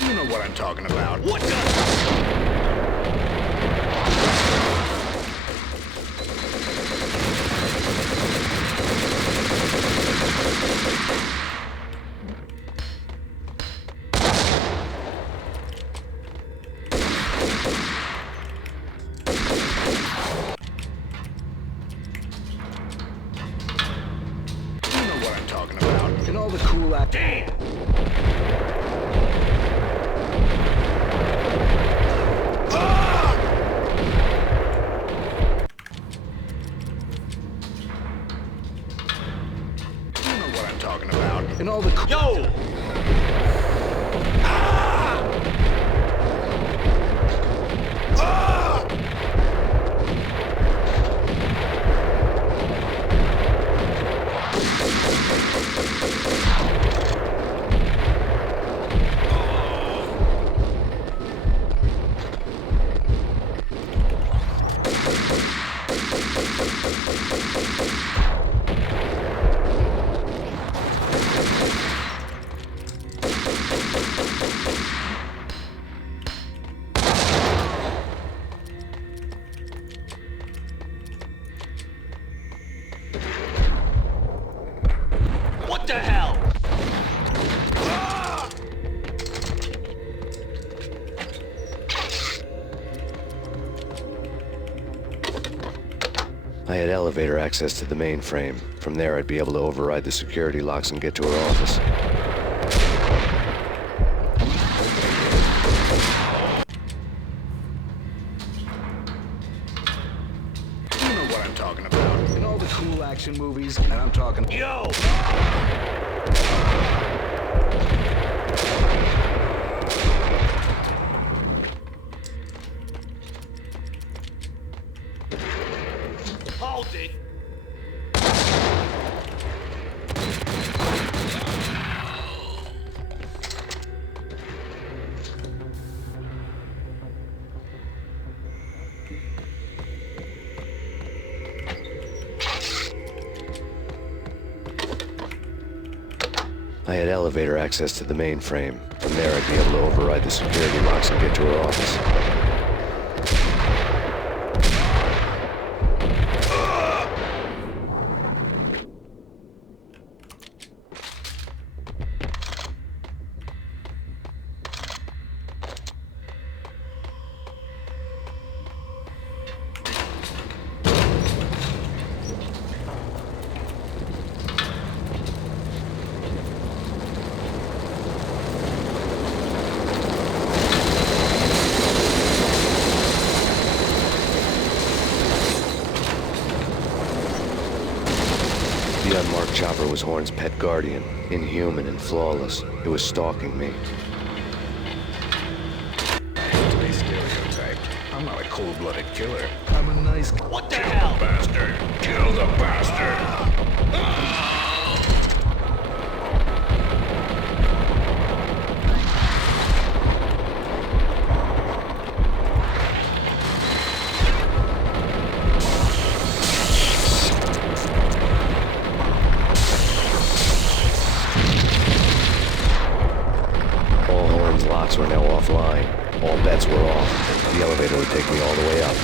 You know what I'm talking about. What I'm talking about. And all the cool act. Damn! You know what I'm talking about. And all the cool. Yo! What the hell? I had elevator access to the mainframe. From there, I'd be able to override the security locks and get to her office. You know what I'm talking about. In all the cool action movies, and I'm talking. Yo! Hold it! I had elevator access to the mainframe. From there, I'd be able to override the security locks and get to her office. The unmarked chopper was Horn's pet guardian, inhuman and flawless. It was stalking me. They stereotype. I'm not a cold-blooded killer. I'm a nice. What the hell? Bastard! Kill the bastard! Locks were now offline. All bets were off. The elevator would take me all the way up.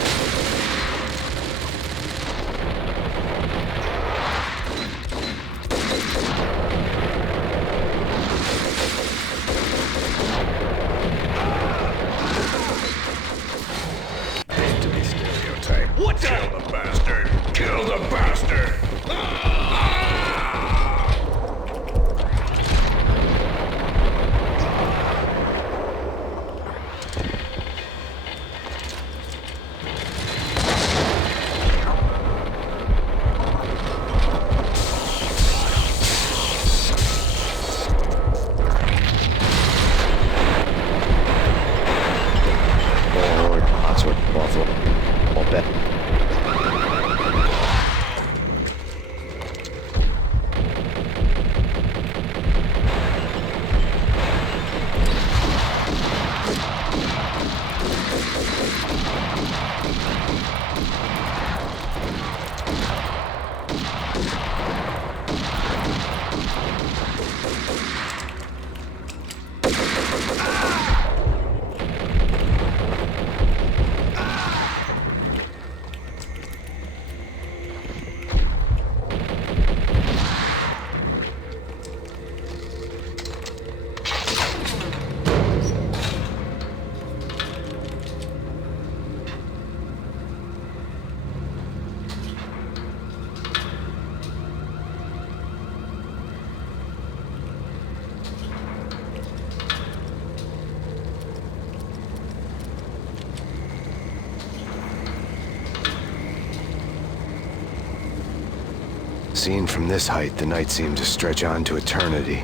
Seen from this height, the night seemed to stretch on to eternity.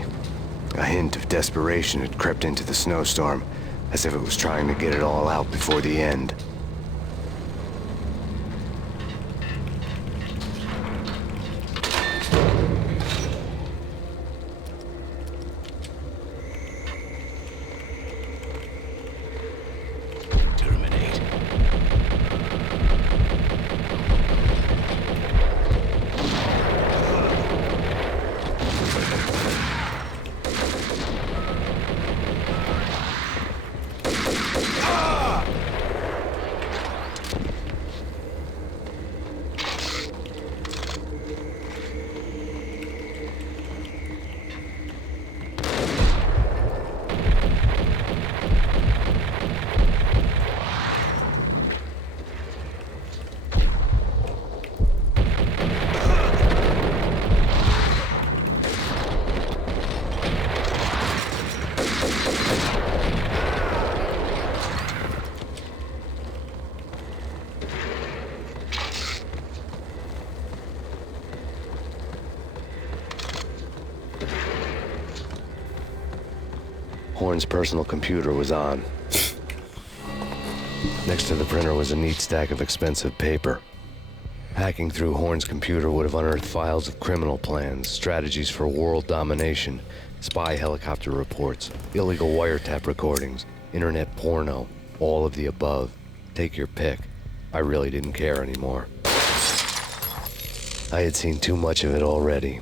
A hint of desperation had crept into the snowstorm, as if it was trying to get it all out before the end. Horn's personal computer was on. Next to the printer was a neat stack of expensive paper. Hacking through Horn's computer would have unearthed files of criminal plans, strategies for world domination, spy helicopter reports, illegal wiretap recordings, internet porno, all of the above. Take your pick. I really didn't care anymore. I had seen too much of it already.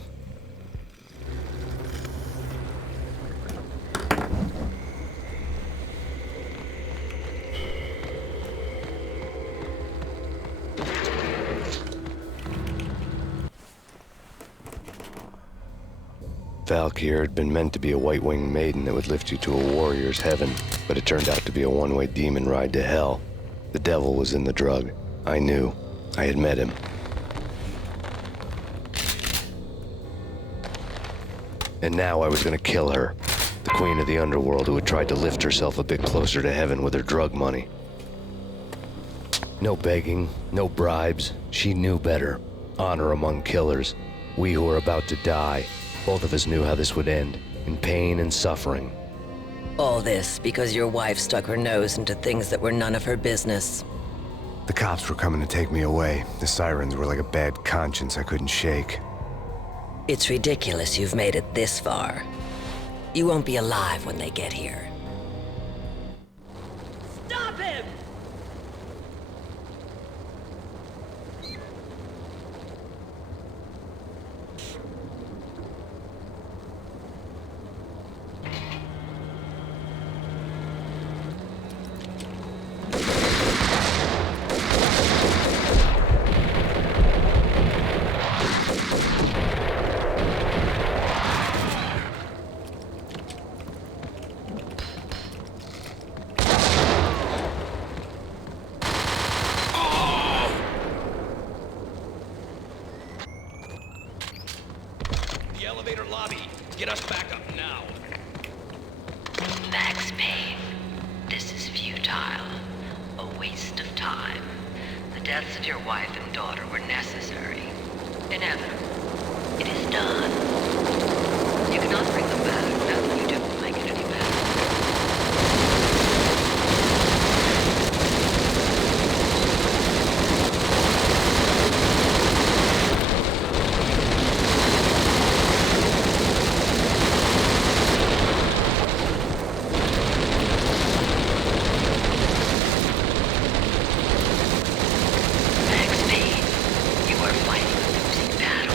Valkyr had been meant to be a white-winged maiden that would lift you to a warrior's heaven, but it turned out to be a one-way demon ride to hell. The devil was in the drug. I knew. I had met him. And now I was gonna kill her, the queen of the underworld who had tried to lift herself a bit closer to heaven with her drug money. No begging, no bribes. She knew better. Honor among killers. We who were about to die. Both of us knew how this would end, in pain and suffering. All this because your wife stuck her nose into things that were none of her business. The cops were coming to take me away. The sirens were like a bad conscience I couldn't shake. It's ridiculous you've made it this far. You won't be alive when they get here. Stop him! Elevator lobby. Get us back up now. Max Payne, this is futile. A waste of time. The deaths of your wife and daughter were necessary. Inevitable. It is done. You cannot bring them back. Nothing you do will make it any better. Max Payne, you are fighting a losing battle.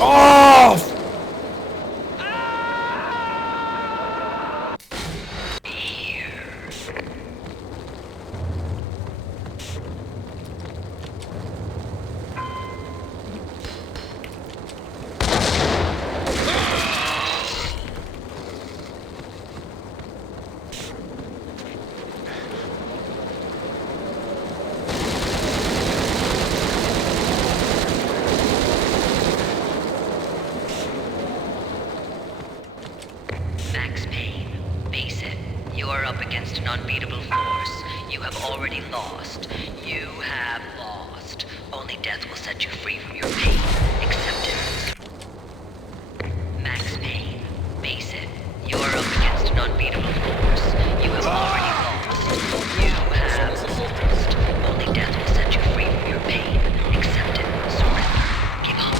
Oh! Max Payne, face it. You are up against an unbeatable force. You have already lost. You have lost. Only death will set you free from your pain. Accept it. Max Payne, face it. You are up against an unbeatable force. You have already lost. You have lost. Only death will set you free from your pain. Accept it. Surrender. Give up.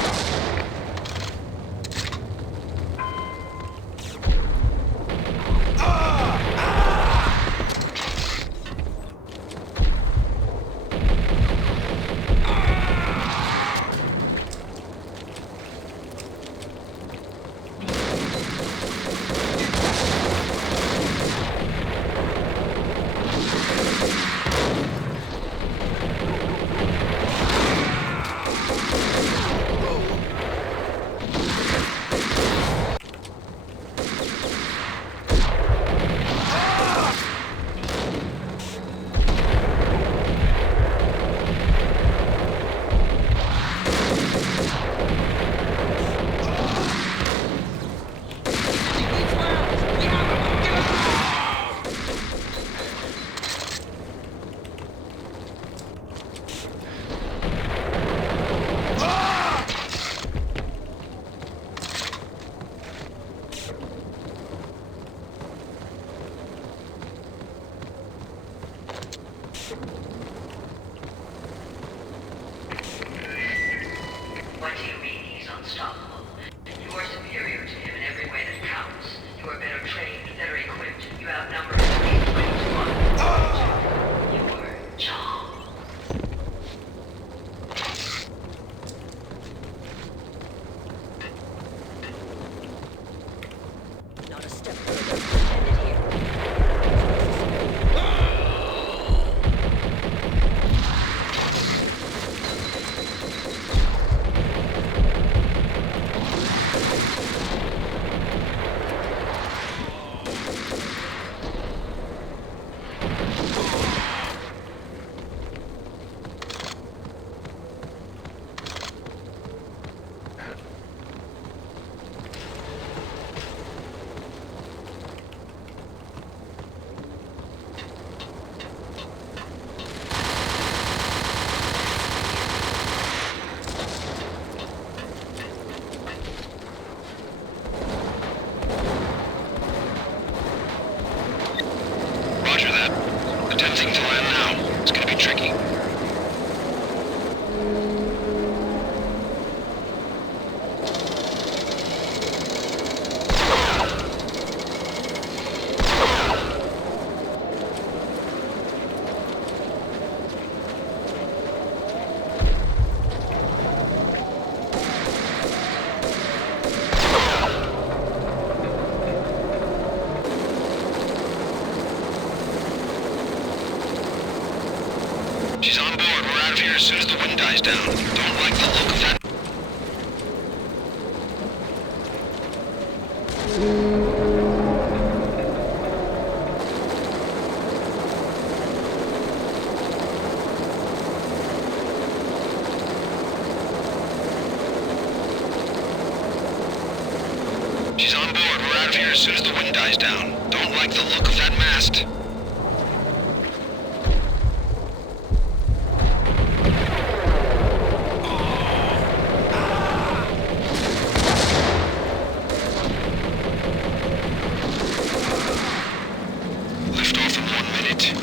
What do you mean he's unstoppable? You are superior to him in every way that counts. You are better trained, better equipped. You outnumber him 8 to 1. Your job. Not a step further. End it here. Roger that. Attempting to land now. It's gonna be tricky. She's on board. We're out of here as soon as the wind dies down. Don't like the look of that. She's on board. We're out of here as soon as the wind dies down. Don't like the look of that mast. Lift off in 1 minute.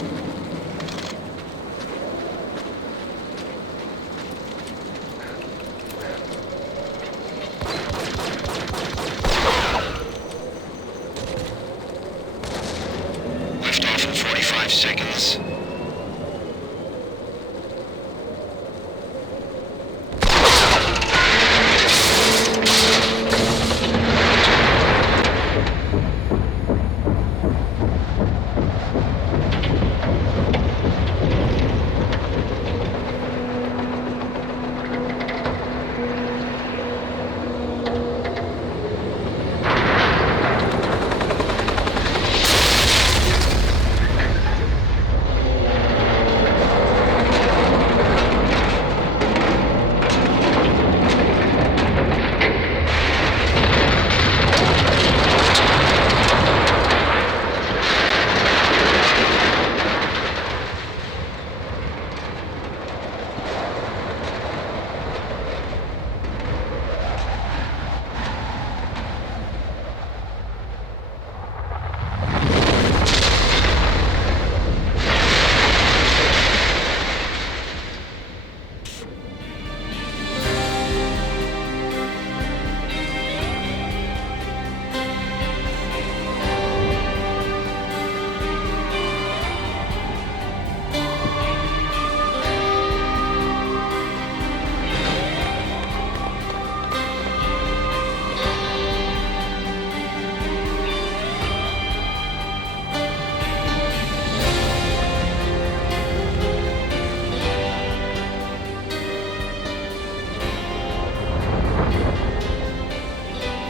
Lift off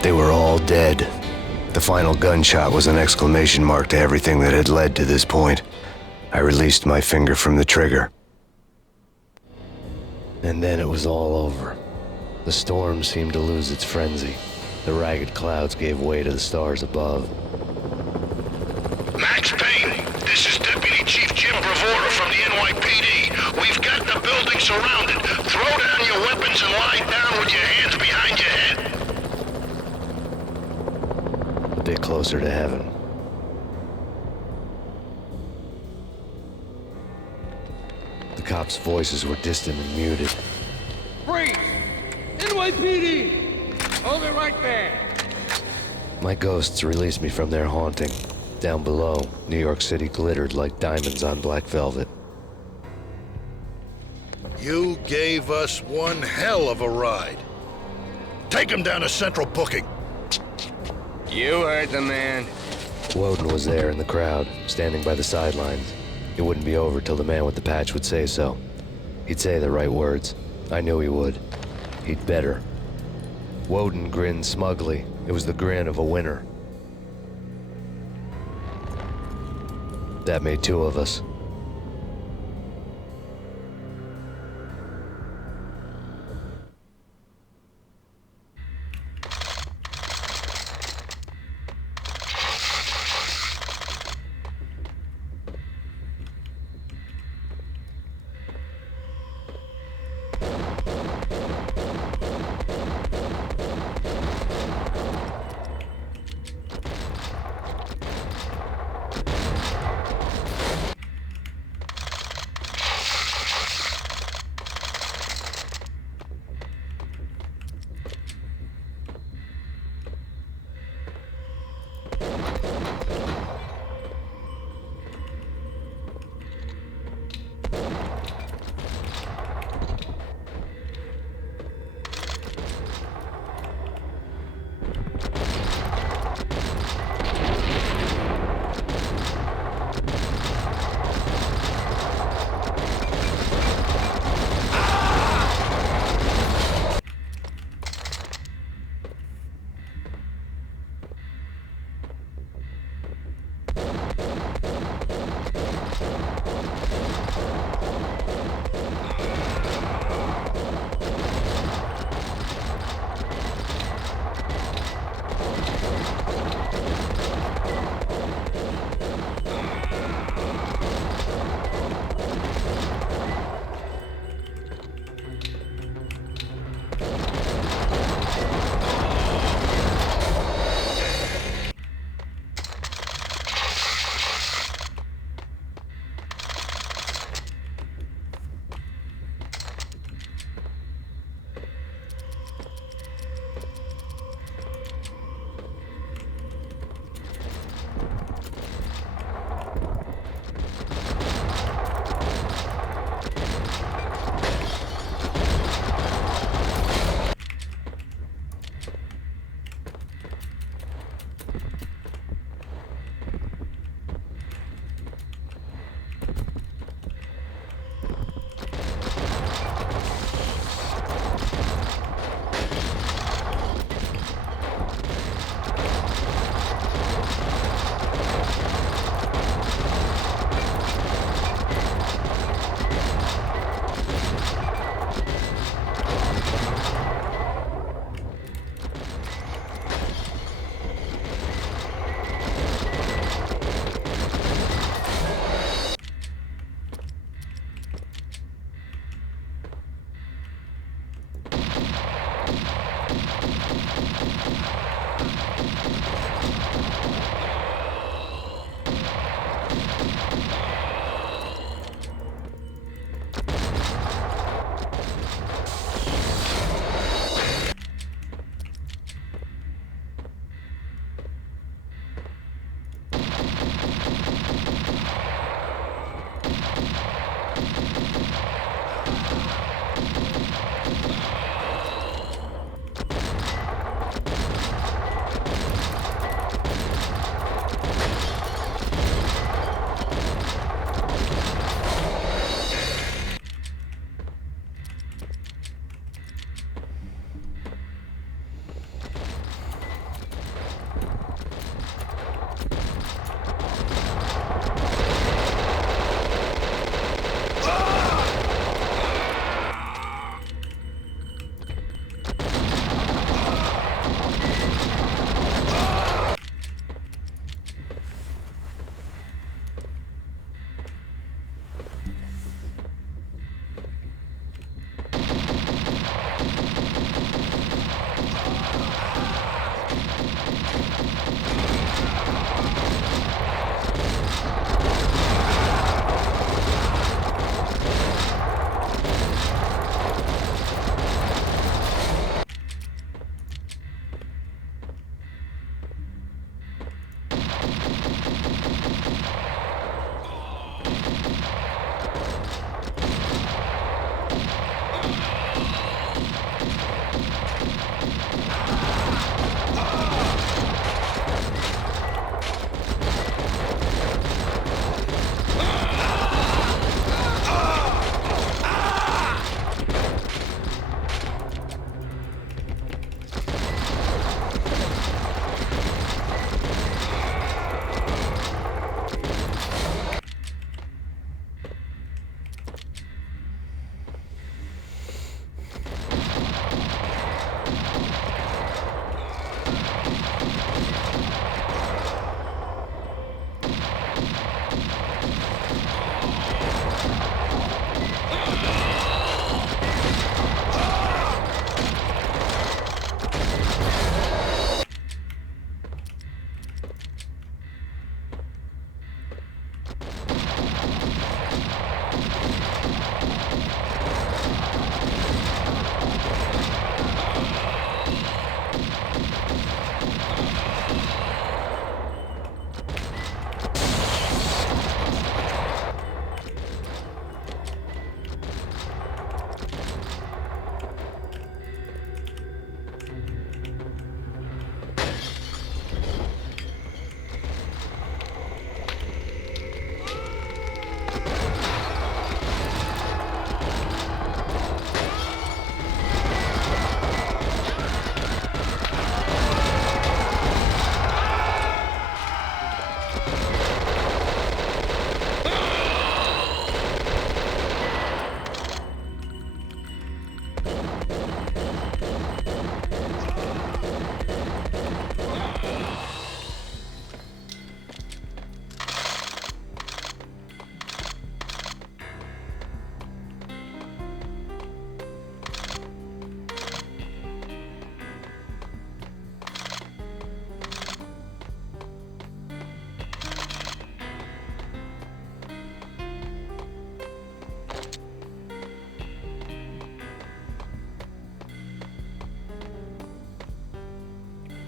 They were all dead. The final gunshot was an exclamation mark to everything that had led to this point. I released my finger from the trigger. And then it was all over. The storm seemed to lose its frenzy. The ragged clouds gave way to the stars above. Max Payne, this is Deputy Chief Jim Bravura from the NYPD. We've got the building surrounded. Throw down your weapons and lie down with your hands behind your head. A bit closer to heaven. The cops' voices were distant and muted. Freeze! NYPD! Hold it right there! My ghosts released me from their haunting. Down below, New York City glittered like diamonds on black velvet. You gave us one hell of a ride. Take him down to Central Booking. You heard the man. Woden was there in the crowd, standing by the sidelines. It wouldn't be over till the man with the patch would say so. He'd say the right words. I knew he would. He'd better. Woden grinned smugly. It was the grin of a winner. That made two of us.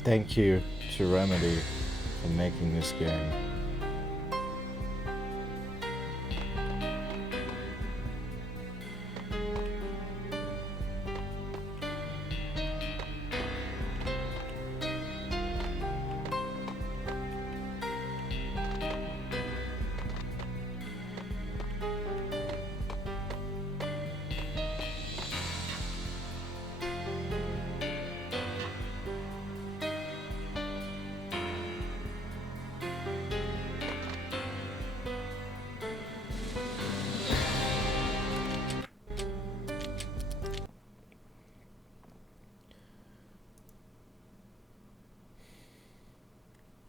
thank you to Remedy for making this game.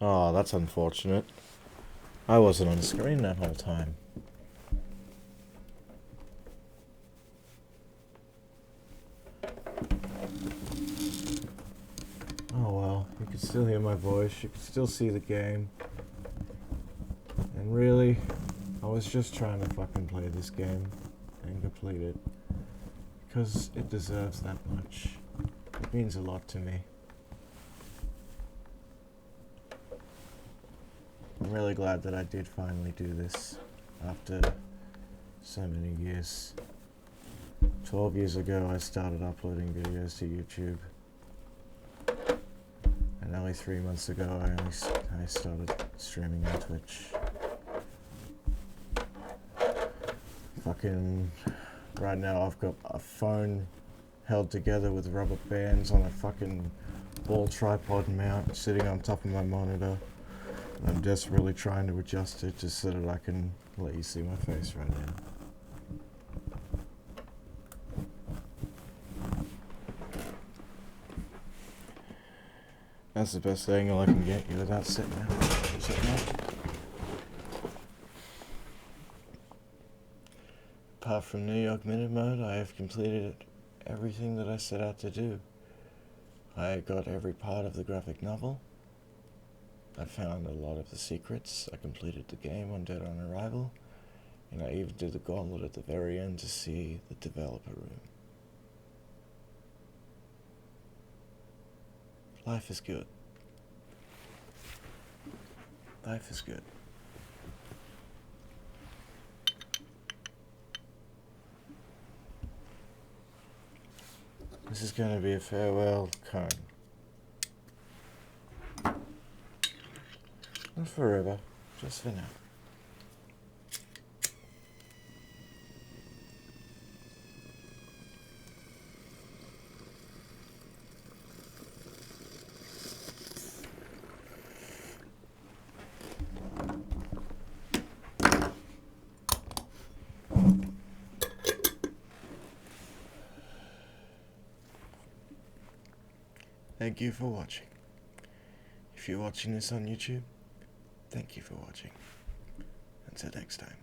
Oh, that's unfortunate. I wasn't on screen that whole time. Oh well, you can still hear my voice, you can still see the game. And really, I was just trying to fucking play this game and complete it. Because it deserves that much. It means a lot to me. I'm really glad that I did finally do this after so many years. 12 years ago I started uploading videos to YouTube. And only 3 months ago I started streaming on Twitch. Fucking right now I've got a phone held together with rubber bands on a fucking ball tripod mount sitting on top of my monitor. I'm desperately trying to adjust it just so that I can let you see my face right now. That's the best angle I can get you without sitting up. Apart from New York Minute Mode, I have completed everything that I set out to do. I got every part of the graphic novel. I found a lot of the secrets. I completed the game on Dead on Arrival. And I even did the gauntlet at the very end to see the developer room. Life is good. Life is good. This is going to be a farewell cone. Not forever, just for now. Thank you for watching. If you're watching this on YouTube, thank you for watching. Until next time.